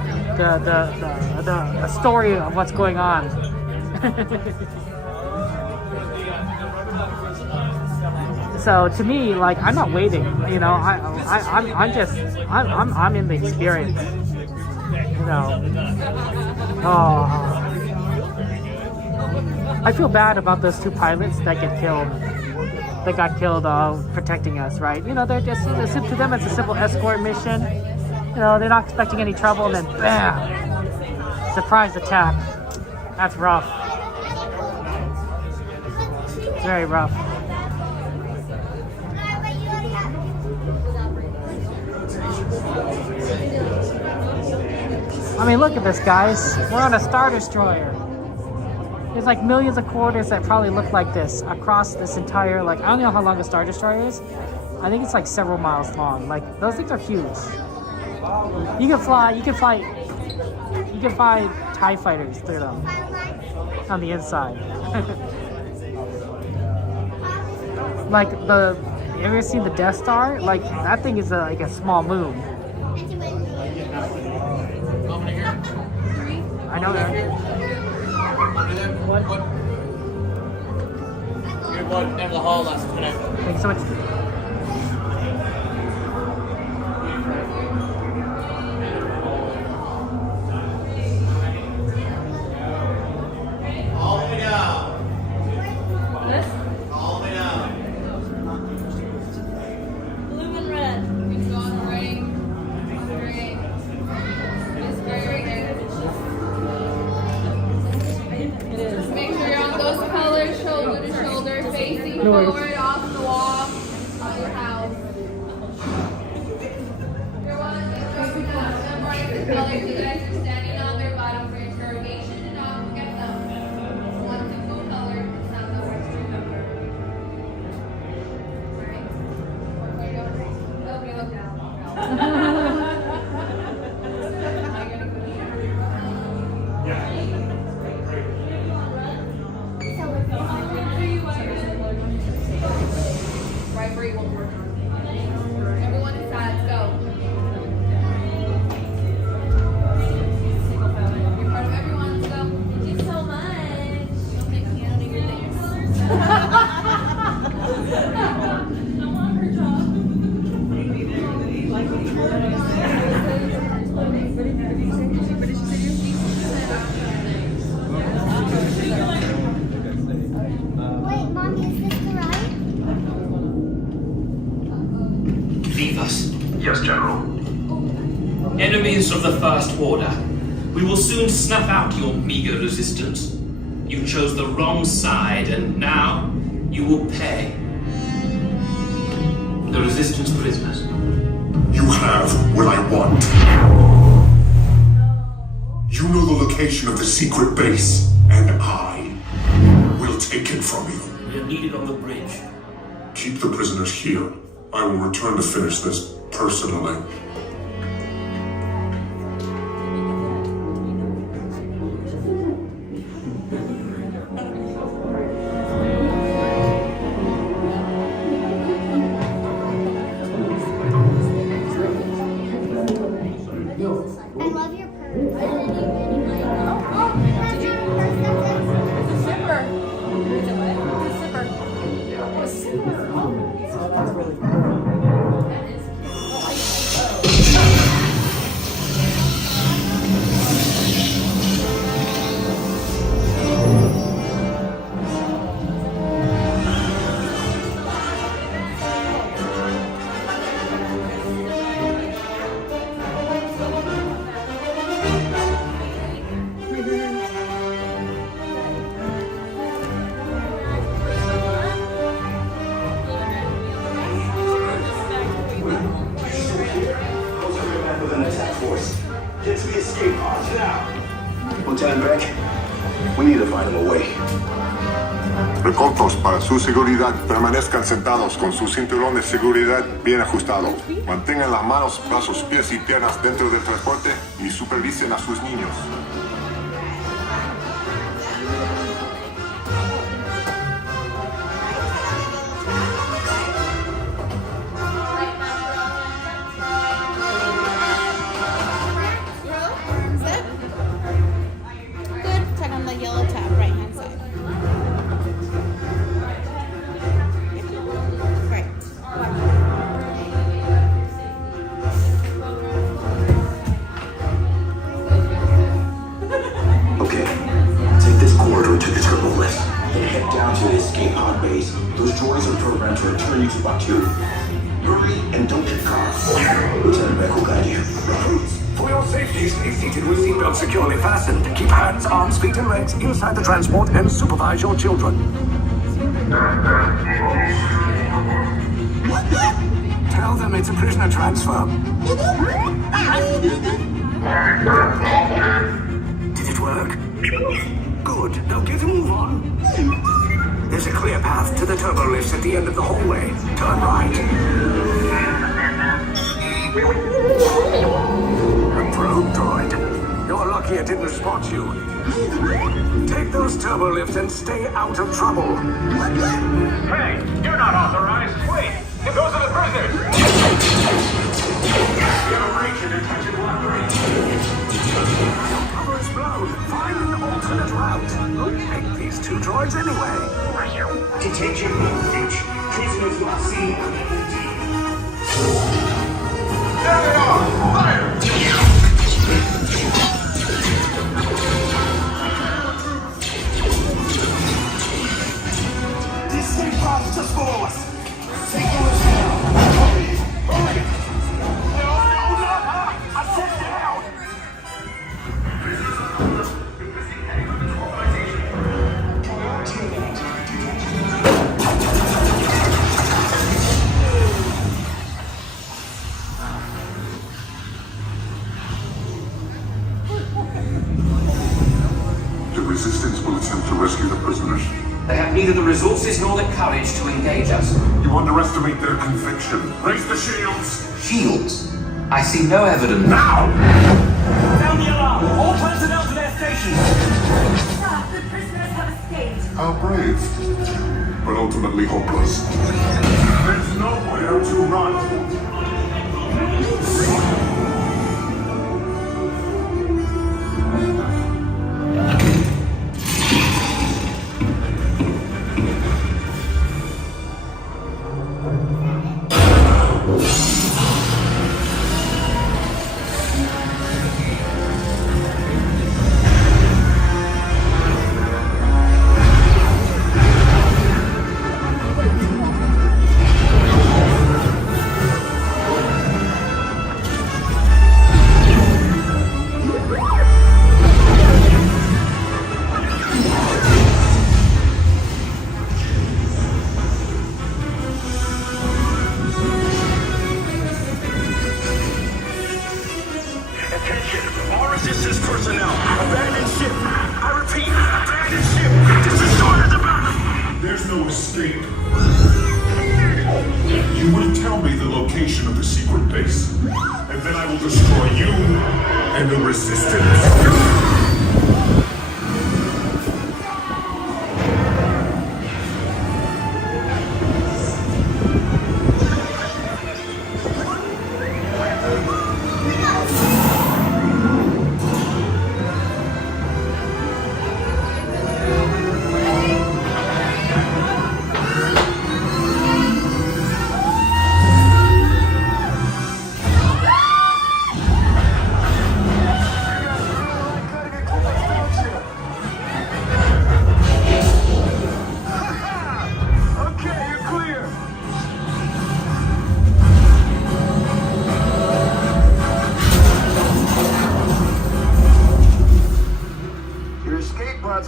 story of what's going on. So to me, like, I'm not waiting. You know, I'm in the experience. You know. Oh. I feel bad about those two pilots that get killed. That got killed protecting us, right? You know, to them it's a simple escort mission. You know, they're not expecting any trouble, and then bam, surprise attack. That's rough. Very rough. I mean, look at this, guys. We're on a Star Destroyer. There's like millions of quarters that probably look like this across this entire, like, I don't know how long a Star Destroyer is. I think it's like several miles long. Like, those things are huge. You can fly TIE fighters through them on the inside. Like, have you ever seen the Death Star? Like, that thing is like a small moon. I know that. What? You're going down the hall last minute. Thanks so much. All the way down. This? All the way down. Blue and red. We've gone right. Great. It's very good. It is. Make sure you're on those colors, shoulder to shoulder, facing forward off the wall of your house. You're one of the colors you guys are standing on their bottom for interrogation, and not forget them. One single color, it's not the worst to remember. Alright? Okay, look down. Right where you want to work on. Everyone inside, go. You're part of everyone, so thank you so much. You don't make me out of your dance. No want her job. Wait, Mommy, is this the ride? Leave us. Yes, General. Enemies of the First Order. We will soon snuff out your meager resistance. You chose the wrong side, and now you will pay. The resistance prisoners. You have what I want. You know the location of the secret base, and I will take it from you. We are needed on the bridge. Keep the prisoners here. I will return to finish this personally. I love your purse. Did you purse something? It's a zipper. It's a what? It's a zipper. Oh, a zipper. That's really cool. That is With an attack force. Get to the escape pods now. Lieutenant Beck, we need to find him a way. Recaudos para su seguridad, permanezcan sentados con su cinturón de seguridad bien ajustado. Mantengan las manos, brazos, pies y piernas dentro del transporte y supervisen a sus niños. good. Tug on the yellow tab, right hand side. Great. Lieutenant Beck will guide you. Recruits, for your safety, stay seated with seatbelts securely fastened. Keep hands, arms, feet, and legs inside the transport and supervise your children. Tell them it's a prisoner transfer. Did it work? Good. Now get a move on. There's a clear path to the turbo lifts at the end of the hallway. Turn right. A probe droid. You're lucky it didn't spot you. Take those turbo lifts and stay out of trouble. Hey, you're not authorized. Wait, those are the prisoners. You're breaching and touching block Cover is blown. Find an alternate route. Who picked these two droids anyway? Detention breach. Prisoners not seen on level D. There they are! Fire! These safe bombs just below us. Signal is down. Hurry! Hurry! No, not her! I said down! The Resistance will attempt to rescue the prisoners. They have neither the resources nor the courage to engage us. You underestimate their conviction. Raise the shields! Shields? I see no evidence. Now! Sound the alarm! All personnel to their stations! Sir, the prisoners have escaped. How brave, but ultimately hopeless. There's nowhere to run.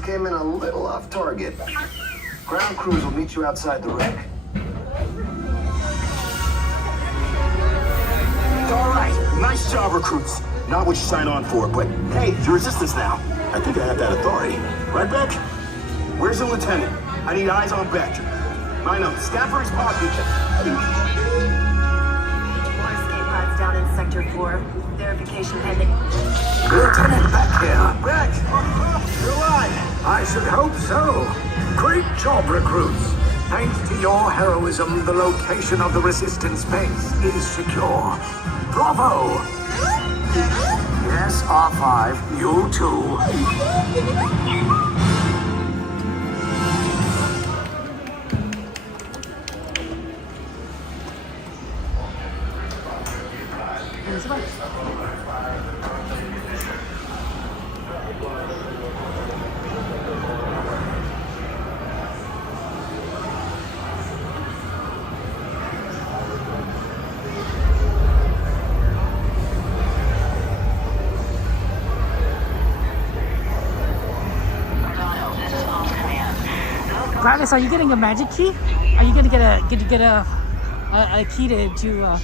Came in a little off target. Ground crews will meet you outside the wreck. All right, nice job, recruits. Not what you signed on for, but hey, you're resistance now. I think I have that authority. Right, Beck? Where's the lieutenant? I need eyes on Beck. I know, Stafford's pod beacon. More escape pods down in Sector 4. Verification pending. Lieutenant Beck here. Beck! You're alive! I should hope so. Great job, recruits. Thanks to your heroism, the location of the Resistance base is secure. Bravo! Yes, R5, you too. Gladys, are you getting a magic key? Are you gonna get a key to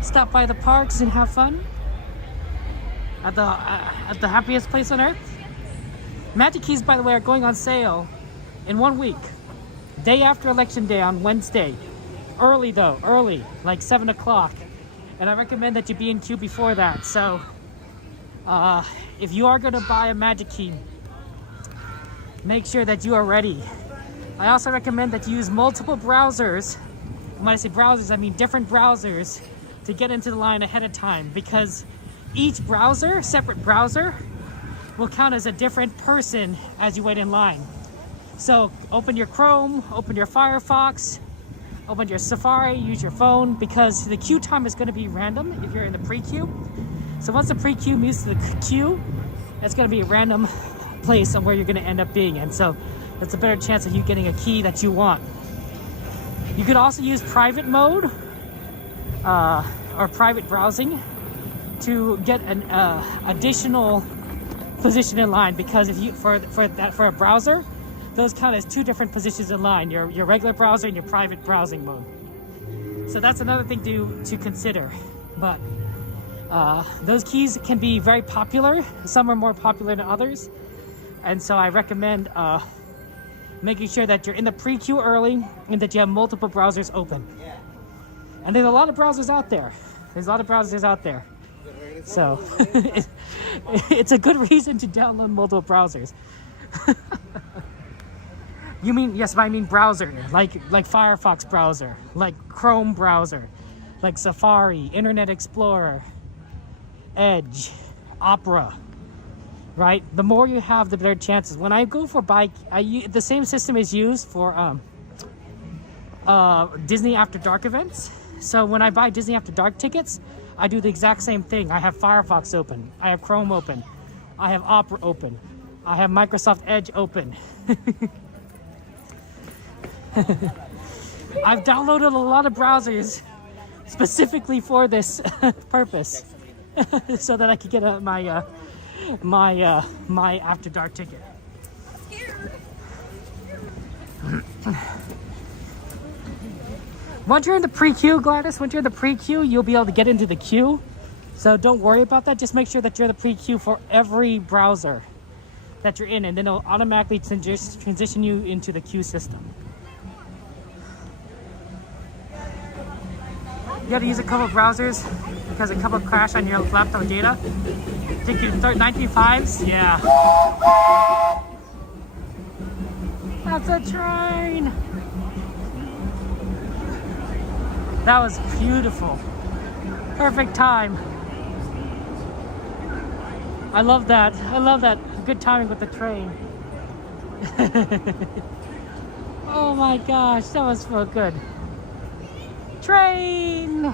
stop by the parks and have fun at the happiest place on earth? Magic keys, by the way, are going on sale in 1 week, day after Election Day on Wednesday. Early though, early, like 7 o'clock. And I recommend that you be in queue before that. So if you are gonna buy a magic key, make sure that you are ready. I also recommend that you use multiple browsers. When I say browsers, I mean different browsers to get into the line ahead of time, because each browser, separate browser, will count as a different person as you wait in line. So open your Chrome, open your Firefox, open your Safari, use your phone, because the queue time is going to be random if you're in the pre-queue. So once the pre-queue moves to the queue, it's going to be a random place of where you're going to end up being. And so that's a better chance of you getting a key that you want. You could also use private mode or private browsing to get an additional position in line, because if you for a browser, those count as two different positions in line, your regular browser and your private browsing mode. So that's another thing to consider. But those keys can be very popular. Some are more popular than others. And so I recommend making sure that you're in the pre-queue early and that you have multiple browsers open. And there's a lot of browsers out there. So it's a good reason to download multiple browsers. You mean, yes, I mean browser, like Firefox browser, like Chrome browser, like Safari, Internet Explorer, Edge, Opera, right? The more you have, the better chances. When I go for bike, the same system is used for Disney After Dark events. So when I buy Disney After Dark tickets, I do the exact same thing. I have Firefox open, I have Chrome open, I have Opera open, I have Microsoft Edge open. I've downloaded a lot of browsers specifically for this purpose, so that I could get my After Dark ticket. Once you're in the pre-queue, Gladys, once you're in the pre-queue, you'll be able to get into the queue. So don't worry about that. Just make sure that you're in the pre-queue for every browser that you're in, and then it'll automatically transition you into the queue system. You gotta use a couple of browsers because a couple crash on your laptop data. Think you 19.5s? Yeah. That's a train! That was beautiful. Perfect time. I love that. I love that. Good timing with the train. Oh my gosh, that was so good. Train!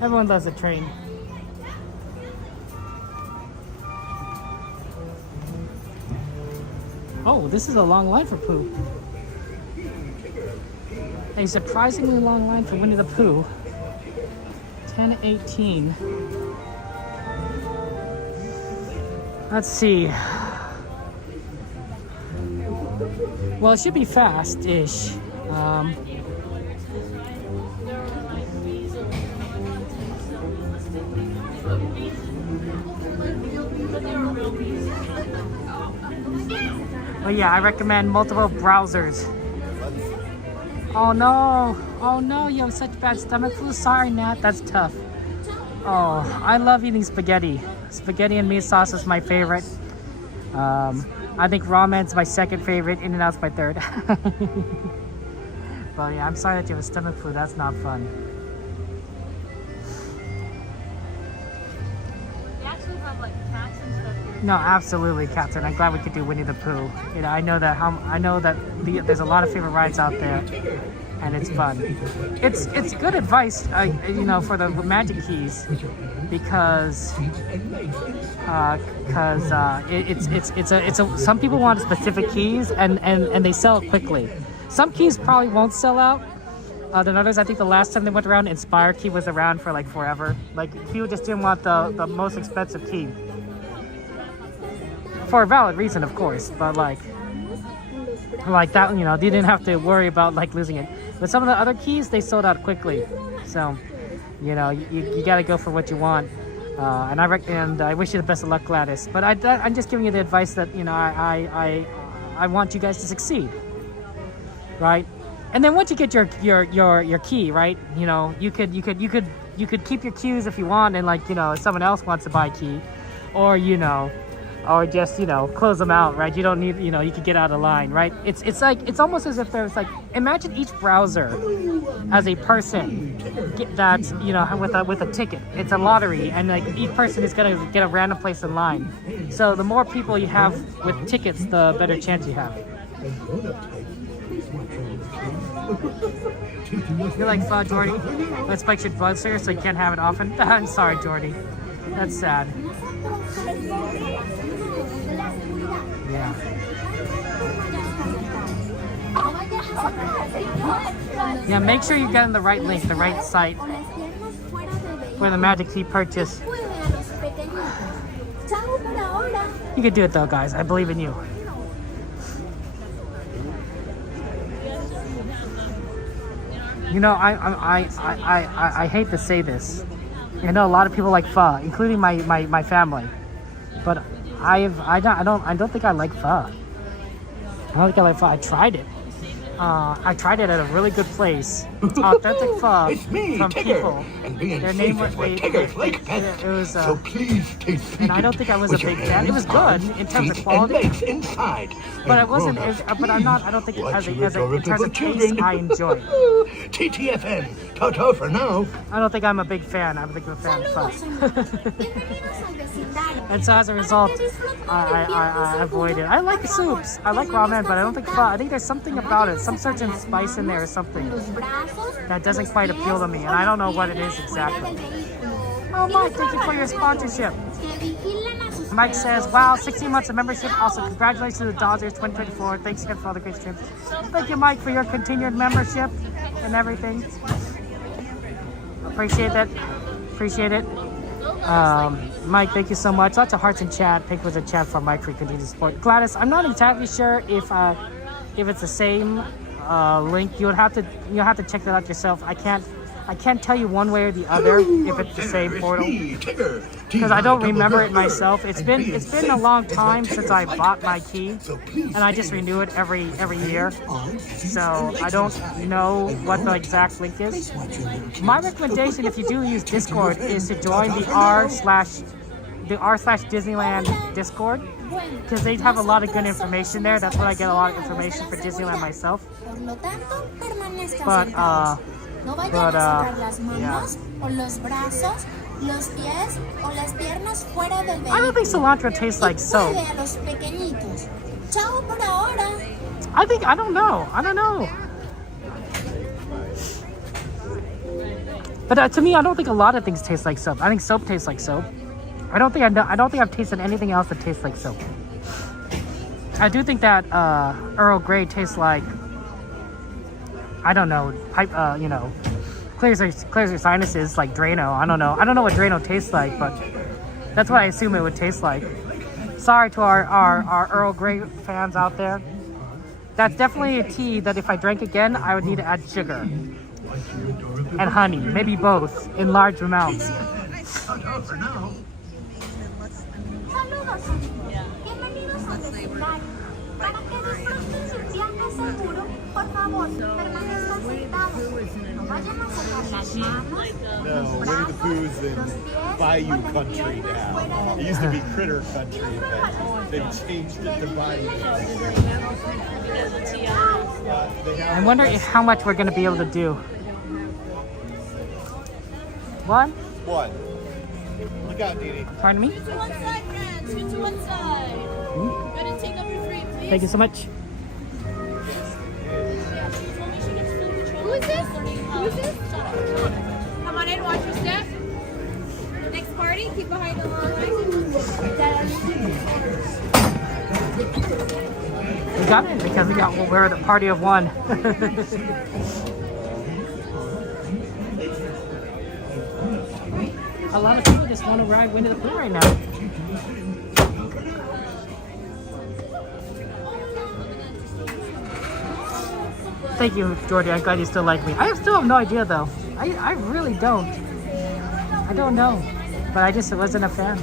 Everyone loves a train. Oh, this is a long line for Pooh. A surprisingly long line for Winnie the Pooh. 10:18. Let's see. Well, it should be fast-ish. But yeah, I recommend multiple browsers. Oh no, you have such bad stomach flu. Sorry, Nat, that's tough. Oh, I love eating spaghetti. Spaghetti and meat sauce is my favorite. I think ramen's my second favorite. In-N-Out's my third. But yeah, I'm sorry that you have a stomach flu. That's not fun. They actually have like cats and stuff here. No, absolutely, Catherine. I'm glad we could do Winnie the Pooh. You know, I know that there's a lot of favorite rides out there, and it's fun. It's good advice, you know, for the magic keys, because some people want specific keys, and they sell quickly. Some keys probably won't sell out than others. I think the last time they went around, Inspire key was around for like forever. Like people just didn't want the most expensive key. For a valid reason, of course, but like, like that, you know, they didn't have to worry about like losing it. But some of the other keys, they sold out quickly. So, you know, you got to go for what you want. And I wish you the best of luck, Gladys. But I'm just giving you the advice that, you know, I want you guys to succeed, right? And then once you get your key, right? You know, you could keep your queues if you want, and like, you know, if someone else wants to buy a key, or you know, or just, you know, close them out, right? You don't need, you know, you could get out of line, right? It's like, it's almost as if there's like, imagine each browser as a person that, you know, with a ticket. It's a lottery, and like each person is gonna get a random place in line. So the more people you have with tickets, the better chance you have. You're like, Jordy, that spikes your blood sugar, so you can't have it often. I'm sorry, Jordy. That's sad. Yeah. Yeah, make sure you're getting the right link, the right site for the Magic Key purchase. You can do it though, guys. I believe in you. You know, I hate to say this. I know a lot of people like pho, including my family, but I don't think I like pho. I don't think I like pho. I tried it. I tried it at a really good place. It's authentic pho from people. Their name was it was so please taste and I don't think I was a big fan. It was good in terms of quality, but I wasn't. But I'm not. I don't think as in terms of taste, I enjoy it. TTFN, ta-ta for now. I don't think I'm a big fan. I'm a big fan of pho. And so as a result, I avoid it. I like soups. I like ramen, but I don't think pho. I think there's something about it, some certain spice in there or something that doesn't quite appeal to me, and I don't know what it is exactly. Oh, Mike, thank you for your sponsorship. Mike says, wow, 16 months of membership. Also, congratulations to the Dodgers 2024. Thanks again for all the great streams. Thank you, Mike, for your continued membership and everything. Appreciate that. Appreciate it. Mike, thank you so much. Lots of hearts in chat. Pink was a chat for Mike for continued support. Gladys, I'm not exactly sure if it's the same link. You'll have to check that out yourself. I can't tell you one way or the other if it's the same portal, because I don't remember it myself. It's been a long time since I bought my key, and I just renew it every year. So I don't know what the exact link is. My recommendation, if you do use Discord, is to join the r/Disneyland Discord, because they have a lot of good information there. That's where I get a lot of information for Disneyland myself. But yeah. I don't think cilantro tastes like soap. I don't know. But to me, I don't think a lot of things taste like soap. I think soap tastes like soap. I don't think I've tasted anything else that tastes like soap. I do think that Earl Grey tastes like, I don't know, you know, clears your sinuses like Drano. I don't know what Drano tastes like, but that's what I assume it would taste like. Sorry to our Earl Grey fans out there. That's definitely a tea that if I drank again, I would need to add sugar and honey, maybe both in large amounts. For now. No, Winnie the Pooh's in Bayou Country now. It used to be Critter Country, but they've changed it to Bayou. I wonder how much we're going to be able to do. One? Look out, Dee Dee. Pardon me? Scoot to one side, friends. Scoot to one side. Better take up your free, please. Thank you so much. Who is this? Come on in, watch your step. Next party, keep behind the line. We got it because we're the party of one. A lot of people just want to ride Winnie the Pooh right now. Thank you, Jordy. I'm glad you still like me. I still have no idea, though. I really don't. I don't know. But I just wasn't a fan.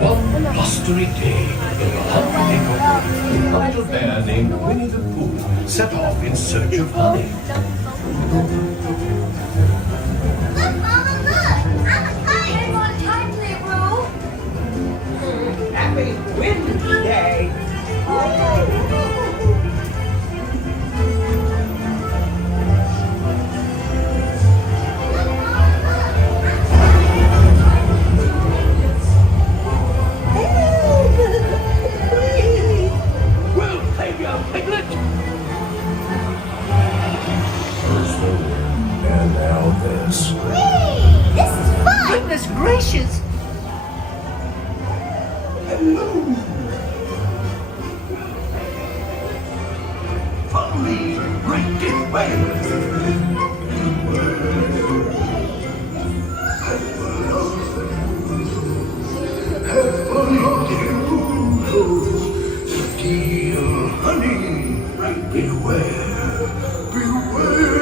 One blustery day in the hungry neighborhood, a little bear named Winnie the Pooh set off in search of honey. Look, Mama, look! I'm a kite! Hey, want a kite play, bro? Happy Windy Day! Well, Flavia, Piglet! First the wind, and now this. Whee! This is fun! Goodness gracious! Hello! Follow me, right this way! Steal honey, right beware, beware.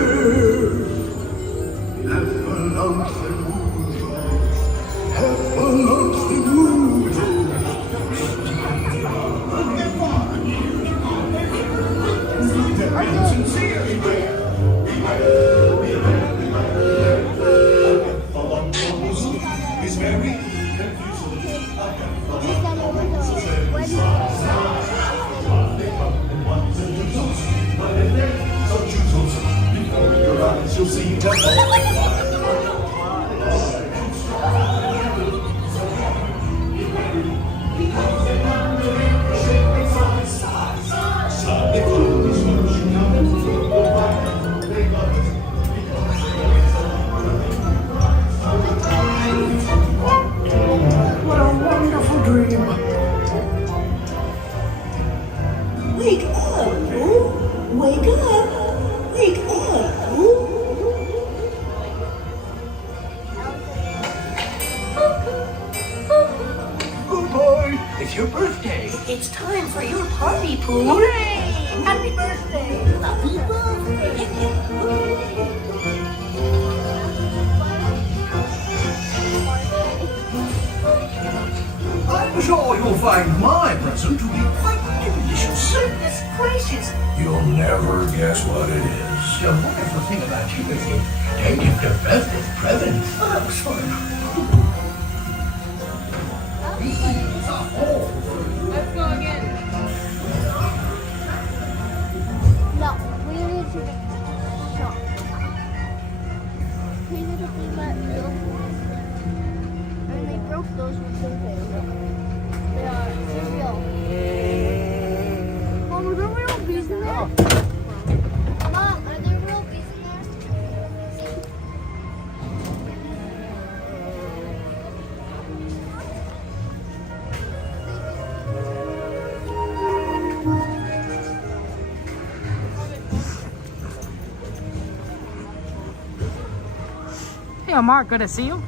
Have a lonesome mood, have a lonesome mood. Are you sincere? Is very you'll see what a wonderful dream. Wake up, Pooh! Wake up! Wake up, Pooh! Good boy, it's your birthday. It's time for your party, Pooh! Hooray! Happy birthday! Happy birthday! I'm sure you'll find my present to be quite delicious. Goodness gracious! You'll never guess what it is. The wonderful thing about you is you take it to birthday present. Oh, that was fun. Let's go again. No, we need to shop. We need to be that real. And they broke those with some they're real. Mom, are there real bees in there? Mom, are there real bees in there? Hey, Omar, good to see you.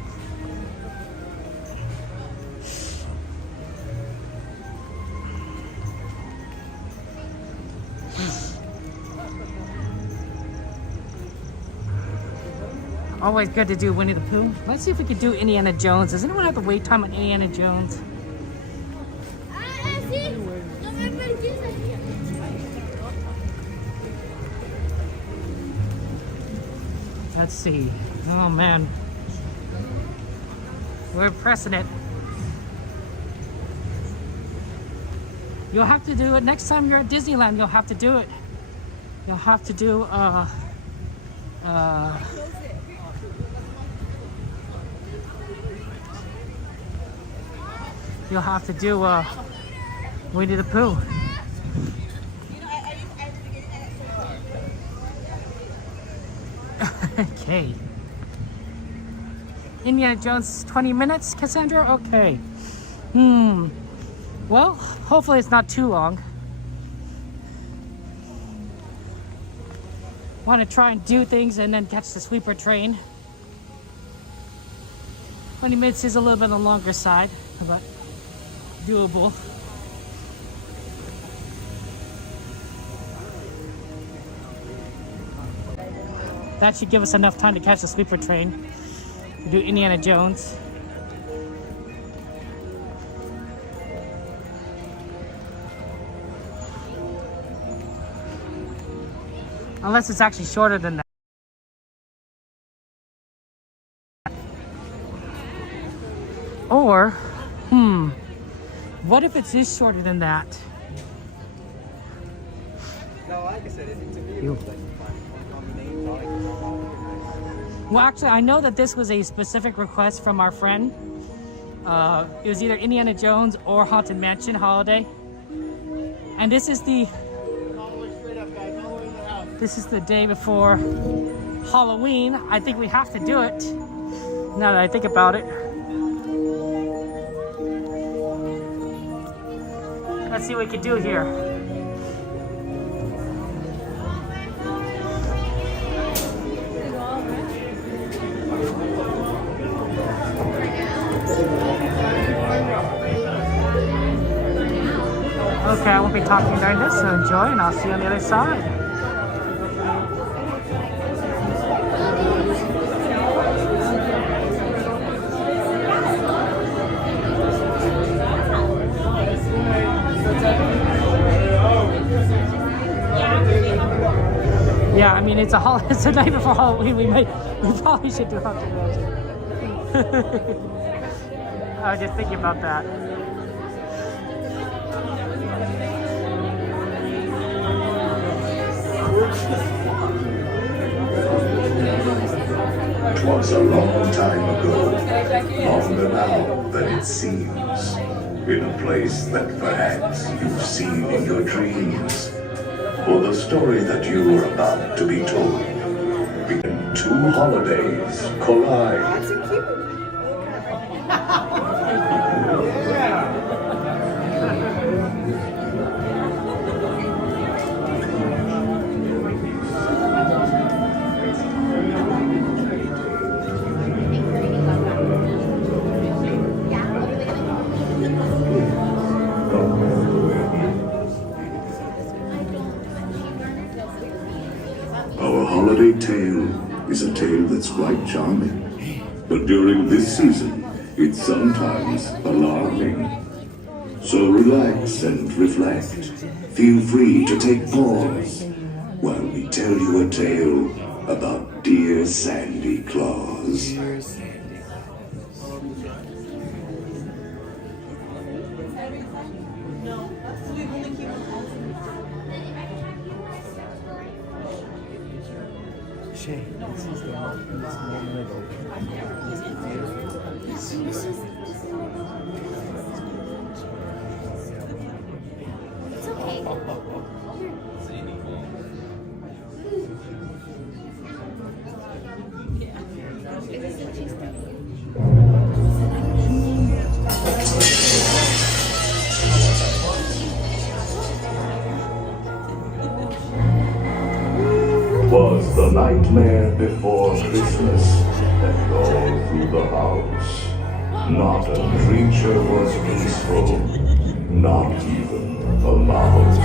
Always good to do Winnie the Pooh. Let's see if we can do Indiana Jones. Does anyone have the wait time on Indiana Jones? Let's see. Oh man. We're pressing it. You'll have to do it next time you're at Disneyland. You'll have to do it. You'll have to do you'll have to do Winnie the Pooh. Okay. Indiana Jones 20 minutes, Cassandra? Okay. Well, hopefully it's not too long. Want to try and do things and then catch the sleeper train. 20 minutes is a little bit on the longer side, but doable. That should give us enough time to catch the sleeper train. Do Indiana Jones. Unless it's actually shorter than that. Or, what if it is shorter than that? No, like I said, to me it was like Well, actually, I know that this was a specific request from our friend. It was either Indiana Jones or Haunted Mansion Holiday. And this is the day before Halloween. I think we have to do it, now that I think about it. Let's see what we can do here. Okay, I won't be talking during this, so enjoy, and I'll see you on the other side. Yeah, I mean, it's a night before Halloween. We probably should do Haunted Mansion. I was just thinking about that. Twas a long time ago, longer now than it seems, in a place that perhaps you've seen in your dreams. For the story that you are about to be told, when two holidays collide. Our holiday tale is a tale that's quite charming, but during this season, it's sometimes alarming. So relax and reflect. Feel free to take pause while we tell you a tale about dear Sandy Claus. Shay, this is the moment of It's okay. Was the nightmare before Christmas that all through the house? Not a creature was peaceful, not even a mouse.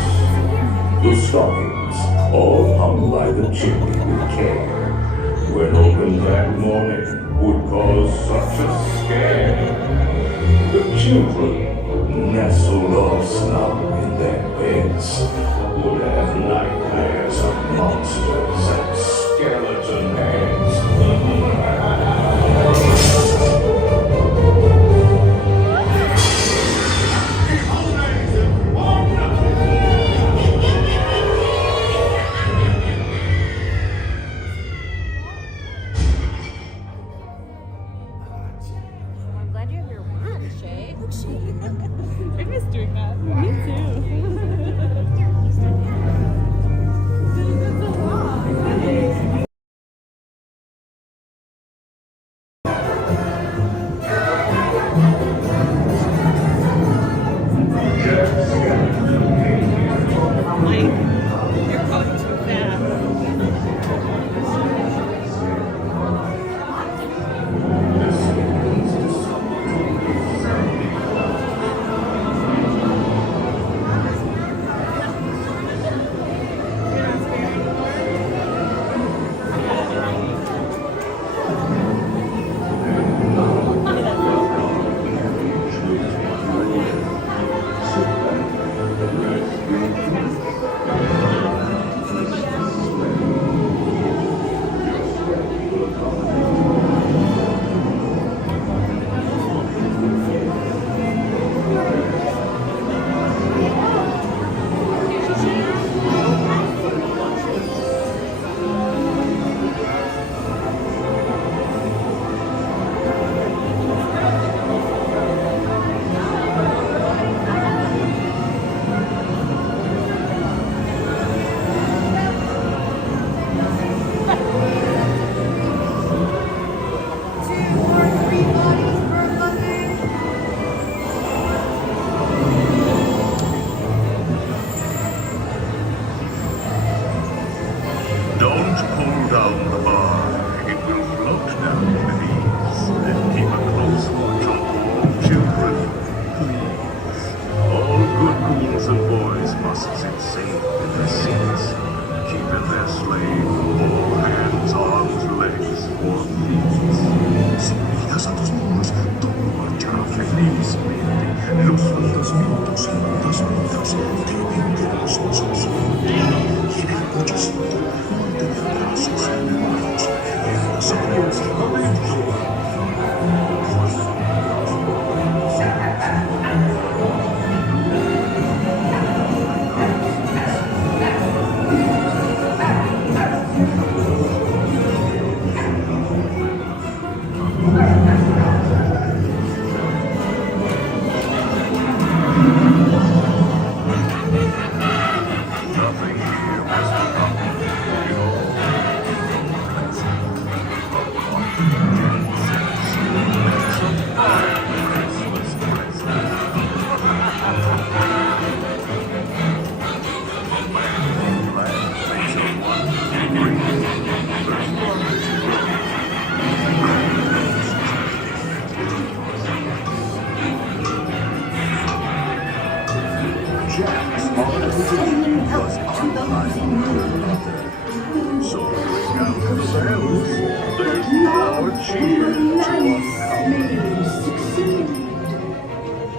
The stockings all hung by the chimney with care, when opened that morning would cause such a scare. The children, nestled all snug in their beds, would have nightmares of monsters and skeleton heads. Happy holidays and one Don't pull down the bar. It will float down with ease. And keep a close watch on all children, please. All good girls and boys must sit safe in their seats. Keeping their sleigh, all hands, arms, legs, or feet. Seguidas a tus niños, todo marchará felizmente. Los fantasmitos fantasmitas te vendrán gozosos. Lleven muchísimo, mantener a sus hermanos en los años de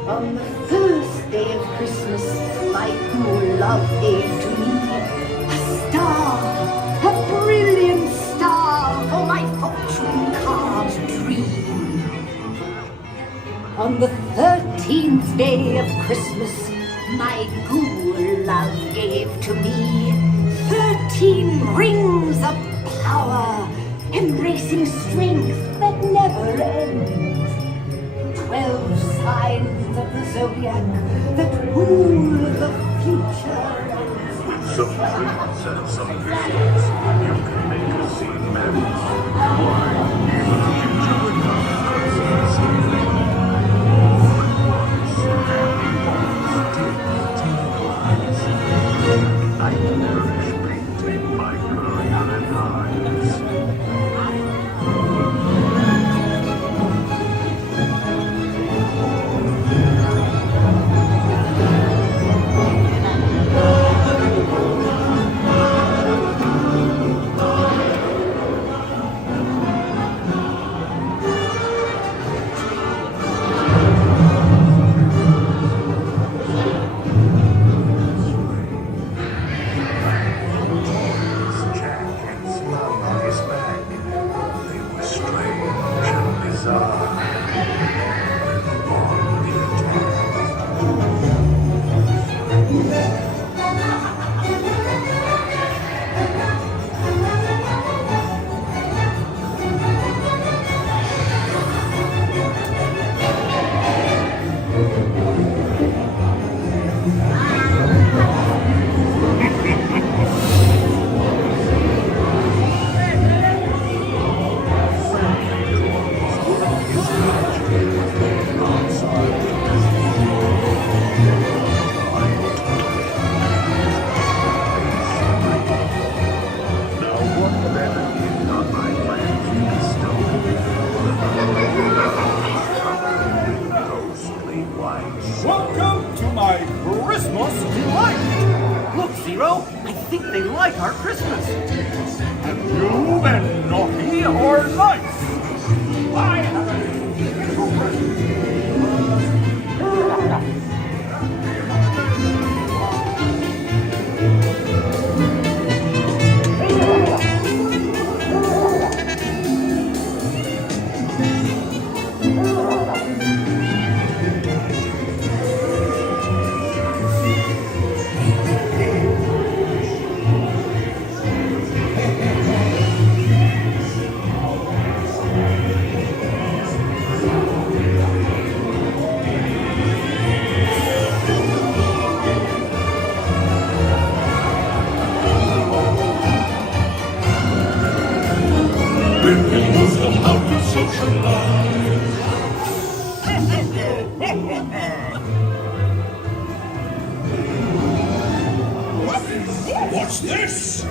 On the first day of Christmas, my true love gave to me a star, a brilliant star for my fortune-carved dream. On the 13th day of Christmas, my ghoul love gave to me 13 rings of power, embracing strength that never ends. 12 signs of the zodiac that rule the future. With some treats and some visions, you can make a scene marriage. Why, even the future would come Christmas Eve. All at once, I perish painting my brilliant eyes. Welcome to my Christmas delight! Look, Zero, I think they like our Christmas. Have you been naughty or nice? I have a beautiful present. What's this?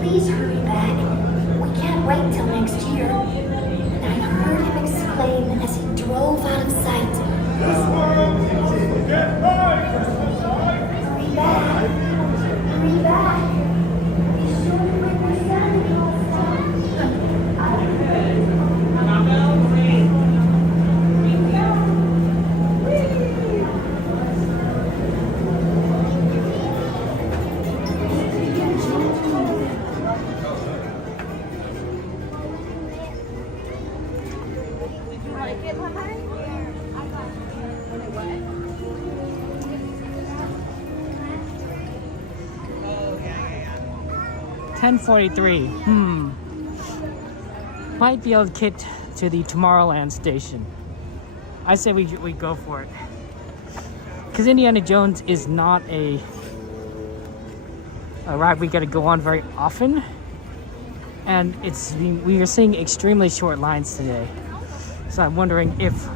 Please hurry back. We can't wait till next year. And I heard him exclaim as he drove out of sight. Get back! Hurry back. Hurry back. Be sure to bring my Santa Claus Get one, honey? 10:43. Might be able to get to the Tomorrowland station. I say we go for it. Because Indiana Jones is not a ride we got to go on very often. And we are seeing extremely short lines today. So I'm wondering if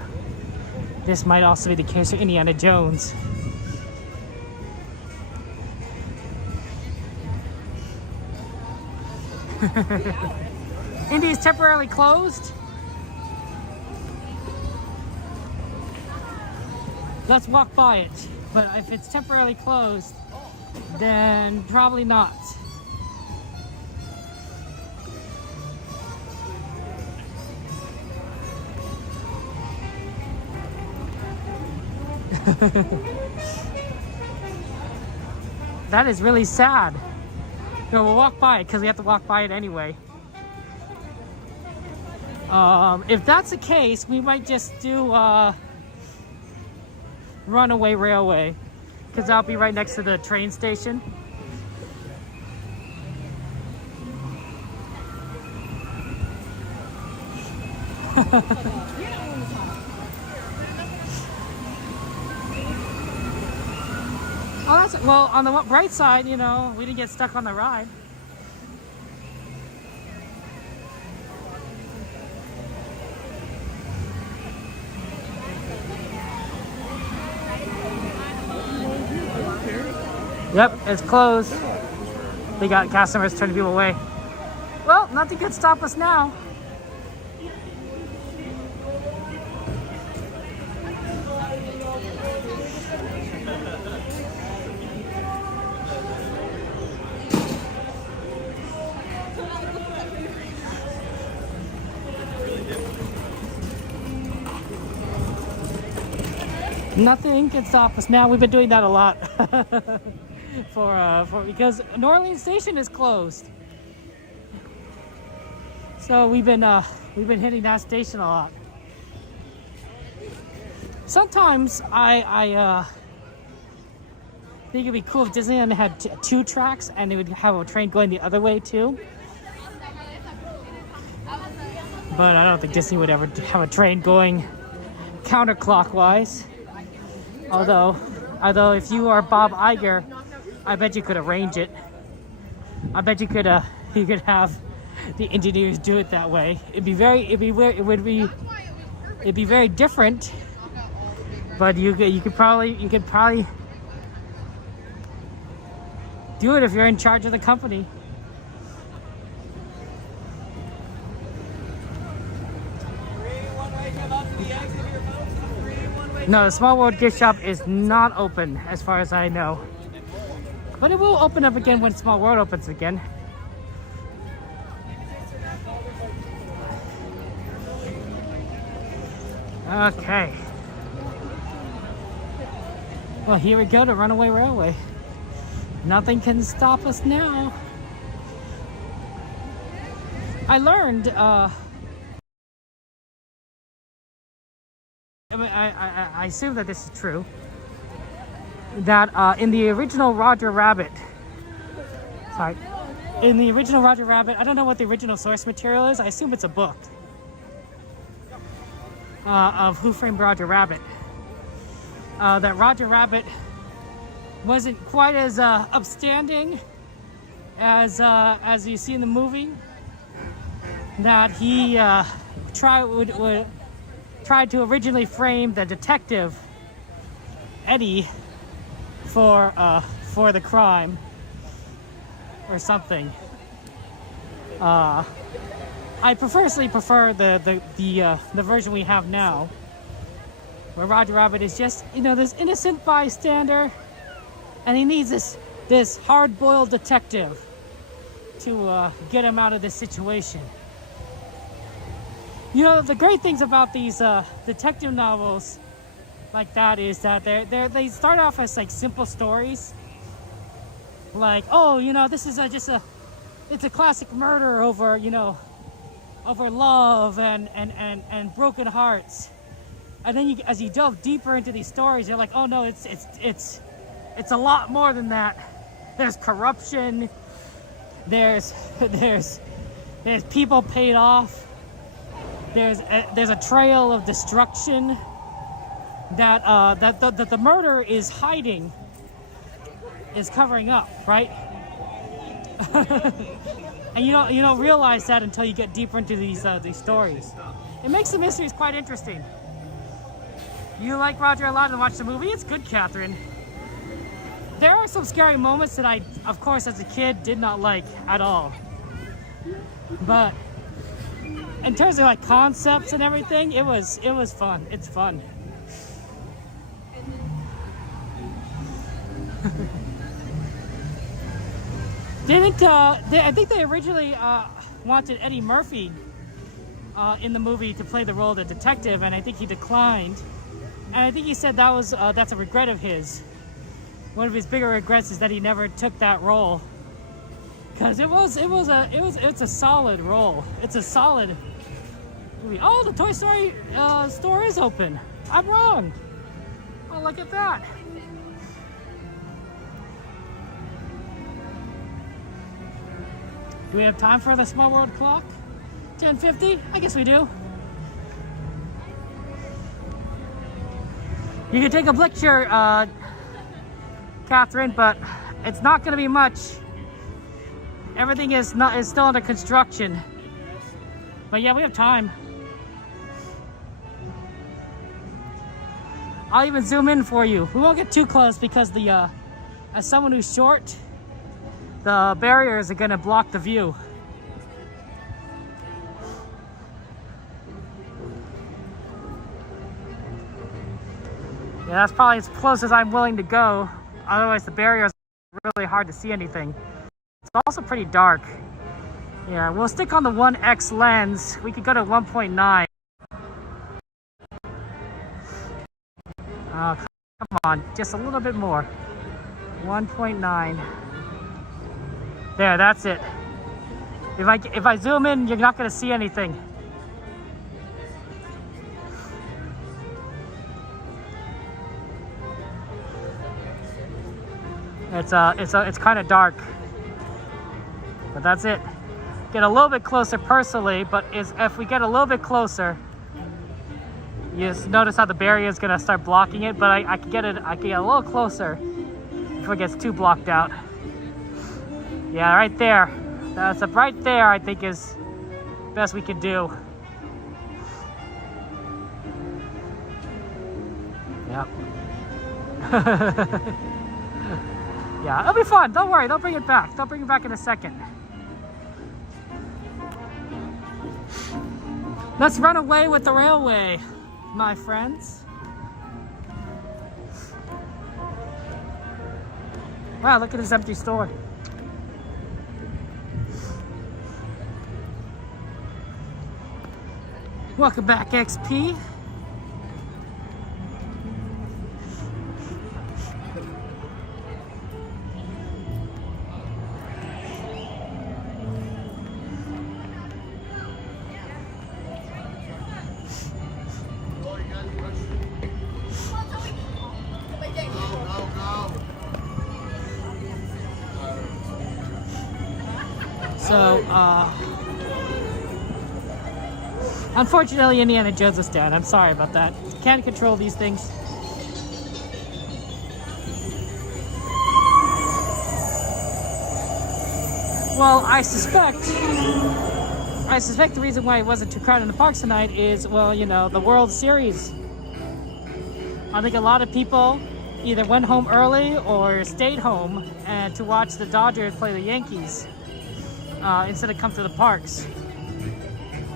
this might also be the case for Indiana Jones. Indy is temporarily closed. Let's walk by it. But if it's temporarily closed, then probably not. That is really sad. No, we'll walk by it because we have to walk by it anyway. If that's the case, we might just do Runaway Railway because that'll be right next to the train station. Oh, that's well. On the bright side, you know, we didn't get stuck on the ride. Yep, it's closed. They got customers turning people away. Well, nothing could stop us now. Nothing can stop us now. We've been doing that a lot because New Orleans Station is closed. So we've been hitting that station a lot. Sometimes I think it'd be cool if Disneyland had two tracks and they would have a train going the other way too. But I don't think Disney would ever have a train going counterclockwise. Although if you are Bob Iger, I bet you could arrange it. I bet you could have the engineers do it that way. It'd be very different. But you could probably do it if you're in charge of the company. No, the Small World gift shop is not open as far as I know. But it will open up again when Small World opens again. Okay. Well, here we go to Runaway Railway. Nothing can stop us now. I learned, I assume that this is true, that in the original Roger Rabbit, I don't know what the original source material is. I assume it's a book of Who Framed Roger Rabbit. That Roger Rabbit wasn't quite as upstanding as you see in the movie. That he tried to originally frame the detective Eddie for the crime or something. I personally prefer the version we have now, where Roger Rabbit is just, this innocent bystander, and he needs this hard-boiled detective to get him out of this situation. The great things about these detective novels like that is that they start off as like simple stories. Like, this is it's a classic murder over love and broken hearts. And then as you delve deeper into these stories, you're like, oh no, it's a lot more than that. There's corruption. There's people paid off. There's a trail of destruction that the murderer is hiding, is covering up, right? And you don't realize that until you get deeper into these stories. It makes the mysteries quite interesting. You like Roger a lot and watch the movie? It's good, Catherine. There are some scary moments that I, of course, as a kid, did not like at all. But in terms of like concepts and everything, it was fun. It's fun. I think they originally wanted Eddie Murphy in the movie to play the role of the detective, and I think he declined. And I think he said that's a regret of his. One of his bigger regrets is that he never took that role, because it's a solid role. It's a solid movie. Oh, the Toy Story store is open. I'm wrong. Oh, look at that. Do we have time for the Small World clock? 10:50? I guess we do. You can take a picture, Catherine, but it's not going to be much. Everything is still under construction. But yeah, we have time. I'll even zoom in for you. We won't get too close because as someone who's short, the barriers are going to block the view. Yeah, that's probably as close as I'm willing to go. Otherwise, the barriers are really hard to see anything. It's also pretty dark. Yeah, we'll stick on the 1x lens. We could go to 1.9. Oh, come on, just a little bit more. 1.9. There, that's it. If I zoom in, you're not going to see anything. It's kind of dark, but that's it. Get a little bit closer personally, but if we get a little bit closer, you just notice how the barrier is gonna start blocking it. But I can get a little closer before it gets too blocked out. Yeah, right there. So right there, I think, is best we can do. Yep. Yeah, it'll be fun. Don't worry. They'll bring it back. They'll bring it back in a second. Let's run away with the railway, my friends. Wow, look at this empty store. Welcome back, XP. So, unfortunately, Indiana Jones is dead. I'm sorry about that. Can't control these things. Well, I suspect the reason why it wasn't too crowded in the parks tonight is, well, you know, the World Series. I think a lot of people either went home early or stayed home and to watch the Dodgers play the Yankees instead of come to the parks.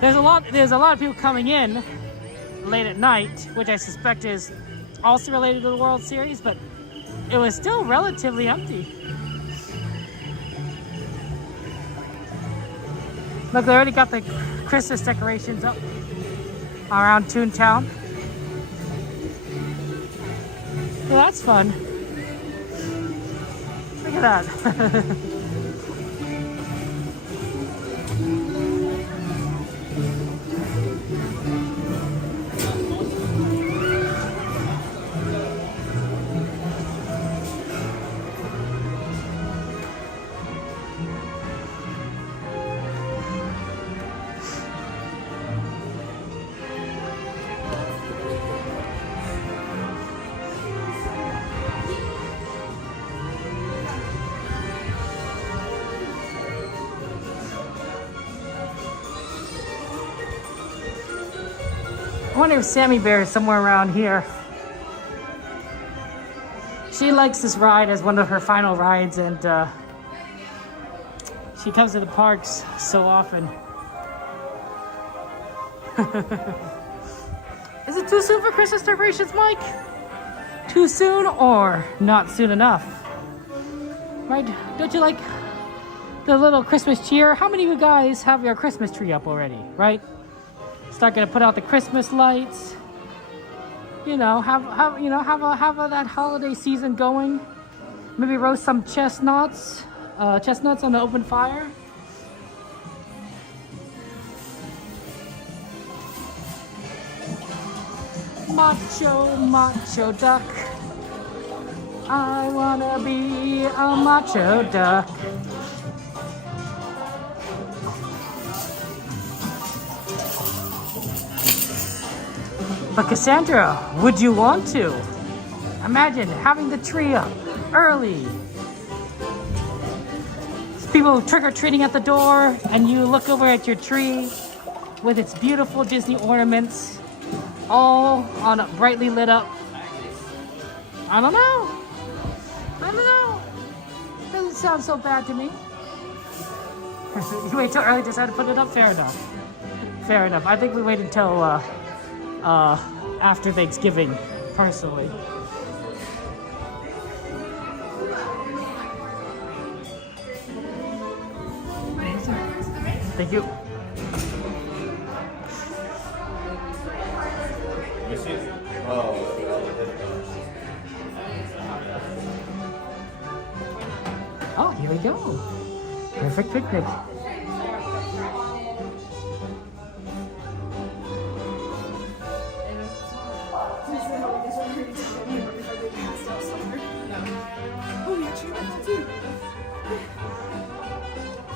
There's a lot of people coming in late at night, which I suspect is also related to the World Series, but it was still relatively empty. Look, they already got the Christmas decorations up around Toontown. Well, that's fun. Look at that. I wonder if Sammy Bear is somewhere around here. She likes this ride as one of her final rides, and she comes to the parks so often. Is it too soon for Christmas decorations, Mike? Too soon or not soon enough? Right? Don't you like the little Christmas cheer? How many of you guys have your Christmas tree up already, right? Start gonna put out the Christmas lights. You know, have that holiday season going. Maybe roast some chestnuts on the open fire. Macho duck. I wanna be a macho duck. But Cassandra, would you want to? Imagine having the tree up early. People trick-or-treating at the door, and you look over at your tree with its beautiful Disney ornaments, all on brightly lit up. I don't know. Doesn't sound so bad to me. You wait till early to decide to put it up? Fair enough. I think we wait until after Thanksgiving, personally. Thank you. Oh, here we go. Perfect picnic.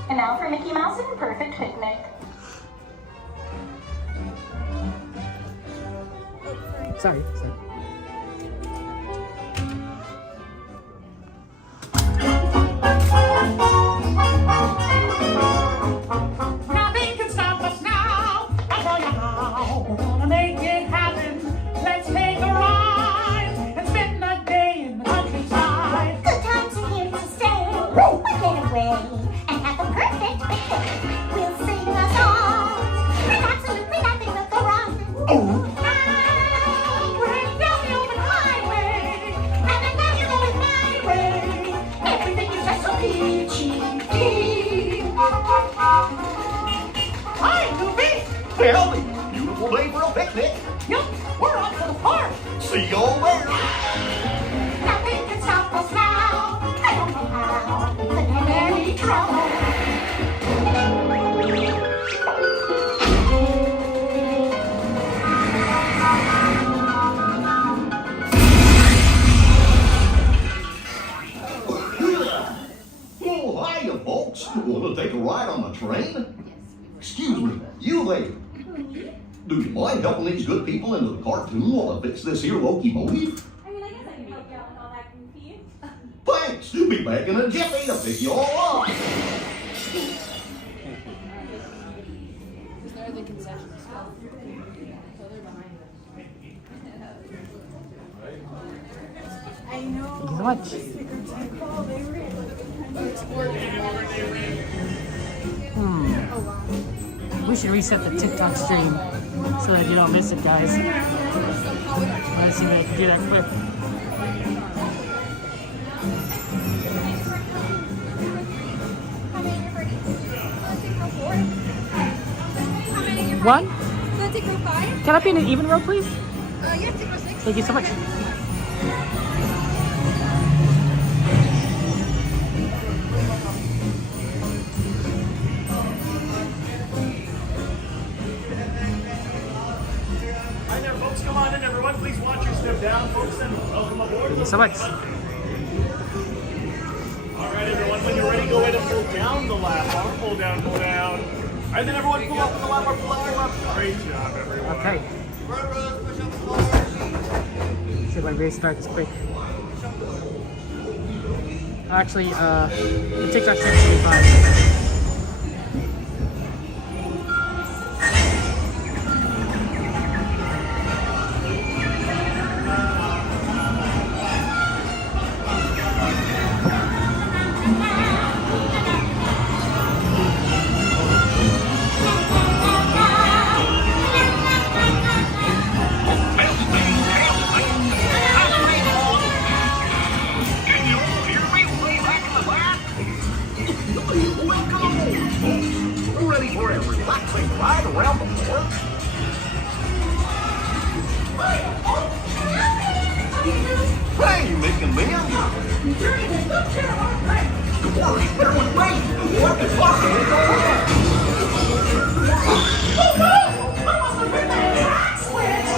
And now for Mickey Mouse and Perfect Picnic. Sorry. Howdy. Beautiful day for a picnic. Yep, we're off to the park. See y'all there. Nothing can stop us now. I don't know how. But in any trouble. Oh, hiya, folks. Want to take a ride on the train? Excuse me, you there. Do you mind helping these good people into the cartoon while I fix this here locomotive? I mean, I guess I can help you out with all that goofy. Thanks. You'll be back in a jiffy to pick you all up. There are the concessions as well. So they're behind us. I know. Thank you so much. We should reset the TikTok stream so that you don't miss it, guys. Let's see if I can do that quick. One? Take row 5? Can I be in an even row, please? Yeah, take row 6. Thank you so much. Hi there, folks. Come on in, everyone. Please watch your step down, folks, and welcome aboard. Thank you so much. All right, everyone. When you're ready, go ahead and pull down the lap bar. Pull down, pull down. All right, then everyone, pull up the lap bar. Pull up, pull up. Great job, everyone. Okay. See if my race starts quick. Actually, the TikTok stream will be fine. Ready for a relaxing ride around the park? Hey, Mick and Ben. Don't worry, everyone wait. What the fuck is going on? Oh no! I must have hit that track switch!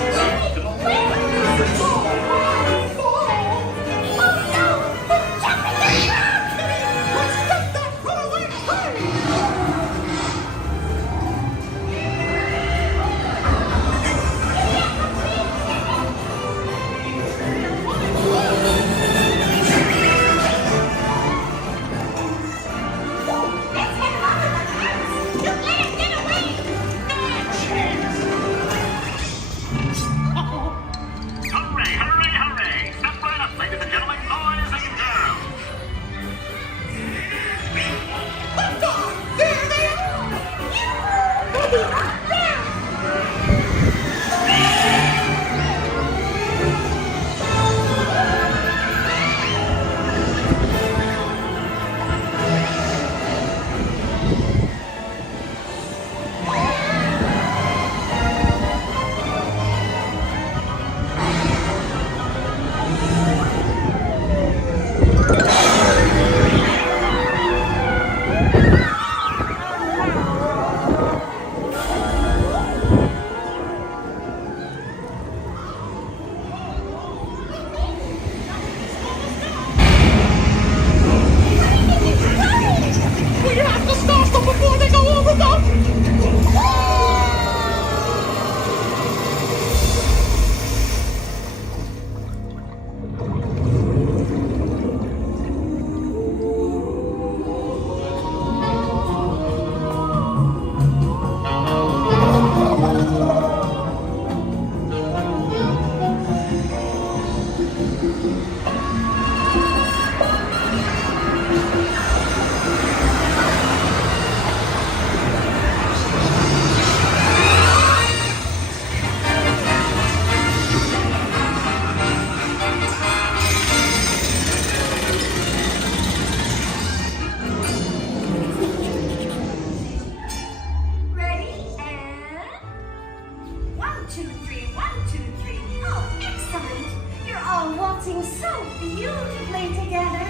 1, 2, 3, 1, 2, 3. Oh, excellent. You're all waltzing so beautifully together.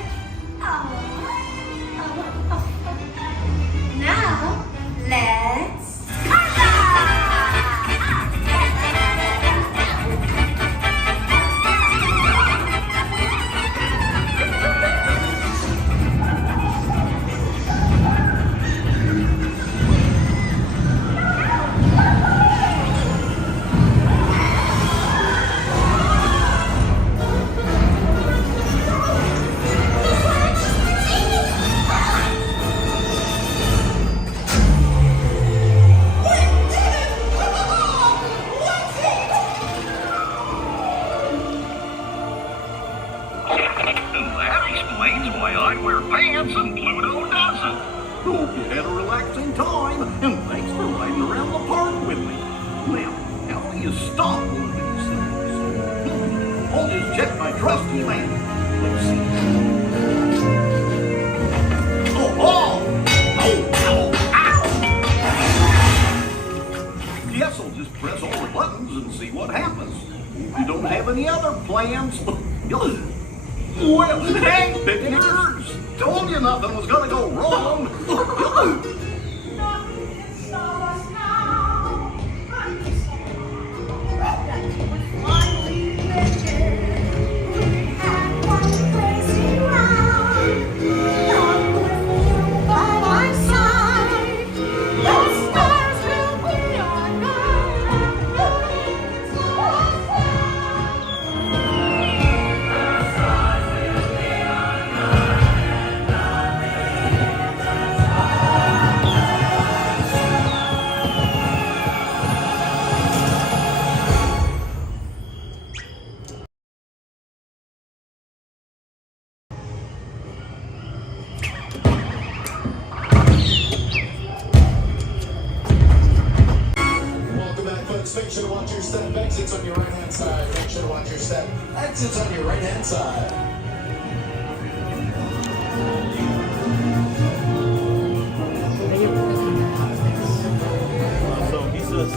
Now, let's That explains why I wear pants and Pluto doesn't. Hope you had a relaxing time, and thanks for riding around the park with me. Now, how do you stop one of these things? I'll just check my trusty man. Let's see. Guess I'll just press all the buttons and see what happens. If you don't have any other plans, well, hey, picnickers! Told you nothing was gonna go wrong. Make sure to watch your step. Exits on your right-hand side. Make sure to watch your step. Exits on your right-hand side. So he says,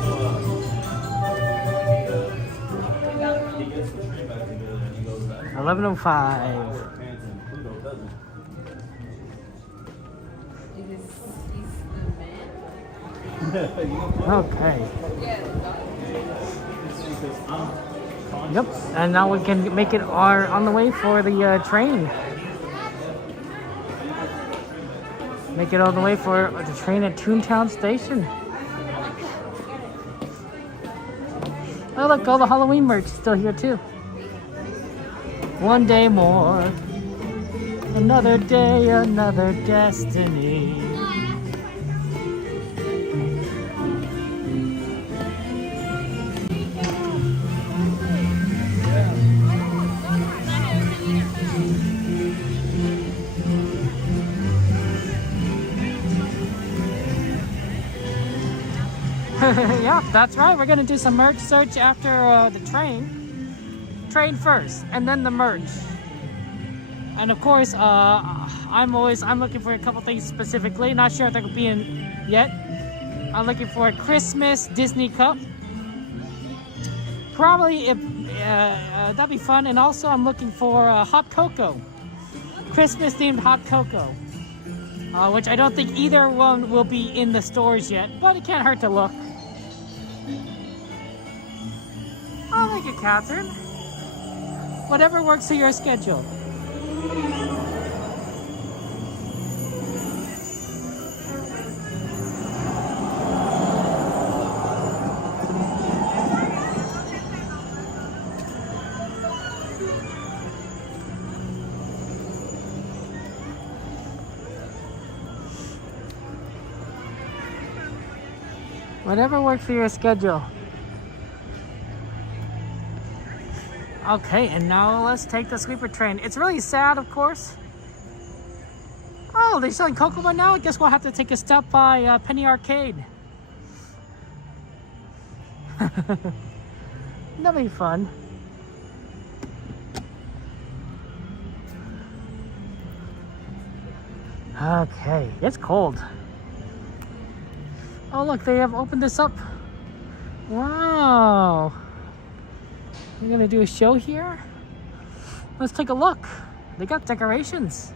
he gets the train back together and he goes back. 11:05. Okay. Yep, and now we can make it on the way for the train. Make it all the way for the train at Toontown Station. Oh look, all the Halloween merch is still here too. One day more, another day, another destiny. Yeah, that's right. We're gonna do some merch search after the train first, and then the merch. And of course, I'm looking for a couple things specifically. Not sure if they're gonna be in yet. I'm looking for a Christmas Disney cup. Probably if that'd be fun. And also, I'm looking for hot cocoa, Christmas themed hot cocoa, which I don't think either one will be in the stores yet, but it can't hurt to look. Oh, thank you, Catherine. Whatever works for your schedule. Whatever works for your schedule. Okay, and now let's take the sleeper train. It's really sad, of course. Oh, they're selling Cocoa now? I guess we'll have to take a stop by Penny Arcade. That'll be fun. Okay, it's cold. Oh look, they have opened this up Wow. You're gonna do a show here? Let's take a look. They got decorations.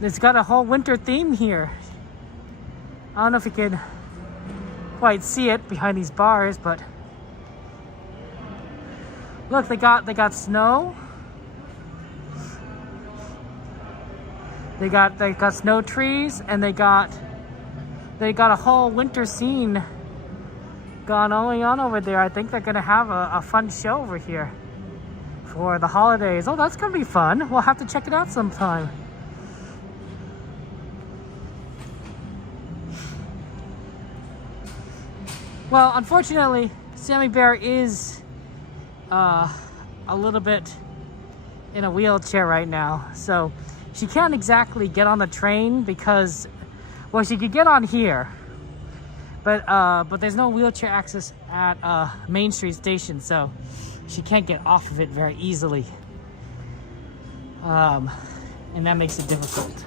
It's got a whole winter theme here. I don't know if you can quite see it behind these bars, but look, they got snow. They got snow trees, and they got a whole winter scene going on over there. I think they're gonna have a fun show over here for the holidays. Oh, that's gonna be fun. We'll have to check it out sometime. Well, unfortunately, Sammy Bear is a little bit in a wheelchair right now, so she can't exactly get on the train because, well, she could get on here, but there's no wheelchair access at Main Street Station, so she can't get off of it very easily, and that makes it difficult.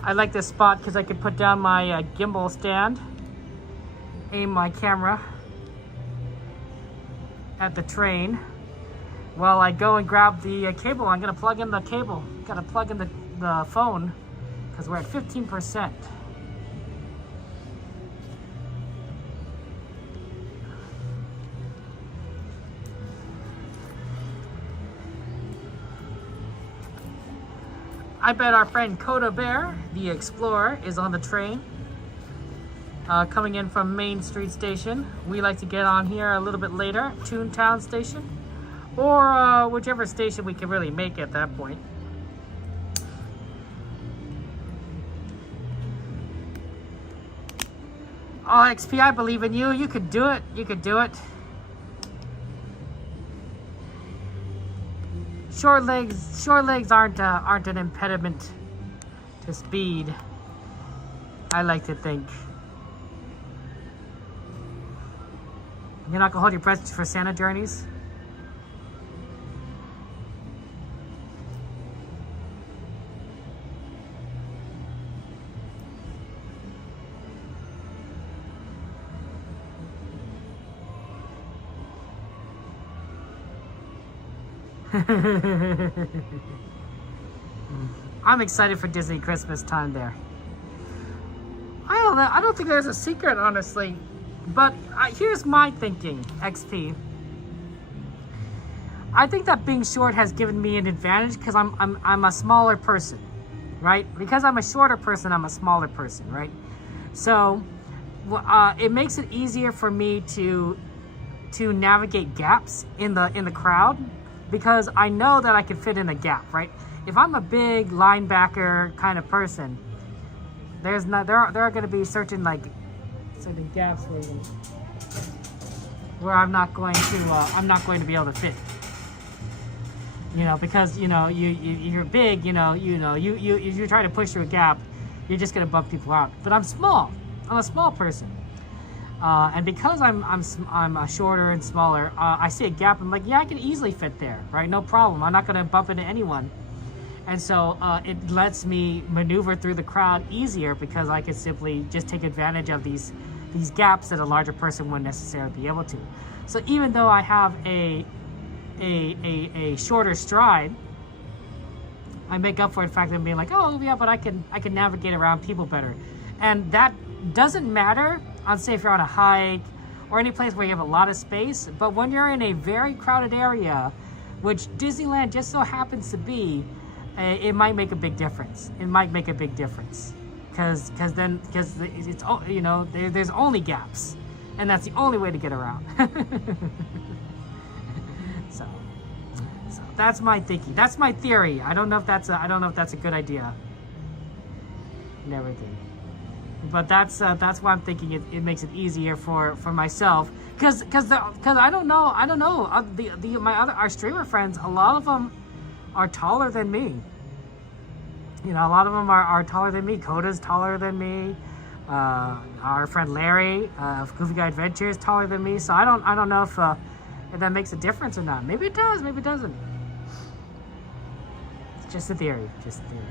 I like this spot because I could put down my gimbal stand, aim my camera at the train while I go and grab the cable. I'm gonna plug in the cable. Gotta plug in the phone because we're at 15%. I bet our friend Coda Bear, the Explorer, is on the train coming in from Main Street Station. We like to get on here a little bit later, Toontown Station, or whichever station we can really make at that point. Oh, XP, I believe in you. You could do it. You could do it. Short legs aren't an impediment to speed, I like to think. You're not gonna hold your breath for Santa journeys? I'm excited for Disney Christmas time there. I don't think there's a secret, honestly. But here's my thinking, XP. I think that being short has given me an advantage because I'm a smaller person, right? Because I'm a shorter person, I'm a smaller person, right? So it makes it easier for me to navigate gaps in the crowd, because I know that I can fit in a gap, right? If I'm a big linebacker kind of person, there are going to be certain gaps where I'm not going to be able to fit. You know, because you're big. You try to push through a gap, you're just going to bump people out. But I'm small. I'm a small person. And because I'm shorter and smaller, I see a gap. I'm like, yeah, I can easily fit there, right? No problem. I'm not going to bump into anyone. And so it lets me maneuver through the crowd easier because I can simply just take advantage of these gaps that a larger person wouldn't necessarily be able to. So even though I have a shorter stride, I make up for the fact of being like, oh yeah, but I can navigate around people better. And that doesn't matter on, say, if you're on a hike or any place where you have a lot of space, but when you're in a very crowded area, which Disneyland just so happens to be, it might make a big difference. It might make a big difference because it's, there's only gaps, and that's the only way to get around. so that's my thinking. That's my theory. I don't know if that's a good idea. Never did. But that's why I'm thinking it makes it easier for myself, because I don't know our streamer friends, a lot of them are taller than me. A lot of them are taller than me. Coda's taller than me. Our friend Larry of Goofy Guy Adventure is taller than me. So I don't know if that makes a difference or not. Maybe it does. Maybe it doesn't. It's just a theory. Just a theory.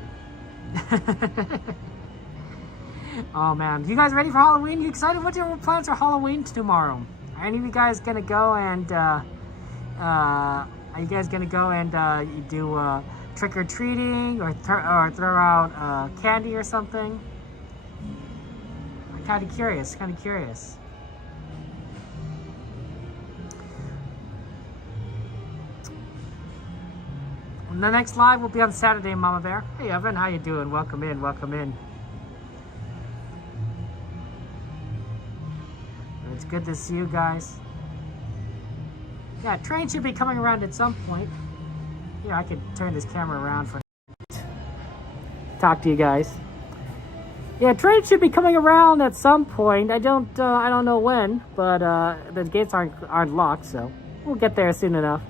Oh man, you guys ready for Halloween? You excited? What's your plans for Halloween tomorrow? Are any of you guys gonna go and are you guys gonna go and you do trick or treating or throw out candy or something? I'm kind of curious. And the next live will be on Saturday, Mama Bear. Hey Evan, how you doing? Welcome in. It's good to see you guys. Yeah, train should be coming around at some point. Yeah, I could turn this camera around for talk to you guys. Yeah, train should be coming around at some point. I don't know when, but the gates aren't locked, so we'll get there soon enough.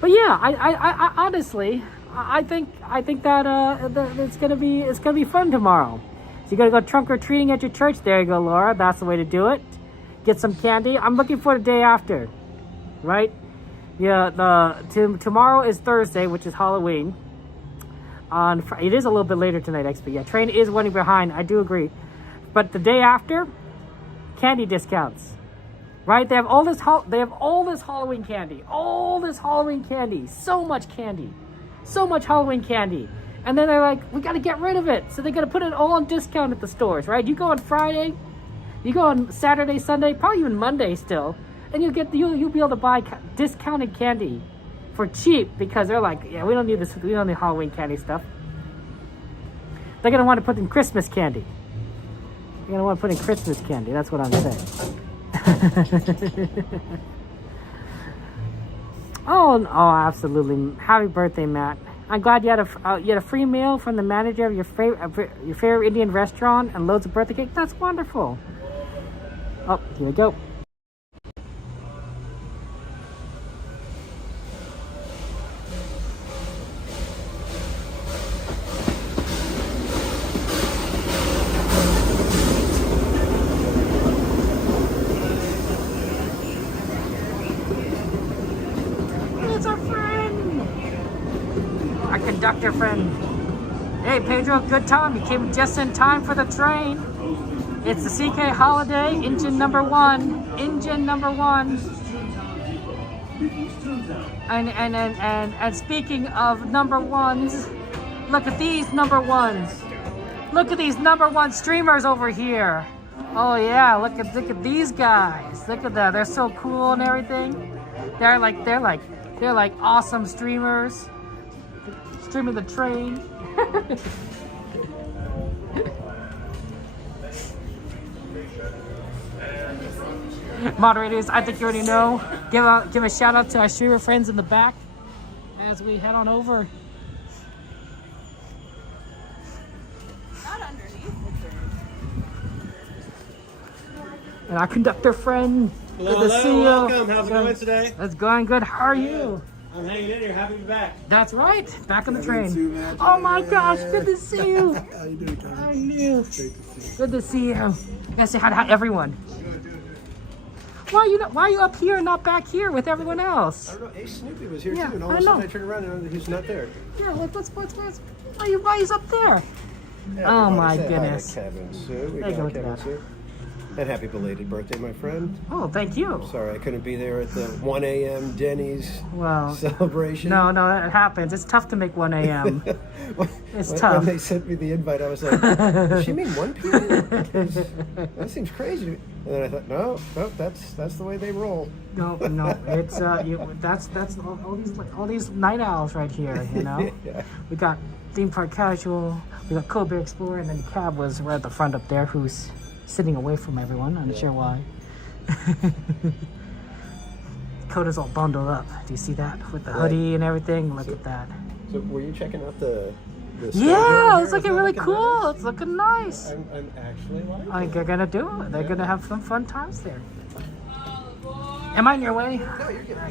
But yeah, I honestly, I think that it's gonna be fun tomorrow. So you gotta go trunk or treating at your church. There you go, Laura. That's the way to do it. Get some candy. I'm looking for the day after, right? Yeah, tomorrow is Thursday, which is Halloween. It is a little bit later tonight, XP. Yeah, train is running behind. I do agree. But the day after, candy discounts, right? They have all this Halloween candy. So much candy. So much Halloween candy. And then they're like, we got to get rid of it. So they're going to put it all on discount at the stores, right? You go on Friday, you go on Saturday, Sunday, probably even Monday still, and you'll be able to buy discounted candy for cheap because they're like, yeah, we don't need this. We don't need Halloween candy stuff. They're going to want to put in Christmas candy. You're going to want to put in Christmas candy. That's what I'm saying. Oh, absolutely. Happy birthday, Matt. I'm glad you had a free meal from the manager of your favorite Indian restaurant and loads of birthday cake. That's wonderful. Oh, here we go. It's our friend. Our conductor friend. Hey Pedro, good time. You came just in time for the train. It's the CK Holiday, engine number one. And speaking of number ones, look at these number ones. Look at these number one streamers over here. Oh yeah, look at these guys. Look at that. They're so cool and everything. They're like awesome streamers. Streaming the train. Moderators, I think you already know. Give a shout out to our streamer friends in the back as we head on over. Not underneath the train. And our conductor friend. Hello, good to see you. welcome. How's it going today? It's going good. How are you? I'm hanging in here. Happy to be back. That's right. Back on the train. Oh my gosh, good to see you. How you doing, Kevin? I knew. Good to see you. You gotta say hi to everyone. Why are you up here and not back here with everyone else? I don't know. Ace Snoopy was here Yeah, too, and all of a sudden I turned around and he's not there. Yeah, why he's up there? Oh my goodness. Kevin Sue. We There you got go, Kevin Dad. Sue. And happy belated birthday, my friend. Oh, thank you. Sorry I couldn't be there at the 1 a.m. Denny's celebration. No, that happens. It's tough to make 1 a.m. It's when, tough. When they sent me the invite, I was like, does she mean 1 p.m.? That seems crazy to me. And then I thought, no, that's the way they roll. No, it's that's all these night owls right here. You know, Yeah. We got theme park casual, we got Kobe Explorer, and then Cab was right at the front up there, who's sitting away from everyone. I'm not sure why. Coda's all bundled up. Do you see that with the hoodie and everything? Look at that. So were you checking out the Yeah, it's looking really cool. Nice. It's looking nice. I'm actually liking it. They're gonna do it. They're gonna have some fun times there. Am I in your way? No, you're good. I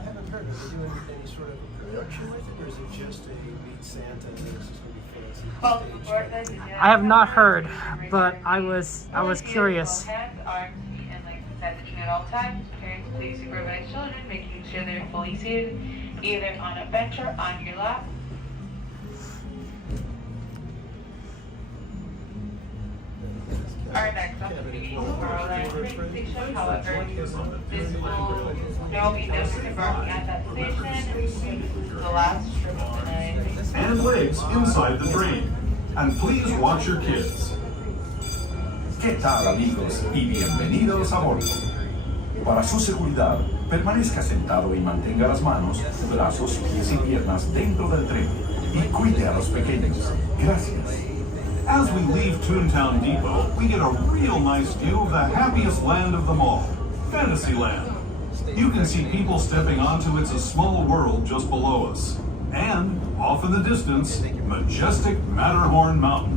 haven't heard. Are they doing any sort of production with it, or is it just a Meet Santa and it's just going to be fancy? I have not heard, but I was curious. Arms, feet, and legs inside the train at all times. Parents, please supervise children, making sure they're fully seated, either on a bench or on your lap. train station. However, there will be no disembarking at that station. This is the last trip of the night. And legs inside the train. And please watch your kids. ¿Qué tal, amigos? Y bienvenidos a bordo. Para su seguridad, permanezca sentado y mantenga las manos, brazos, pies y piernas dentro del tren. Y cuide a los pequeños. Gracias. As we leave Toontown Depot, we get a real nice view of the happiest land of them all, Fantasyland. You can see people stepping onto It's a Small World just below us. And, off in the distance, majestic Matterhorn Mountain.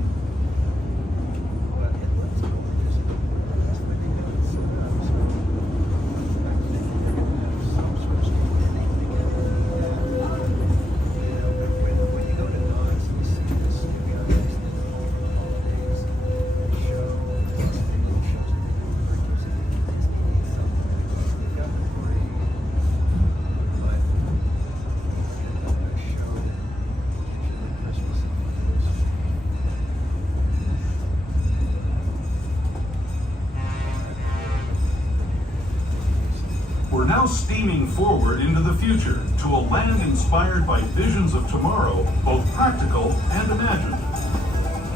We're now steaming forward into the future to a land inspired by visions of tomorrow, both practical and imagined.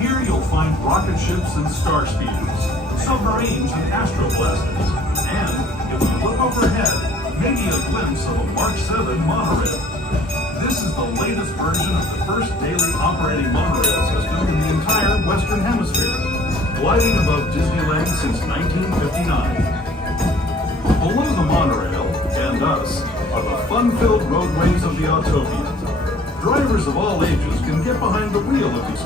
Here you'll find rocket ships and star speeders, submarines and astroblasters, and, if you look overhead, maybe a glimpse of a Mark 7 monorail. This is the latest version of the first daily operating monorail system in the entire Western Hemisphere, gliding above Disneyland since 1959. Below the monorail, and us, are the fun-filled roadways of the Autopia. Drivers of all ages can get behind the wheel of these.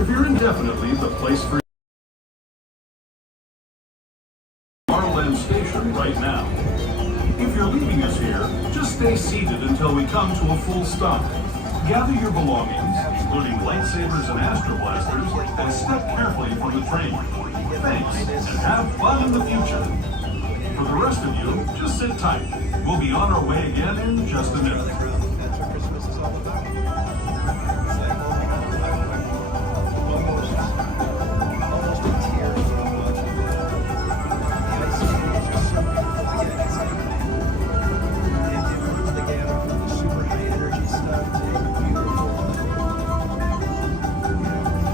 If you're indefinitely the place for Tomorrowland Station right now. If you're leaving us here, just stay seated until we come to a full stop. Gather your belongings, including lightsabers and astroblasters, and step carefully from the train. Thanks, and have fun in the future. For the rest of you, just sit tight. We'll be on our way again in just a minute. That's what Christmas is all about. It's like, oh my God, almost a tear when I'm watching it. The ice cream is just so beautiful to get excited. And it moves the gamut from the super high energy stuff to beautiful,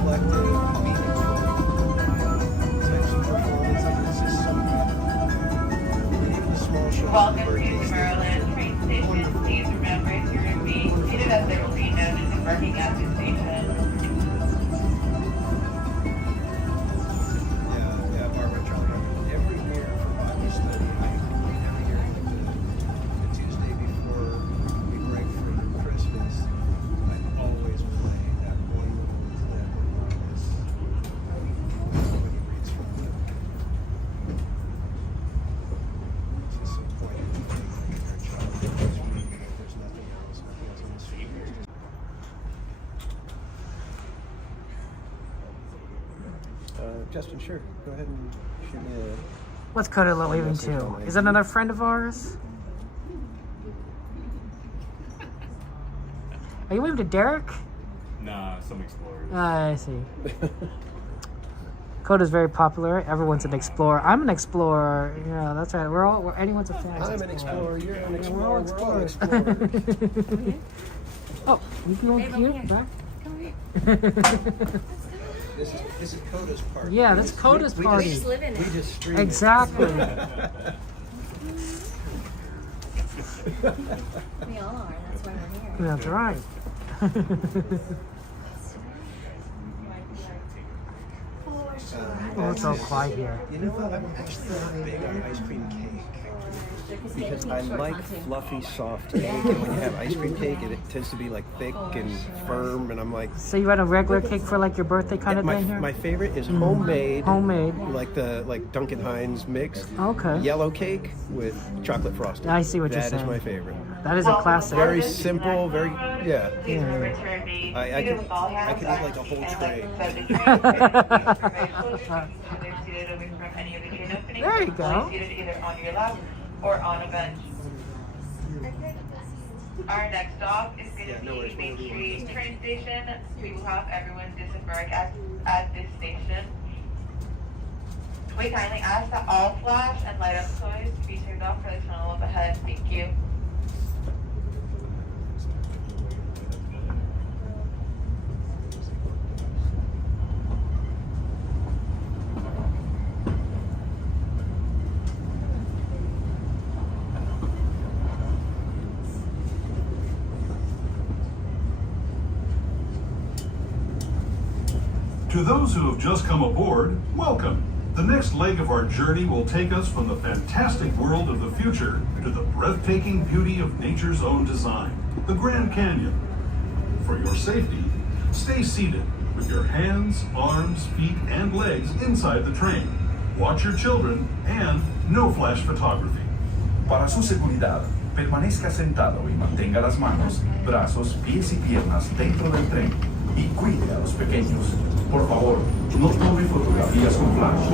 reflective, meaningful types of performances. It's just so beautiful. And even the small shows. Welcome to Tomorrowland train station. Please remember to remain seated as there will be no disembarking at this station. Yeah, Barbara Charlie. Every year for Bible study, every year the Tuesday before we break for Christmas, I always play that one little clip of this when he reads from the book. It's just so poignant. Like their child is reading, there's nothing else on the street. Justin, sure. Go ahead and shoot me a... What's Coda waving to? Is that another friend of ours? Are you waving to Derek? Nah, some explorers. I see. Coda's very popular. Everyone's an explorer. I'm an explorer. Yeah, that's right. Anyone's a fan. I'm an explorer. You're an We're explorer. all We're all explorers. explorers. Oh, you can go here. Back. This is Coda's party. Yeah, that's Coda's party. We just stream Exactly. We all are. That's why we're here. That's right. Oh, it's all quiet here. You know what? I'm actually not big on ice cream cake. Because I like fluffy, soft cake, and when you have ice cream cake, it tends to be like thick and firm, and I'm like... So you had a regular cake for like your birthday kind of thing here? My favorite is homemade. Homemade. Like Duncan Hines mix. Okay. Yellow cake with chocolate frosting. I see what you're saying. That is my favorite. That is a classic. Very simple, very... Yeah. I could eat like a whole tray. There you go. Either on your lap or on a bench. Our next stop is going to be Main Street train station. We will have everyone disembark at this station. We kindly ask that all flash and light up toys to be turned off for the tunnel up ahead. Thank you. To those who have just come aboard, welcome. The next leg of our journey will take us from the fantastic world of the future to the breathtaking beauty of nature's own design, the Grand Canyon. For your safety, stay seated with your hands, arms, feet, and legs inside the train. Watch your children and no flash photography. Para su seguridad, permanezca sentado y mantenga las manos, brazos, pies y piernas dentro del tren y cuide a los pequeños. Por favor, no tome fotografías con flash.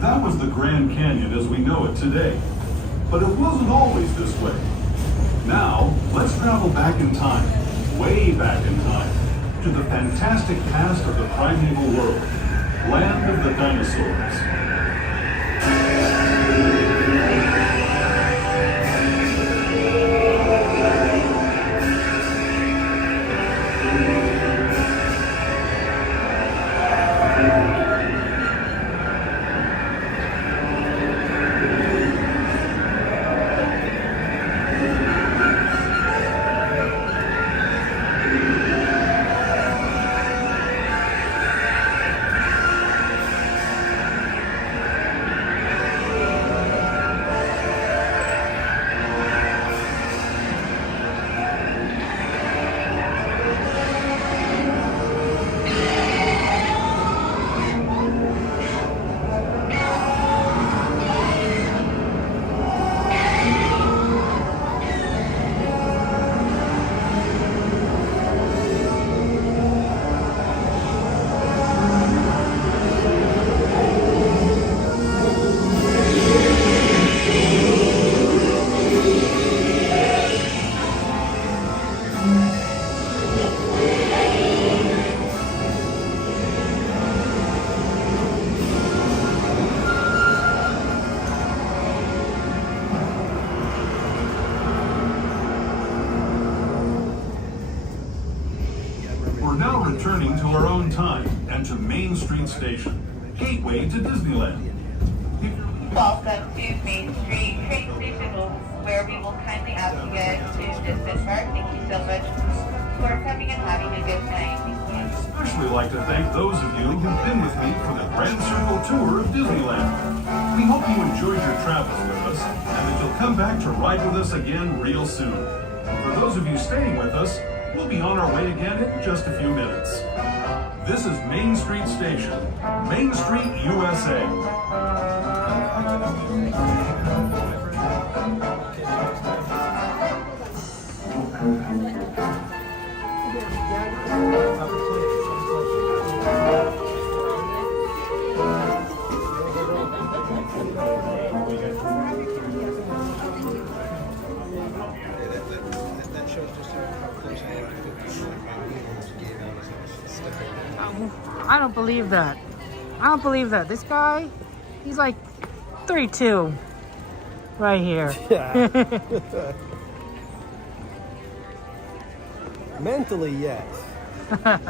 That was the Grand Canyon as we know it today. But it wasn't always this way. Now, let's travel back in time, way back in time, to the fantastic past of the primeval world, land of the dinosaurs. We're now returning to our own time and to Main Street Station, gateway to Disneyland. Welcome to Main Street train station, where we will kindly ask you guys to disembark. Thank you so much for coming and having a good night. Thank you. I'd especially like to thank those of you who've been with me for the Grand Circle Tour of Disneyland. We hope you enjoyed your travels with us and that you'll come back to ride with us again real soon. For those of you staying with us, we'll be on our way again in just a few minutes. This is Main Street Station, Main Street, USA. I don't believe that. I don't believe that. This guy, he's like 32. right here. Mentally, yes.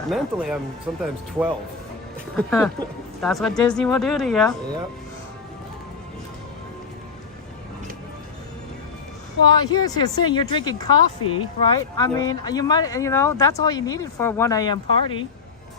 Mentally, I'm sometimes 12. That's what Disney will do to you. Yep. Well, here's the thing. You're drinking coffee, right? I mean, you might, you know, that's all you needed for a 1 a.m. party.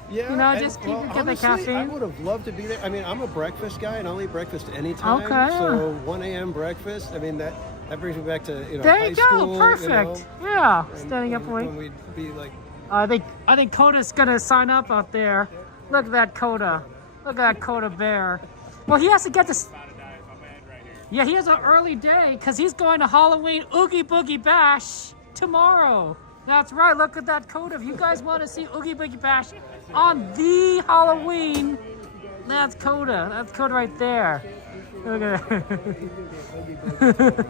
Yeah, you know, and, just well, get the honestly, caffeine. I would have loved to be there. I mean, I'm a breakfast guy, and I'll eat breakfast anytime. Okay. So 1 a.m. breakfast. I mean, that brings me back to there high you go, school. Perfect. You know, yeah, standing up when late. we'd be like. I think Coda's gonna sign up out there. Look at that Coda. Look at that Coda bear. Well, he has to get this. Yeah, he has an early day because he's going to Halloween Oogie Boogie Bash tomorrow. That's right. Look at that Coda. If you guys want to see Oogie Boogie Bash on the Halloween, that's Coda. That's Coda right there. Look at that.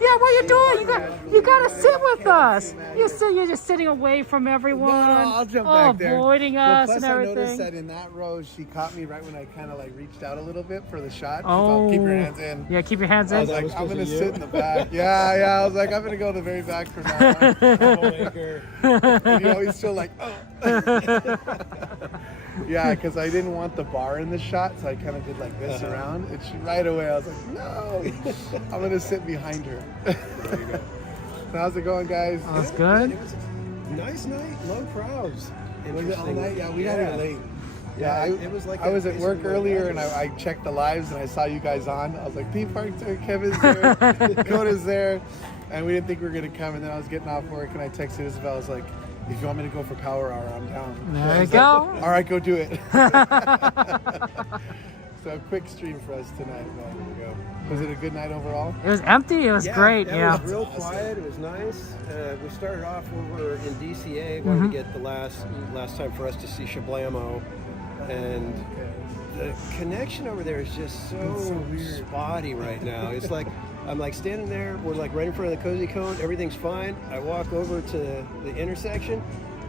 Yeah, what are you doing? You gotta sit with us. You're just sitting away from everyone. No, I'll jump back there. Avoiding us plus and I everything. noticed that in that row, she caught me right when I kind of like reached out a little bit for the shot. She Oh, felt, keep your hands in. Yeah, keep your hands in. I was like, I'm gonna sit in the back. Yeah. I was like, I'm gonna go to the very back for now. And you always feel like, oh. Yeah, because I didn't want the bar in the shot, so I kind of did like this around. And she right away, I was like, no, I'm gonna sit behind her. There you go. So how's it going, guys? Oh, that's good. It was a nice night, low crowds. Was it all night? Yeah, we got here late. Yeah, it was like I was at work earlier and I checked the lives and I saw you guys on. I was like, P Park's there, Kevin's there, Coda's there, and we didn't think we were gonna come. And then I was getting off work and I texted Isabel. I was like, if you want me to go for Power Hour, I'm down. There you go. Like, all right, go do it. So a quick stream for us tonight. There we go. Was it a good night overall? It was empty. It was great. Yeah. It was real quiet. It was nice. We started off over in DCA where we get the last time for us to see Shablamo, and the connection over there is just so spotty right now. It's like I'm like standing there. We're like right in front of the Cozy Cone. Everything's fine. I walk over to the intersection.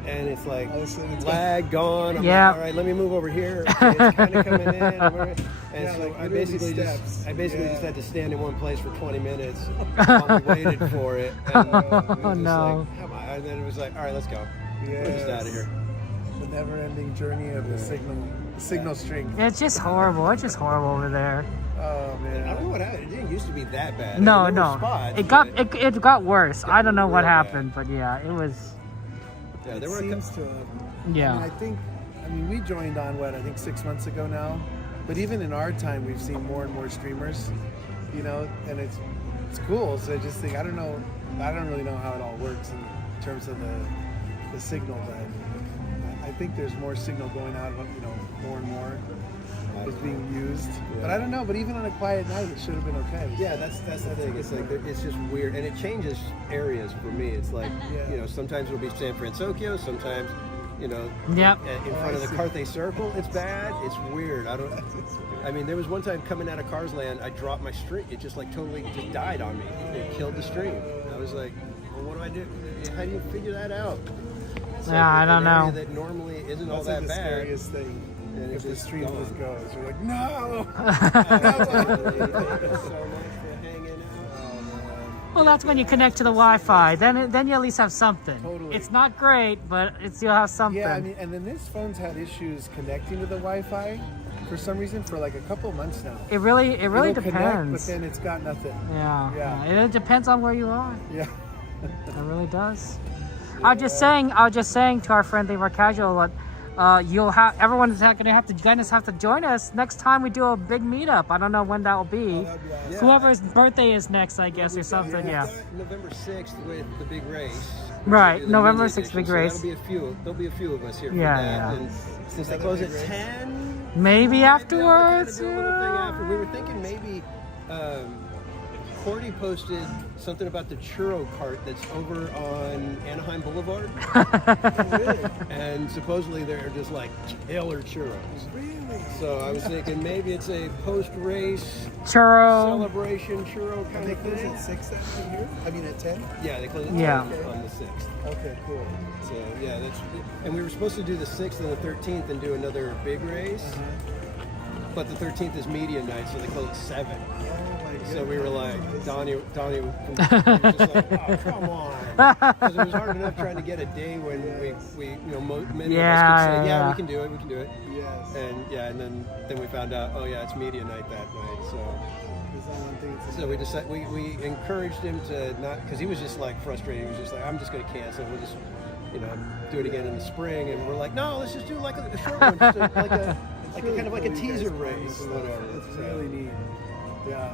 And it's like lag gone. I'm like, all right, let me move over here. And it's kind of coming in. And so I basically just had to stand in one place for 20 minutes while we waited for it. And, oh no! Like, come on. And then it was like, all right, let's go. We're just out of here. The never-ending journey of the signal strength. It's just horrible. It's just horrible over there. Oh man! I don't know what happened. It didn't used to be that bad. No, I mean, there were no. spots, It got worse. I don't know what happened, but yeah, it was. Yeah, there seems to have. Yeah. I mean, we joined on I think 6 months ago now, but even in our time, we've seen more and more streamers, you know, and it's cool. So I just think I don't really know how it all works in terms of the signal, but I think there's more signal going out, you know, more and more is being used. Yeah. But I don't know. But even on a quiet night, it should have been okay. Yeah, that's the thing. It's like it's just weird, and it changes areas for me. It's like you know, sometimes it'll be San Francisco, sometimes you know, in front of the Carthay Circle, it's bad. It's weird. I mean, there was one time coming out of Cars Land, I dropped my stream. It just like totally just died on me. It killed the stream. I was like, well, what do I do? How do you figure that out? It's yeah, I don't know. That normally isn't all that's that like the bad. Scariest thing. And if the stream just goes, you're like, no! Well, that's when you connect to the Wi-Fi. Then you at least have something. Totally. It's not great, but you'll have something. Yeah, I mean, and then this phone's had issues connecting to the Wi-Fi for some reason for like a couple months now. It really depends. Connect, but then it's got nothing. Yeah. It depends on where you are. Yeah. It really does. I was just saying to our friend They Were Casual, everyone's gonna have to. You guys have to join us next time we do a big meetup. I don't know when that will be. Whoever's birthday is next, I guess, or something. Yeah. November 6th with the big race. Right, November 6th, big race. There'll be a few of us here. For yeah, that. And since they close at 10, maybe afterwards. We were thinking maybe. Cordy posted something about the churro cart that's over on Anaheim Boulevard. And supposedly they're just like killer churros. Really? So I was thinking maybe it's a post-race churro celebration churro kind of thing. They close at 6 after here? I mean at 10? Yeah, they close at 10 on the 6th. Okay, cool. So yeah, and we were supposed to do the 6th and the 13th and do another big race. But the 13th is media night, so they close at 7. Oh my So we were like, Donnie was just like, oh, come on. Because it was hard enough trying to get a day when we many of us could say, yeah, we can do it. Yes. And then we found out, oh yeah, it's media night that night. So we decided, we encouraged him to not, because he was just like frustrated. He was just like, I'm just going to cancel. We'll just, do it again in the spring. And we're like, no, let's just do like a short one, just kind of like a teaser race or whatever. It's really neat. Yeah.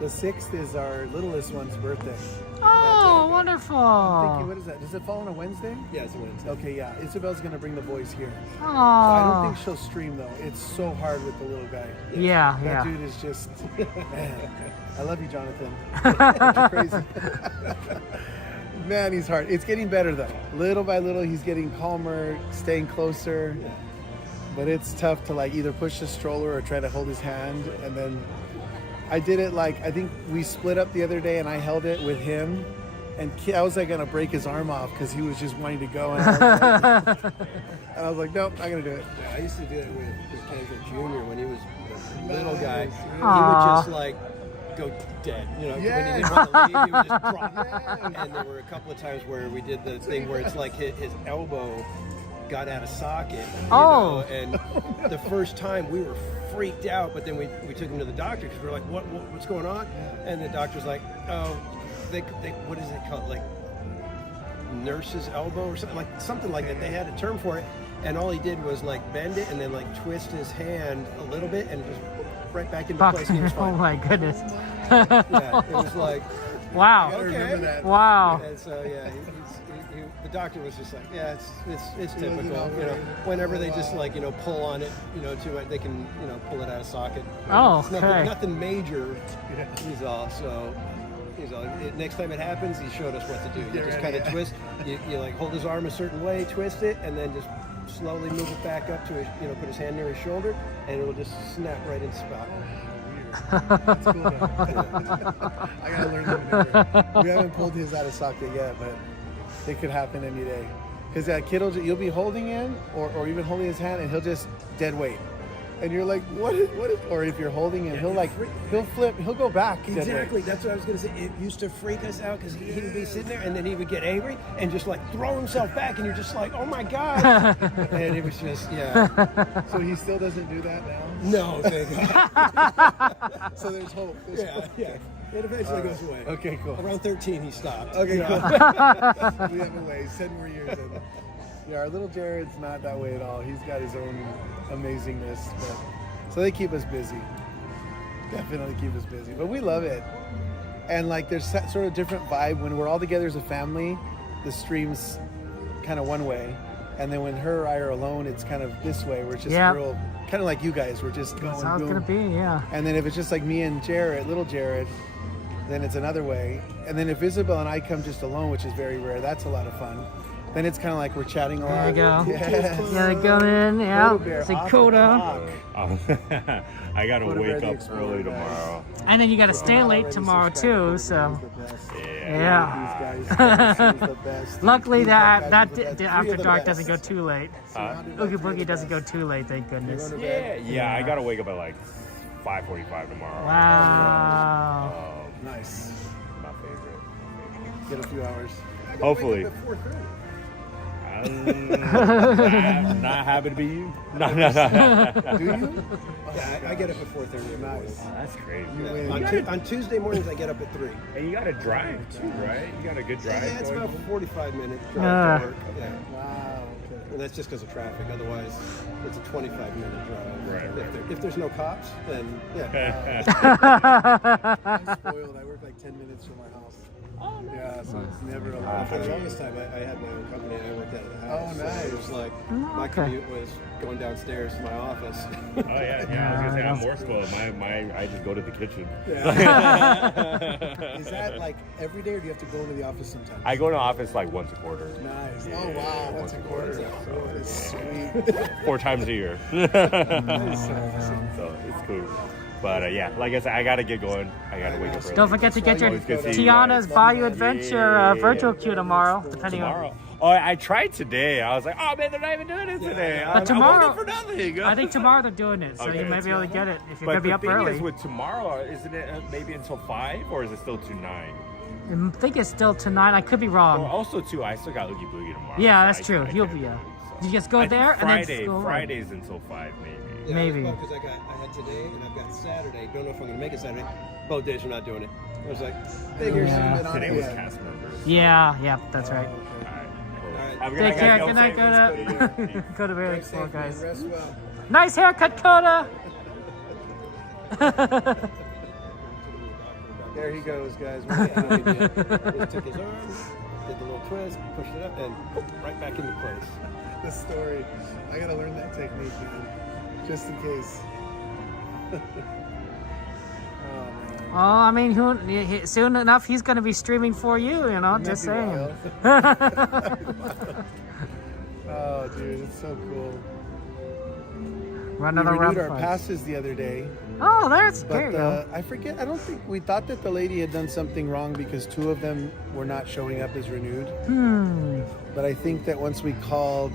The 6th is our littlest one's birthday. Oh, wonderful. I'm thinking, what is that? Does it fall on a Wednesday? Yeah, it's a Wednesday. Okay, yeah. Isabel's going to bring the boys here. Oh. I don't think she'll stream, though. It's so hard with the little guy. Yeah, that dude is just, man. I love you, Jonathan. You're crazy. Man, he's hard. It's getting better, though. Little by little, he's getting calmer, staying closer. Yeah. But it's tough to like either push the stroller or try to hold his hand. And then I did it like, I think we split up the other day and I held it with him. And I was like gonna break his arm off because he was just wanting to go. And I was like, nope, not gonna do it. Yeah, I used to do it with Kendrick Jr. when he was a little guy. He would just like go dead, when he didn't want to leave, he would just drop. And there were a couple of times where we did the thing where it's like his elbow got out of socket, and the first time we were freaked out, but then we took him to the doctor because we were like, what's going on? And the doctor's like, oh, they what is it called, like nurse's elbow or something like that. They had a term for it, and all he did was like bend it and then like twist his hand a little bit and just right back into place. And he was fine. Oh my goodness. Yeah, it was like, wow. Okay. Wow. And so the doctor was just like, yeah, it's typical. Whenever they just like pull on it, too much, they can pull it out of socket. Oh, it's nothing major. He's all. Next time it happens, he showed us what to do. You just kind of twist. You like hold his arm a certain way, twist it, and then just slowly move it back up to his, put his hand near his shoulder, and it'll just snap right in spot. That's cool, I gotta learn that. We haven't pulled his out of socket yet, but it could happen any day. Because that kid you'll be holding him or even holding his hand and he'll just dead weight. And you're like, what is, or if you're holding him, he'll flip, he'll go back. Exactly, that's what I was gonna say. It used to freak us out because he would be sitting there and then he would get angry and just like throw himself back and you're just like, oh my God. And it was just, So he still doesn't do that now? No, thank God. So there's hope. Yeah. It eventually goes away. Okay, cool. Around 13, he stopped. Okay, cool. We have a ways, 10 more years. Yeah, our little Jared's not that way at all. He's got his own amazingness. So they keep us busy. Definitely keep us busy. But we love it. And like there's sort of different vibe. When we're all together as a family, the stream's kind of one way. And then when her or I are alone, it's kind of this way, where it's just real, kind of like you guys. We're just going, that's how it's going to be, yeah. And then if it's just like me and Jared, little Jared, then it's another way. And then if Isabel and I come just alone, which is very rare, that's a lot of fun. Then it's kind of like we're chatting a lot. There you go. Yes. Yeah, go in. Yeah. Say Coda. I gotta wake up early tomorrow. And then you gotta stay late tomorrow too. So. Yeah. Luckily, that after dark doesn't go too late. Oogie Boogie doesn't go too late. Thank goodness. Yeah. I gotta wake up at like 5:45 tomorrow. Wow. Nice. My favorite. Get a few hours. Hopefully. I'm not happy to be you. No. Do you? Yeah, I get up at 4:30. Nice. That's crazy. On Tuesday mornings, I get up at 3. And you got to drive too, right? You got a good drive. Yeah, it's going? about 45 minutes drive to work. Yeah. Wow. Okay. And that's just because of traffic. Otherwise, it's a 25-minute drive. Right. If there's no cops, then yeah. I'm spoiled. I work like 10 minutes from my house. Oh, nice. Yeah, so it's never a lot. For the longest time, I had my own company and I worked out of the house. Oh, nice. So it was like, my commute was going downstairs to my office. Oh, yeah. I was going to say, I'm more spoiled. I just go to the kitchen. Yeah. Is that like every day or do you have to go into the office sometimes? I go to the office like once a quarter. Nice. Yeah, oh, wow. Once a quarter. So, that's sweet. 4 times a year. So it's cool. But yeah, like I said, I gotta get going. I gotta wake up early. Don't forget to get your Tiana's Bayou Adventure virtual queue tomorrow, depending on. Oh, I tried today. I was like, oh man, they're not even doing it today. But tomorrow, I'm for nothing. I think tomorrow they're doing it, so Okay. you might be able to get it if you're But gonna be the up thing early. is, with tomorrow, isn't it maybe until 5 or is it still to 9? I think it's still tonight. I could be wrong. Well, also too, I still got Oogie Boogie tomorrow. Yeah, so that's I true. can You'll do be. it, so. You just go I think there and then Friday, go. Fridays until 5 maybe. Yeah, Maybe. Because I had today and I've got Saturday. Don't know if I'm going to make it Saturday. Both days are not doing it. I was like, figures. Today was cast members. Yeah, that's right. I'm Take care. guys. Good night, Don't Coda. Coda very explore, guys. Rest well. Nice haircut, Coda. There he goes, guys. Just took his arm, did the little twist, pushed it up, and right back into place. The story. I gotta learn that technique, man. Just in case. Oh, I mean, soon enough he's going to be streaming for you, you know, just saying. Oh, dude, it's so cool. Run We another renewed round. our passes the other day. Oh, there But you go. I forget, I don't think, we thought that the lady had done something wrong because 2 of them were not showing up as renewed. But I think that once we called,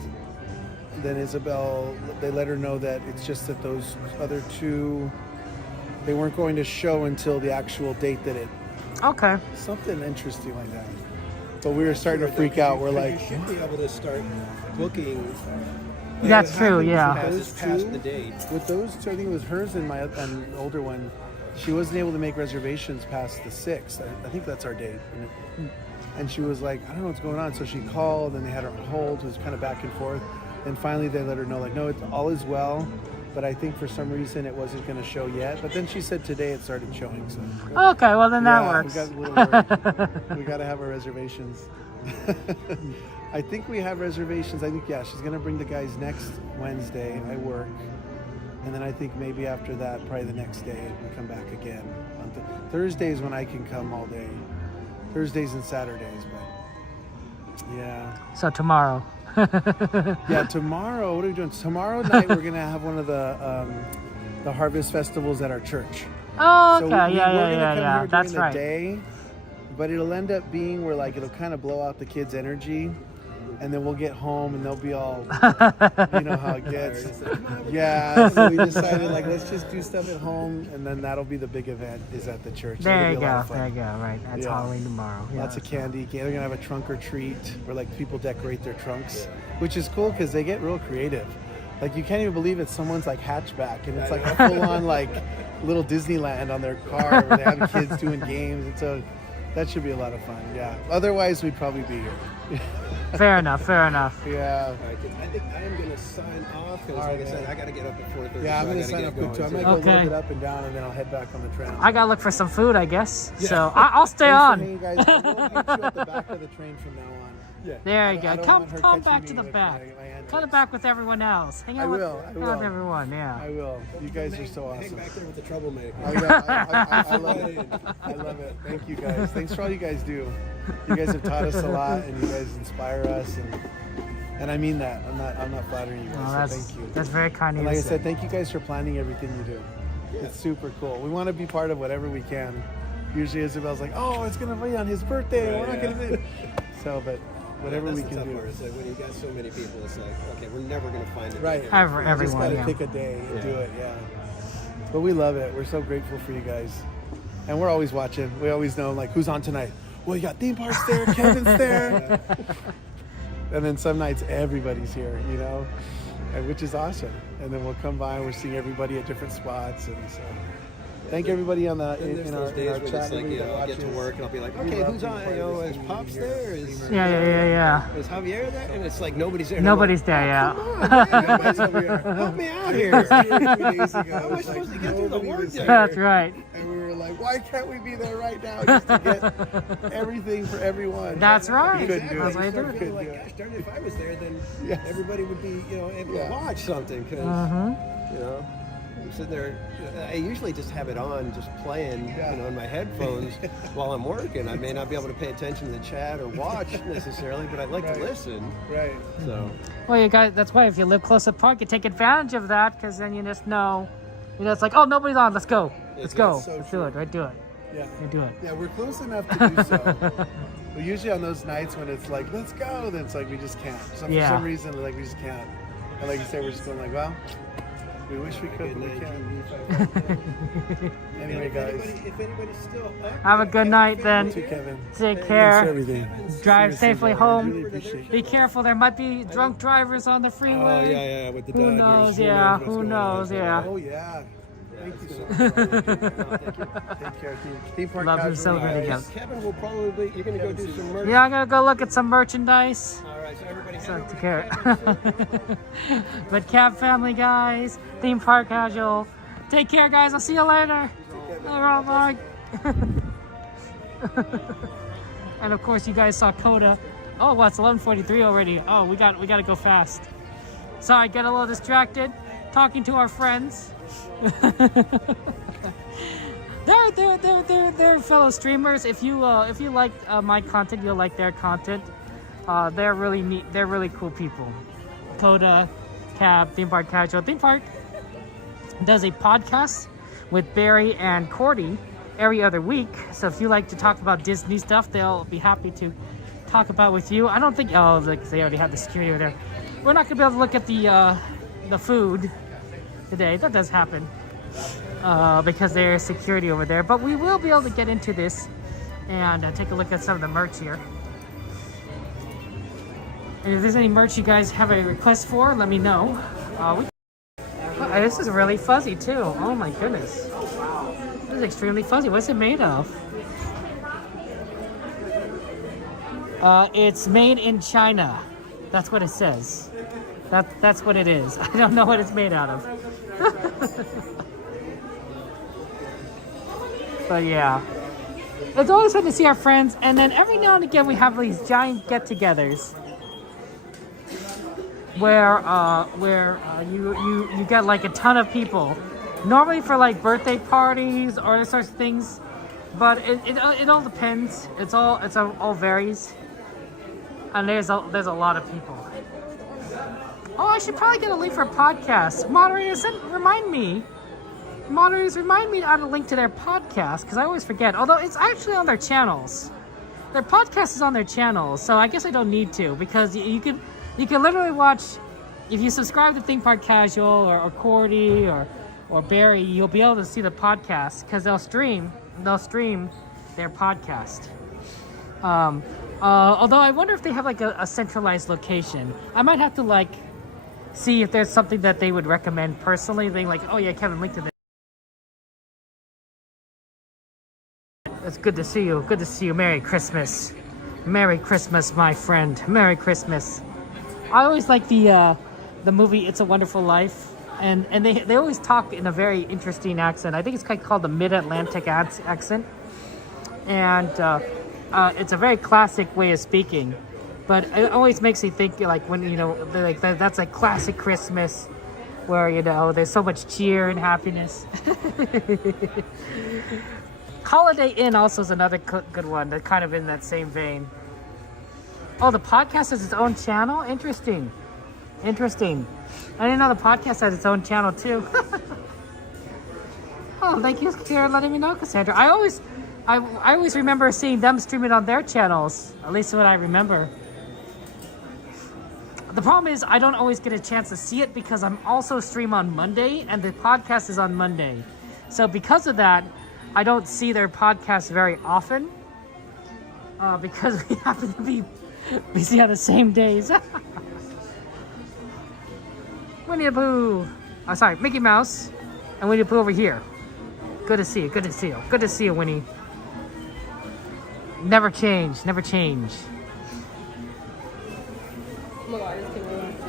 then Isabel, they let her know that it's just that those other 2, they weren't going to show until the actual date that it... Okay. Something interesting like that. But we were starting to freak out. We're like... You should be able to start booking. That's true, yeah. Passes past the date. With those 2, I think it was hers and an older one, she wasn't able to make reservations past the 6th. I think that's our date. And she was like, I don't know what's going on. So she called and they had her on hold. It was kind of back and forth. And finally they let her know, like, no, all is well. But I think for some reason it wasn't going to show yet. But then she said today it started showing. So Okay, well then that works. We got a little worried. We got to have our reservations. I think we have reservations. I think, she's going to bring the guys next Wednesday. I work. And then I think maybe after that, probably the next day, we come back again. On Thursdays when I can come all day. Thursdays and Saturdays, but yeah. So tomorrow. Yeah, tomorrow, what are we doing? Tomorrow night we're going to have one of the harvest festivals at our church. Oh, So okay. we're gonna come Yeah. here That's during right. the day, but it'll end up being where like it'll kind of blow out the kids' energy, and then we'll get home and they'll be all, you know how it gets. Yeah, so we decided like let's just do stuff at home, and then that'll be the big event is at the church. There It'll you be a lot go. of fun. There you go. Right. That's Yeah. Halloween tomorrow. Yeah. Lots of candy. They're gonna have a trunk or treat where like people decorate their trunks, which is cool because they get real creative. Like you can't even believe it's someone's like hatchback, and it's like a full-on like little Disneyland on their car where they have kids doing games, and so that should be a lot of fun. Yeah. Otherwise, we'd probably be here. Fair enough. Yeah. I think I am going to sign off because, like I said, I got to get up at 4:30. Yeah, I'm so I gonna gotta sign get up quick going, too. I might go a Okay. little bit up and down, and then I'll head back on the tram. I gotta look for some food, I guess. So I'll stay on. Hey guys, we'll meet you at the back of the train from now on. Yeah. There you I go. don't Come want her back catching to me the with back. my hand Come raised. back with everyone else. Hang out I will. with everyone. Yeah. I will. You guys are so Hang awesome. back there with the troublemaker. Oh, yeah, I love it. I love it. Thank you guys. Thanks for all you guys do. You guys have taught us a lot, and you guys inspire us, and I mean that. I'm not flattering you guys. Oh, so thank you. That's very kind of And you. like I to said, say. thank you guys for planning everything you do. It's super cool. We want to be part of whatever we can. Usually Isabel's like, oh, it's gonna be on his birthday. We're not gonna do. So, but whatever That's we the can tough do. part. It's like when you got so many people, it's like, okay, we're never going to find it. Right. Everyone, just gotta yeah. pick a day and do it. Yeah. But we love it. We're so grateful for you guys, and we're always watching. We always know like who's on tonight. Well, you got theme parks there, Kevin's there, and then some nights everybody's here. You know, and which is awesome. And then we'll come by and we're seeing everybody at different spots, and so. Thank everybody on the Then there's in those our days when chat. it's like, everybody you that know, I'll get to watches. work and I'll be like, We okay, love who's being on? part You of know, this is community Pops here. there? Is Yeah. Is Javier there? And it's like nobody's there. And I'm Nobody's like, there. Yeah. help me out here. How am I supposed to get through the work day? That's right. And we were like, why can't we be there right now just to get everything for everyone? That's right. We couldn't do That's it. why I do I it. feel like, gosh darn it, if I was there, then Yes. everybody would be, you know, able to watch something. Because, you know, I'm sitting there. I usually just have it on, just playing, you know, in my headphones while I'm working. I may not be able to pay attention to the chat or watch necessarily, but I'd like to listen. Right. So. Well, you guys, that's why if you live close to the park, you take advantage of that because then you just know, it's like, oh, nobody's on. Let's go. Let's go. so Let's do it. Right, do it. Yeah. You do it. Yeah, we're close enough to do so. But usually on those nights when it's like, let's go, then it's like we just can't. So Yeah. for some reason, like we just can't. And like you say, we're just going like, well, we wish we could, but we can't. Anyway, guys. If anybody's still up, Have a good night then. You too, Kevin. Take Thanks care. for everything. Drive safely home. Really appreciate it. Be careful. There might be drunk drivers on the freeway. Oh, yeah, with the Who Dodgers. knows? Who Yeah. knows what's Who going knows? on. Yeah. Oh, yeah. Thank you so much. Thank you. Take care. Theme park Love you casual so very guys. much. Kevin will probably, you're going to go do some merch. Yeah, I'm gonna go look at some merchandise. All right, so everybody So head over take to care. But Cab family, guys. Theme park casual. Take care, guys. I'll see you later. All right, bye. And of course, you guys saw Coda. Oh, well, it's 11:43 already. Oh, we got to go fast. Sorry, get a little distracted talking to our friends. They're fellow streamers. If you like my content, you'll like their content. They're really neat. They're really cool people. Coda, Cab, Theme Park Casual. Theme Park does a podcast with Barry and Cordy every other week. So if you like to talk about Disney stuff, they'll be happy to talk about with you. I don't think, oh, like they already have the security over there. We're not gonna be able to look at the food today. That does happen because there's security over there. But we will be able to get into this and take a look at some of the merch here. And if there's any merch you guys have a request for, let me know. This is really fuzzy too. Oh my goodness. This is extremely fuzzy. What's it made of? It's made in China. That's what it says. That's what it is. I don't know what it's made out of. But yeah. It's always fun to see our friends, and then every now and again we have these giant get-togethers where you get like a ton of people, normally for like birthday parties or those sorts of things, but it all depends. It's all varies, and there's a lot of people. Oh, I should probably get a link for a podcast. Moderators, remind me to add a link to their podcast, because I always forget, although it's actually on their channels. Their podcast is on their channels, so I guess I don't need to, because you can literally watch, if you subscribe to Theme Park Casual or Cordy or Barry, you'll be able to see the podcast, because they'll stream their podcast. Although I wonder if they have like a centralized location. I might have to like see if there's something that they would recommend personally. They like, oh yeah, Kevin, link to this. It's good to see you. Good to see you. Merry Christmas. Merry Christmas, my friend. Merry Christmas. I always like the movie It's a Wonderful Life, and they always talk in a very interesting accent. I think it's called the Mid-Atlantic accent, and it's a very classic way of speaking. But it always makes me think, like, when, you know, like that's a classic Christmas where, you know, there's so much cheer and happiness. Holiday Inn also is another good one, that kind of in that same vein. Oh, the podcast has its own channel? Interesting. I didn't know the podcast has its own channel too. Oh, thank you for letting me know, Cassandra. I always remember seeing them stream it on their channels. At least what I remember. The problem is I don't always get a chance to see it because I'm also stream on Monday and the podcast is on Monday. So because of that, I don't see their podcast very often because we happen to be busy on the same days. Winnie the Pooh. Oh, sorry, Mickey Mouse and Winnie the Pooh over here. Good to see you. Good to see you. Good to see you, Winnie. Never change. Never change. Oh my God, this kid really wants to.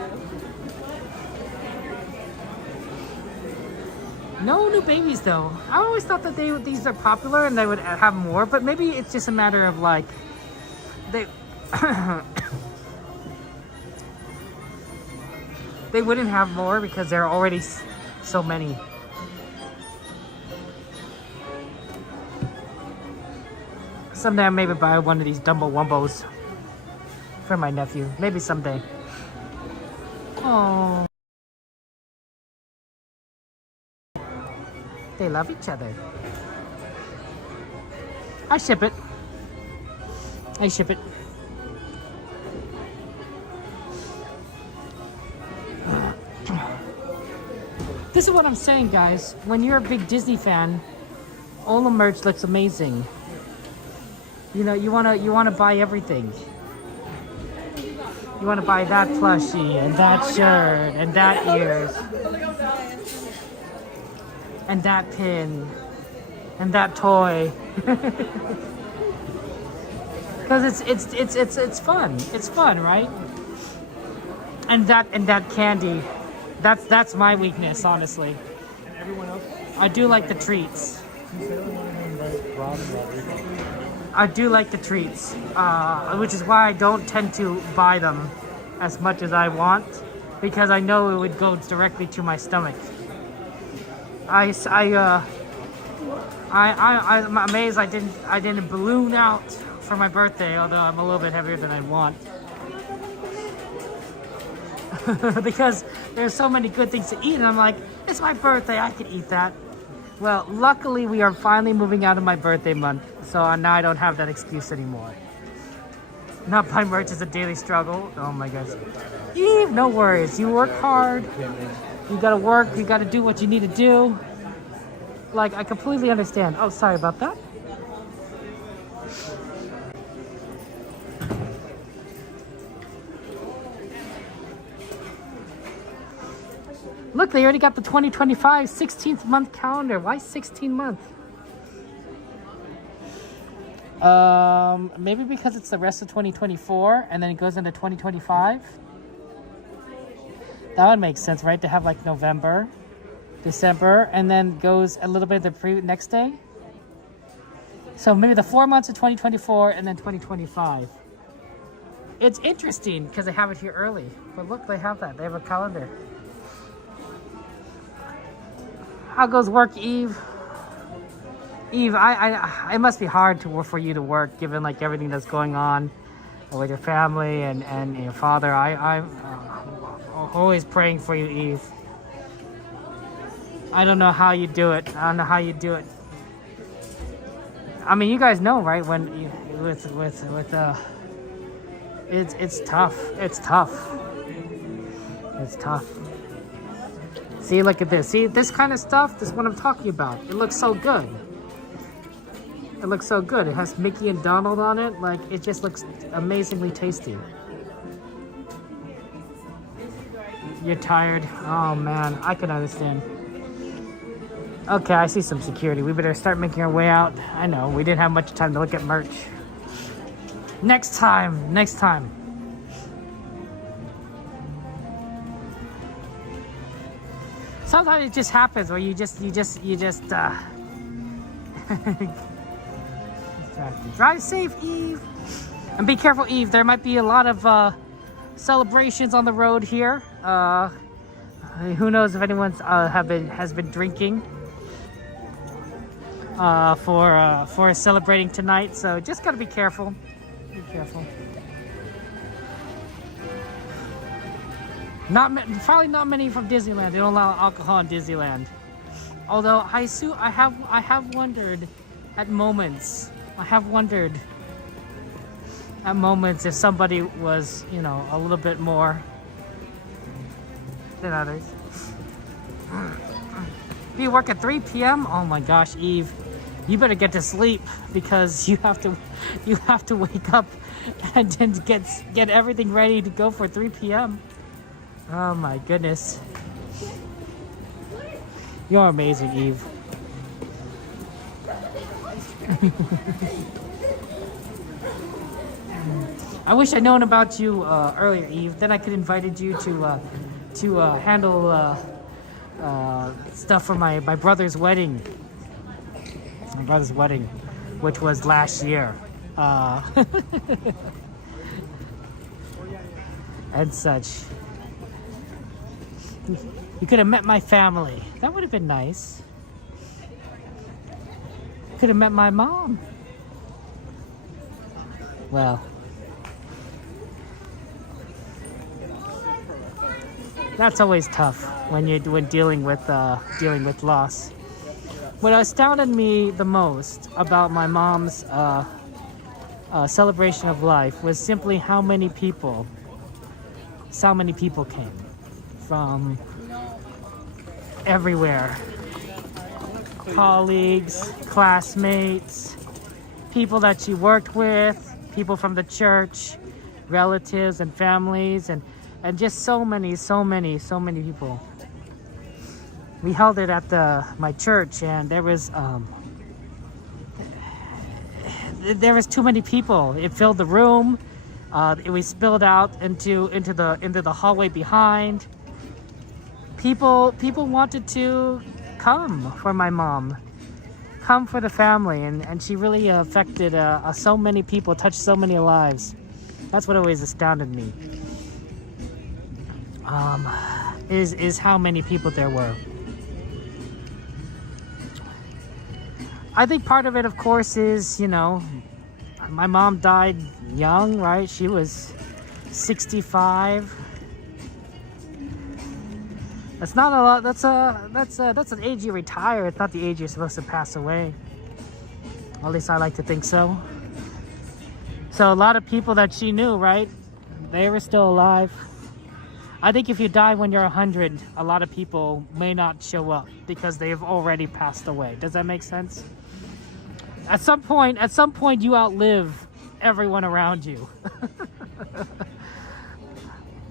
No new babies though. I always thought that these are popular and they would have more, but maybe it's just a matter of like they they wouldn't have more because there are already so many. Someday I maybe buy one of these Dumbo Wumbos for my nephew. Maybe someday. Oh. They love each other. I ship it. I ship it. This is what I'm saying, guys. When you're a big Disney fan, all the merch looks amazing. You know, you wanna buy everything. You wanna buy that plushie and that shirt and that ears and that pin and that toy. Because it's fun. It's fun, right? And that candy. That's my weakness, honestly. And everyone else? I do like the treats. I do like the treats, which is why I don't tend to buy them as much as I want, because I know it would go directly to my stomach. I'm amazed I didn't balloon out for my birthday, although I'm a little bit heavier than I want. Because there's so many good things to eat, and I'm like, it's my birthday, I can eat that. Well, luckily we are finally moving out of my birthday month, so now I don't have that excuse anymore. Not buying merch is a daily struggle. Oh my gosh. Eve, no worries. You work hard. You gotta work. You gotta do what you need to do. Like, I completely understand. Oh, sorry about that. Look, they already got the 2025 16th month calendar. Why 16 month? Maybe because it's the rest of 2024 and then it goes into 2025. That would make sense, right? To have like November, December, and then goes a little bit the next day. So maybe the 4 months of 2024 and then 2025. It's interesting because they have it here early. But look, they have that. They have a calendar. How goes work, Eve? Eve, it must be hard for you to work given like everything that's going on with your family and your father. I'm always praying for you, Eve. I don't know how you do it. I don't know how you do it. I mean, you guys know, right? When you, it's tough. It's tough. It's tough. See, look at this. See, this kind of stuff, this is what I'm talking about. It looks so good. It looks so good. It has Mickey and Donald on it. Like, it just looks amazingly tasty. You're tired? Oh, man. I can understand. Okay, I see some security. We better start making our way out. I know, we didn't have much time to look at merch. Next time. Next time. Sometimes it just happens where you just drive safe, Eve, and be careful, Eve. There might be a lot of celebrations on the road here. Who knows if anyone has been drinking for celebrating tonight? So just gotta be careful. Be careful. Probably not many from Disneyland. They don't allow alcohol in Disneyland. Although I have wondered at moments. I have wondered at moments if somebody was, you know, a little bit more than others. Do you work at 3 p.m.? Oh my gosh, Eve, you better get to sleep because you have to wake up and then get everything ready to go for 3 p.m. Oh my goodness. You're amazing, Eve. I wish I'd known about you earlier, Eve. Then I could have invited you to handle stuff for my brother's wedding. My brother's wedding, which was last year. And such. You could have met my family. That would have been nice. Could have met my mom. Well, that's always tough when dealing with loss. What astounded me the most about my mom's celebration of life was simply how many people came from everywhere. Colleagues, classmates, people that she worked with, people from the church, relatives and families, and just so many people. We held it at my church, and there was too many people. It filled the room. We spilled out into the hallway behind. People wanted to come for my mom, come for the family, and she really affected so many people, touched so many lives. That's what always astounded me. Is how many people there were. I think part of it, of course, is, you know, my mom died young, right? She was 65. That's not a lot. That's an age you retire. It's not the age you're supposed to pass away. At least I like to think so. So a lot of people that she knew, right? They were still alive. I think if you die when you're 100, a lot of people may not show up because they've already passed away. Does that make sense? At some point you outlive everyone around you.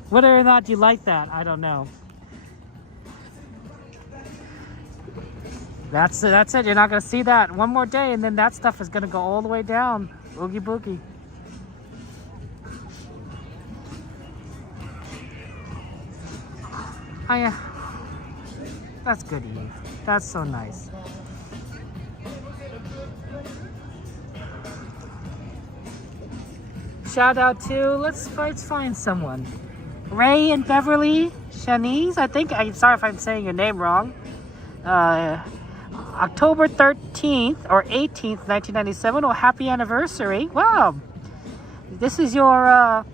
Whether or not you like that, I don't know. That's it. You're not gonna see that one more day, and then that stuff is gonna go all the way down. Oogie boogie. Oh yeah. That's good, Eve. That's so nice. Shout out to, let's find someone. Ray and Beverly Shanice, I think. I'm sorry if I'm saying your name wrong. October 13th or 18th, 1997. Oh, happy anniversary. Wow. This is your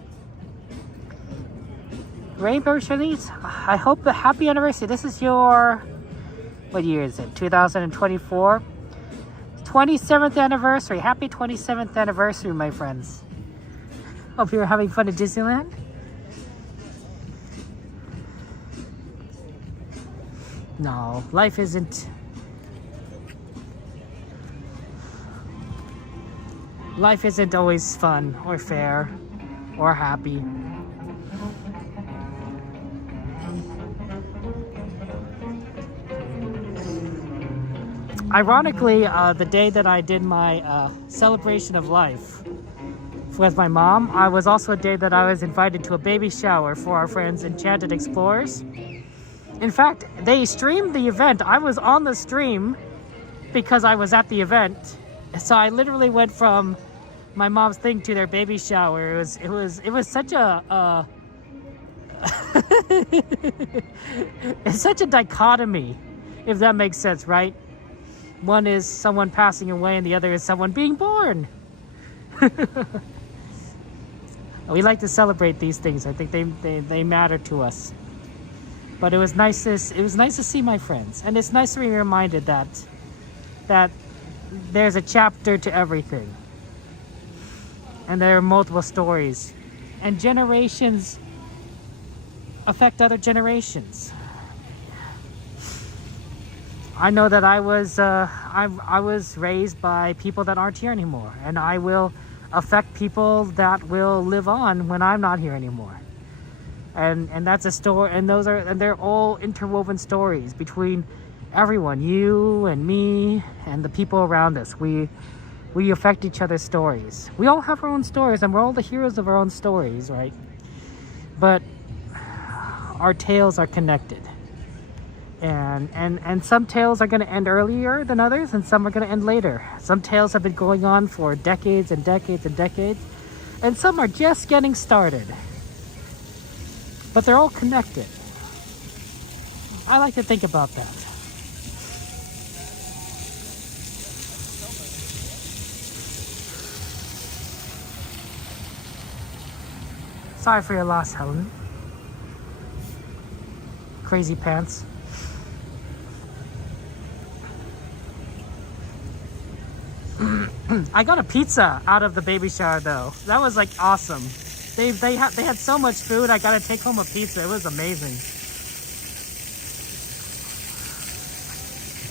Rainbow Shanice. I hope the happy anniversary. This is your, what year is it? 2024. 27th anniversary. Happy 27th anniversary, my friends. Hope you're having fun at Disneyland. No, life isn't always fun or fair or happy. Ironically, the day that I did my celebration of life with my mom, I was also a day that I was invited to a baby shower for our friends Enchanted Explorers. In fact, they streamed the event. I was on the stream because I was at the event. So I literally went from my mom's thing to their baby shower. It was such a it's such a dichotomy, if that makes sense, right? One is someone passing away and the other is someone being born. We like to celebrate these things. I think they matter to us. But it was nice to see my friends, and it's nice to be reminded that there's a chapter to everything, and there are multiple stories, and generations affect other generations. I know that I was raised by people that aren't here anymore, and I will affect people that will live on when I'm not here anymore. And that's a story, and they're all interwoven stories between everyone, you and me and the people around us. We affect each other's stories. We all have our own stories, and we're all the heroes of our own stories, right? But our tales are connected. And some tales are going to end earlier than others, and some are going to end later. Some tales have been going on for decades and decades and decades, and some are just getting started. But they're all connected. I like to think about that. Sorry for your loss, Helen. Crazy pants. I got a pizza out of the baby shower though. That was like awesome. They had so much food. I got to take home a pizza. It was amazing.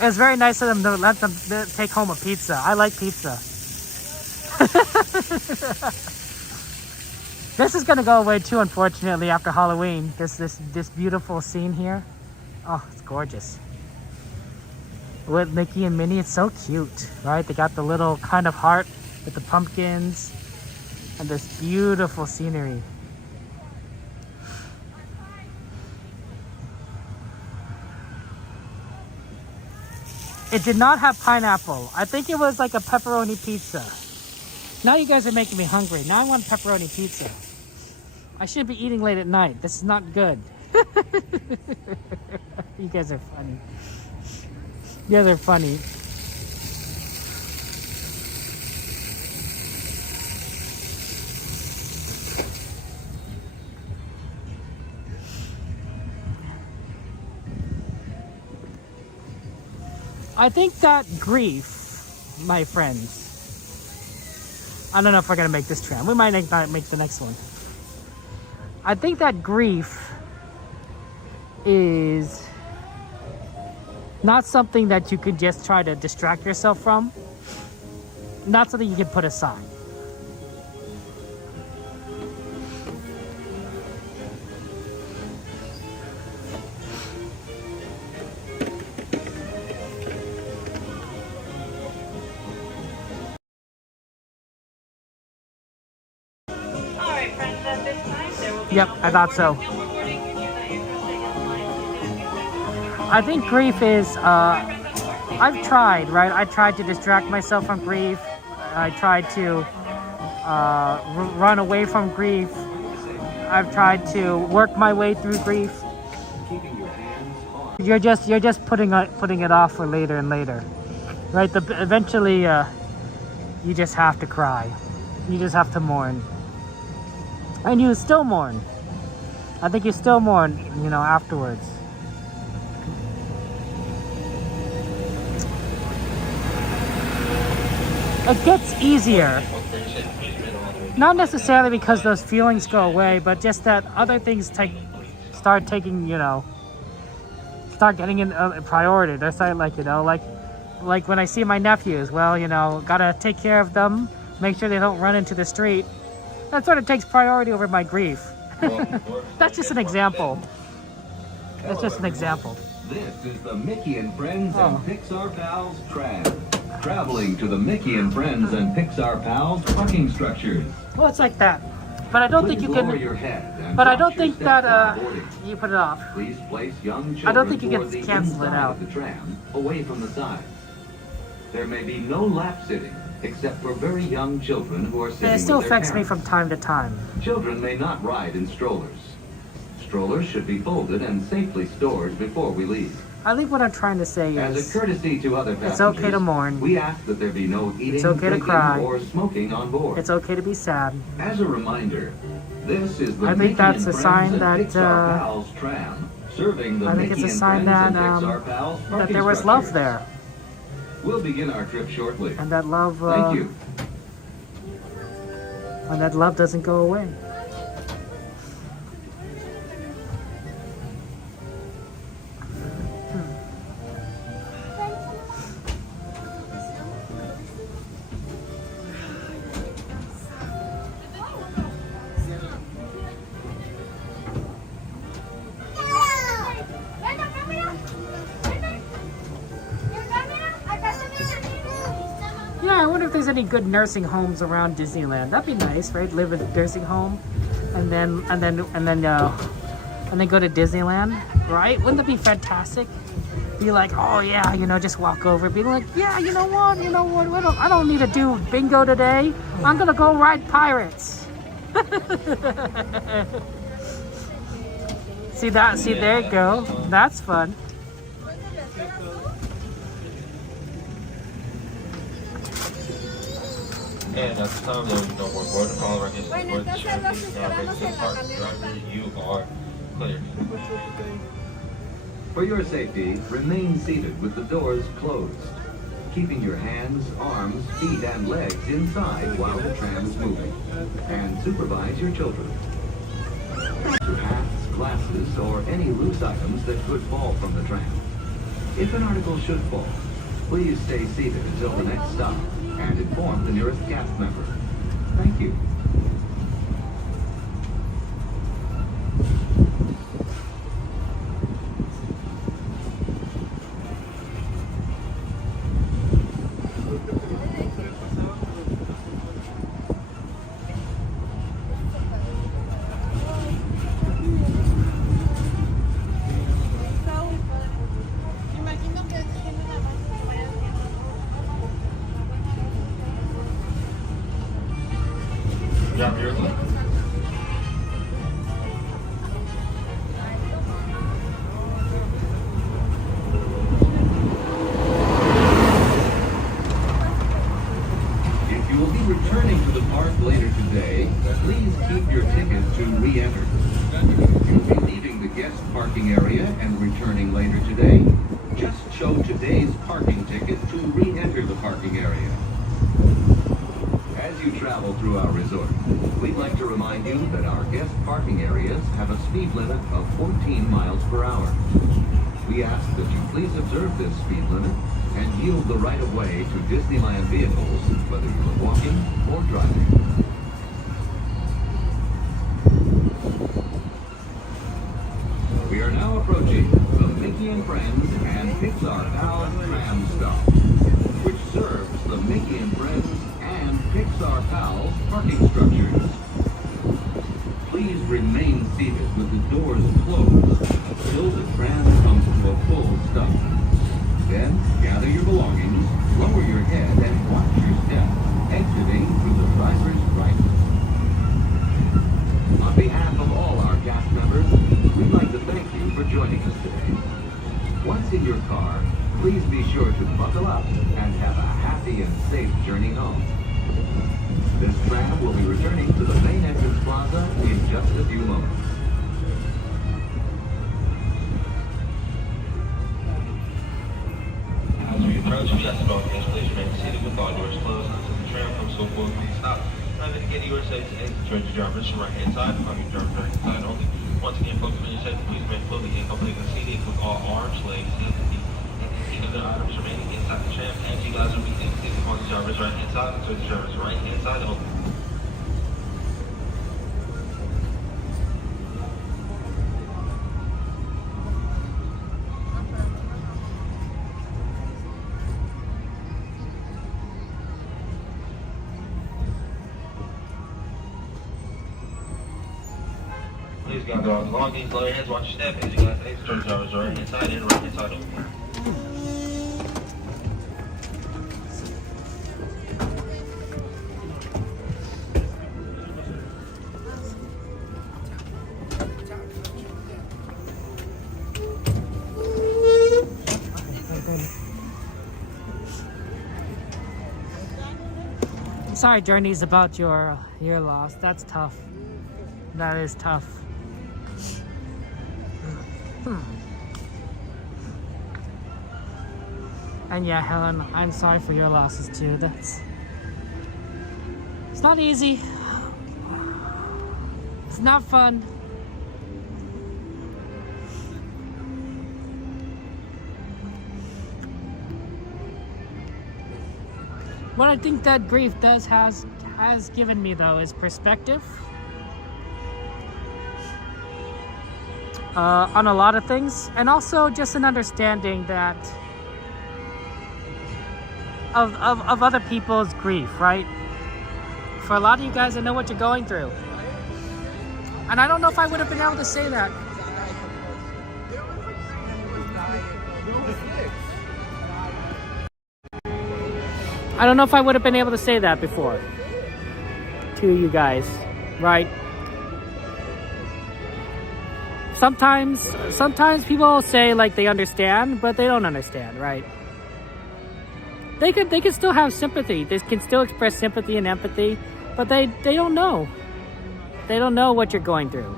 It was very nice of them to let them take home a pizza. I like pizza. This is gonna go away too, unfortunately, after Halloween. This beautiful scene here. Oh, it's gorgeous. With Mickey and Minnie, it's so cute, right? They got the little kind of heart with the pumpkins and this beautiful scenery. It did not have pineapple. I think it was like a pepperoni pizza. Now you guys are making me hungry. Now I want pepperoni pizza. I shouldn't be eating late at night. This is not good. You guys are funny. You guys are funny. I think that grief, my friends, I don't know if we're gonna make this tram. We might not make the next one. I think that grief is not something that you could just try to distract yourself from. Not something you can put aside. Yep, I thought so. I think grief is, I've tried, right? I tried to distract myself from grief. I tried to run away from grief. I've tried to work my way through grief. You're just putting it off for later and later, right? Eventually, you just have to cry. You just have to mourn. And you still mourn. I think you still mourn, you know, afterwards. It gets easier. Not necessarily because those feelings go away, but just that other things start getting in priority. They start like when I see my nephews, well, you know, gotta take care of them, make sure they don't run into the street. That sort of takes priority over my grief. That's just an example. That's just an example. This is the Mickey and Friends and Pixar Pals Tram. Traveling to the Mickey and Friends and Pixar Pals parking structures. Well, it's like that. But I don't think you can. But I don't think that you put it off. Please place young children I don't think you can cancel it out. the tram, away from the side. There may be no lap sitting, except for very young children who are sitting And it still with their affects me parents. from time to time. Children may not ride in strollers. Strollers should be folded and safely stored before we leave. I think what I'm trying to say As is, a courtesy to other it's passengers, okay to mourn. we ask that there be no eating, It's okay to drinking, cry. or smoking on board. It's okay to be sad. As a reminder, this is the I think Mickey that's and a sign Friends and that, Pixar Pals Tram, serving the I think Mickey it's a and sign Friends that and Pixar Pals that parking there was love structures. there, We'll begin our trip shortly. and that love. Thank you. And that love doesn't go away. Yeah, I wonder if there's any good nursing homes around Disneyland. That'd be nice, right? Live in a nursing home, and then go to Disneyland, right? Wouldn't that be fantastic? Be like, oh yeah, you know, just walk over, be like, yeah, you know what? I don't need to do bingo today. I'm gonna go ride pirates. See that? See, there you go. That's fun. And at the time, there was no more border call recognition for the sheriff. Now, exit park driver, you are cleared. For your safety, remain seated with the doors closed. keeping your hands, arms, feet, and legs inside while the tram is moving. And supervise your children. Your hats, glasses, or any loose items that could fall from the tram. If an article should fall, please stay seated until the next stop and inform the nearest cast member. Thank you. Through our resort, we'd like to remind you that our guest parking areas have a speed limit of 14 miles per hour. We ask that you please observe this speed limit and yield the right of way to Disneyland vehicles, whether you're walking or driving. We are now approaching the Mickey and Friends and Pixar Pals Tram stop, which serves the Mickey and Friends and Pixar Pals parking structures. Please remain seated with the doors closed until the tram comes to a full stop. Then gather your belongings, lower your head, and watch your step, exiting through the driver's right. On behalf of all our cast members, we'd like to thank you for joining us today. Once in your car, please be sure to buckle up and have a happy and safe journey home. This tram will be returning to the main entrance plaza in just a few moments. As we approach, we ask all guests, please remain seated with all doors closed until the tram comes to a full speed stop. Now, indicating you are safe to exit towards your driver's right-hand side, parking your driver's right-hand side only. Once again, folks, when you're safe, please remain fully and completely seated with all arms, legs, hands, and feet, and other items remaining inside the tram. As you guys will be exiting on the driver's right-hand side until the driver's right-hand side only. Please gather all belongings, lower your hands, watch your step, as you guys exit towards the driver's right-hand side and right-hand side only. Sorry, Journey's about your loss. That's tough. That is tough. And yeah, Helen, I'm sorry for your losses too. It's not easy. It's not fun. What I think that grief has given me though is perspective on a lot of things, and also just an understanding that of other people's grief, right? For a lot of you guys, I know what you're going through, and I don't know if I would have been able to say that. I don't know if I would have been able to say that before to you guys, right? Sometimes people say like they understand, but they don't understand, right? They can still have sympathy. They can still express sympathy and empathy, but they don't know. They don't know what you're going through.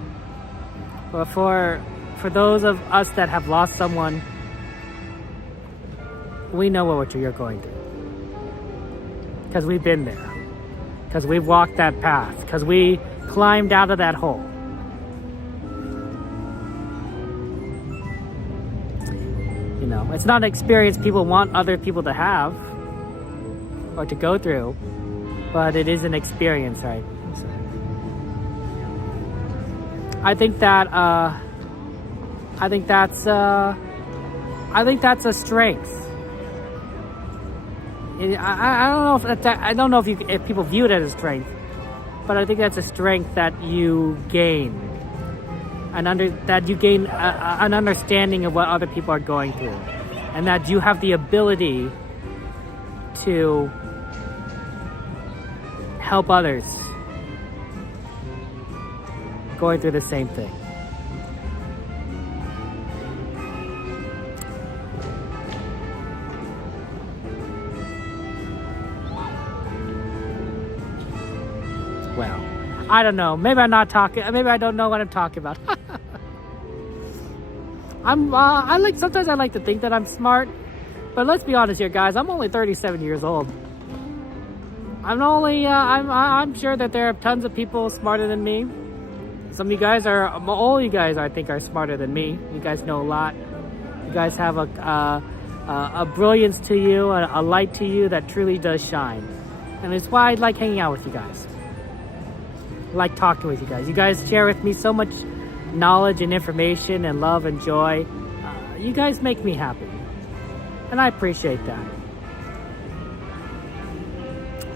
But for those of us that have lost someone, we know what you're going through. Because we've been there. Because we've walked that path. Because we climbed out of that hole. You know, it's not an experience people want other people to have or to go through, but it is an experience, right? So, I think that's a strength. I don't know if people view it as a strength, but I think that's a strength that you gain, an understanding of what other people are going through, and that you have the ability to help others going through the same thing. Well, I don't know. Maybe I'm not talking. Maybe I don't know what I'm talking about. Sometimes I like to think that I'm smart, but let's be honest here, guys. I'm only 37 years old. I'm sure that there are tons of people smarter than me. Some of you guys all you guys I think are smarter than me. You guys know a lot. You guys have a brilliance to you, a light to you that truly does shine. And it's why I like hanging out with you guys. I like talking with you guys. You guys share with me so much knowledge and information and love and joy. You guys make me happy. And I appreciate that.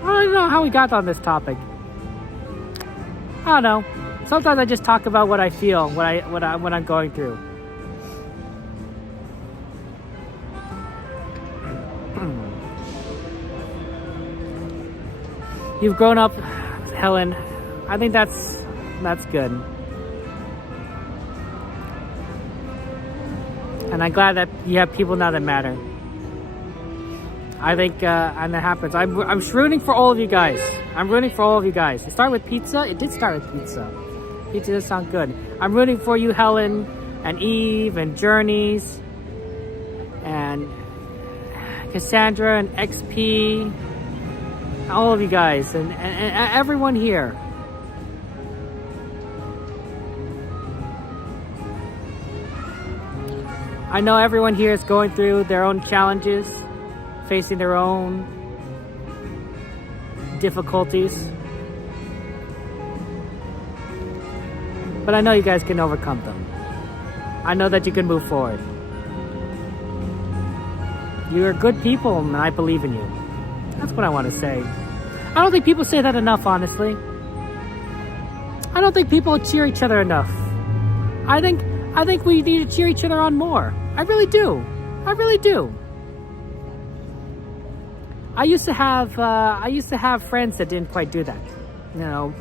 I don't know how we got on this topic. I don't know. Sometimes I just talk about what I feel, what I'm going through. You've grown up, Helen. I think that's good. And I'm glad that you have people now that matter. I think, and that happens. I'm rooting for all of you guys. I'm rooting for all of you guys. It started with pizza. It did start with pizza. Pizza does sound good. I'm rooting for you, Helen, and Eve, and Journeys, and Cassandra, and XP, all of you guys, and everyone here. I know everyone here is going through their own challenges, facing their own difficulties. But I know you guys can overcome them. I know that you can move forward. You're good people, and I believe in you. That's what I want to say. I don't think people say that enough, honestly. I don't think people cheer each other enough. I think we need to cheer each other on more. I really do. I really do. I used to have friends that didn't quite do that. You know,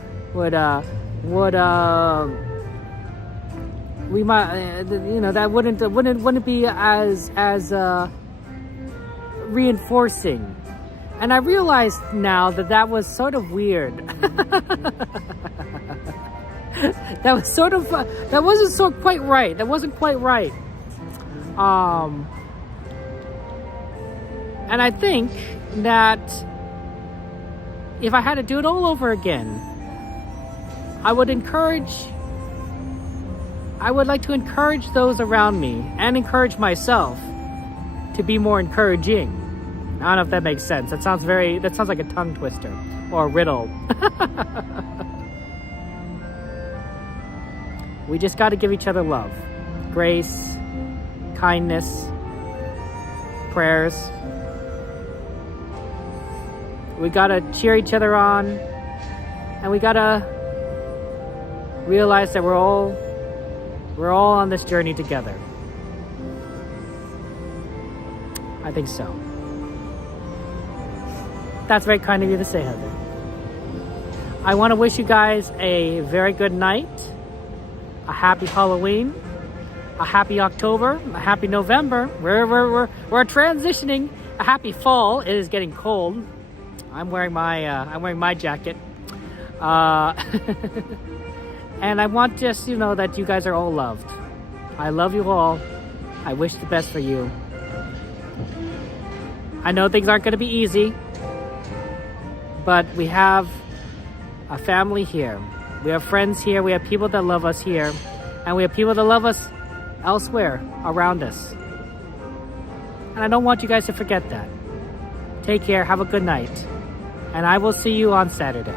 we might, you know, that wouldn't be as reinforcing. And I realized now that was sort of weird. That was sort of that wasn't quite right. That wasn't quite right. And I think that if I had to do it all over again, I would like to encourage those around me and encourage myself to be more encouraging. I don't know if that makes sense. That sounds like a tongue twister or a riddle. We just got to give each other love, grace, kindness, prayers. We got to cheer each other on, and we got to realize that we're all on this journey together. I think so. That's very kind of you to say, Heather. I want to wish you guys a very good night, a happy Halloween, a happy October, a happy November. We're transitioning. A happy fall. It is getting cold. I'm wearing my jacket. And I want just you know that you guys are all loved. I love you all. I wish the best for you. I know things aren't going to be easy. But we have a family here. We have friends here. We have people that love us here. And we have people that love us elsewhere around us. And I don't want you guys to forget that. Take care. Have a good night. And I will see you on Saturday.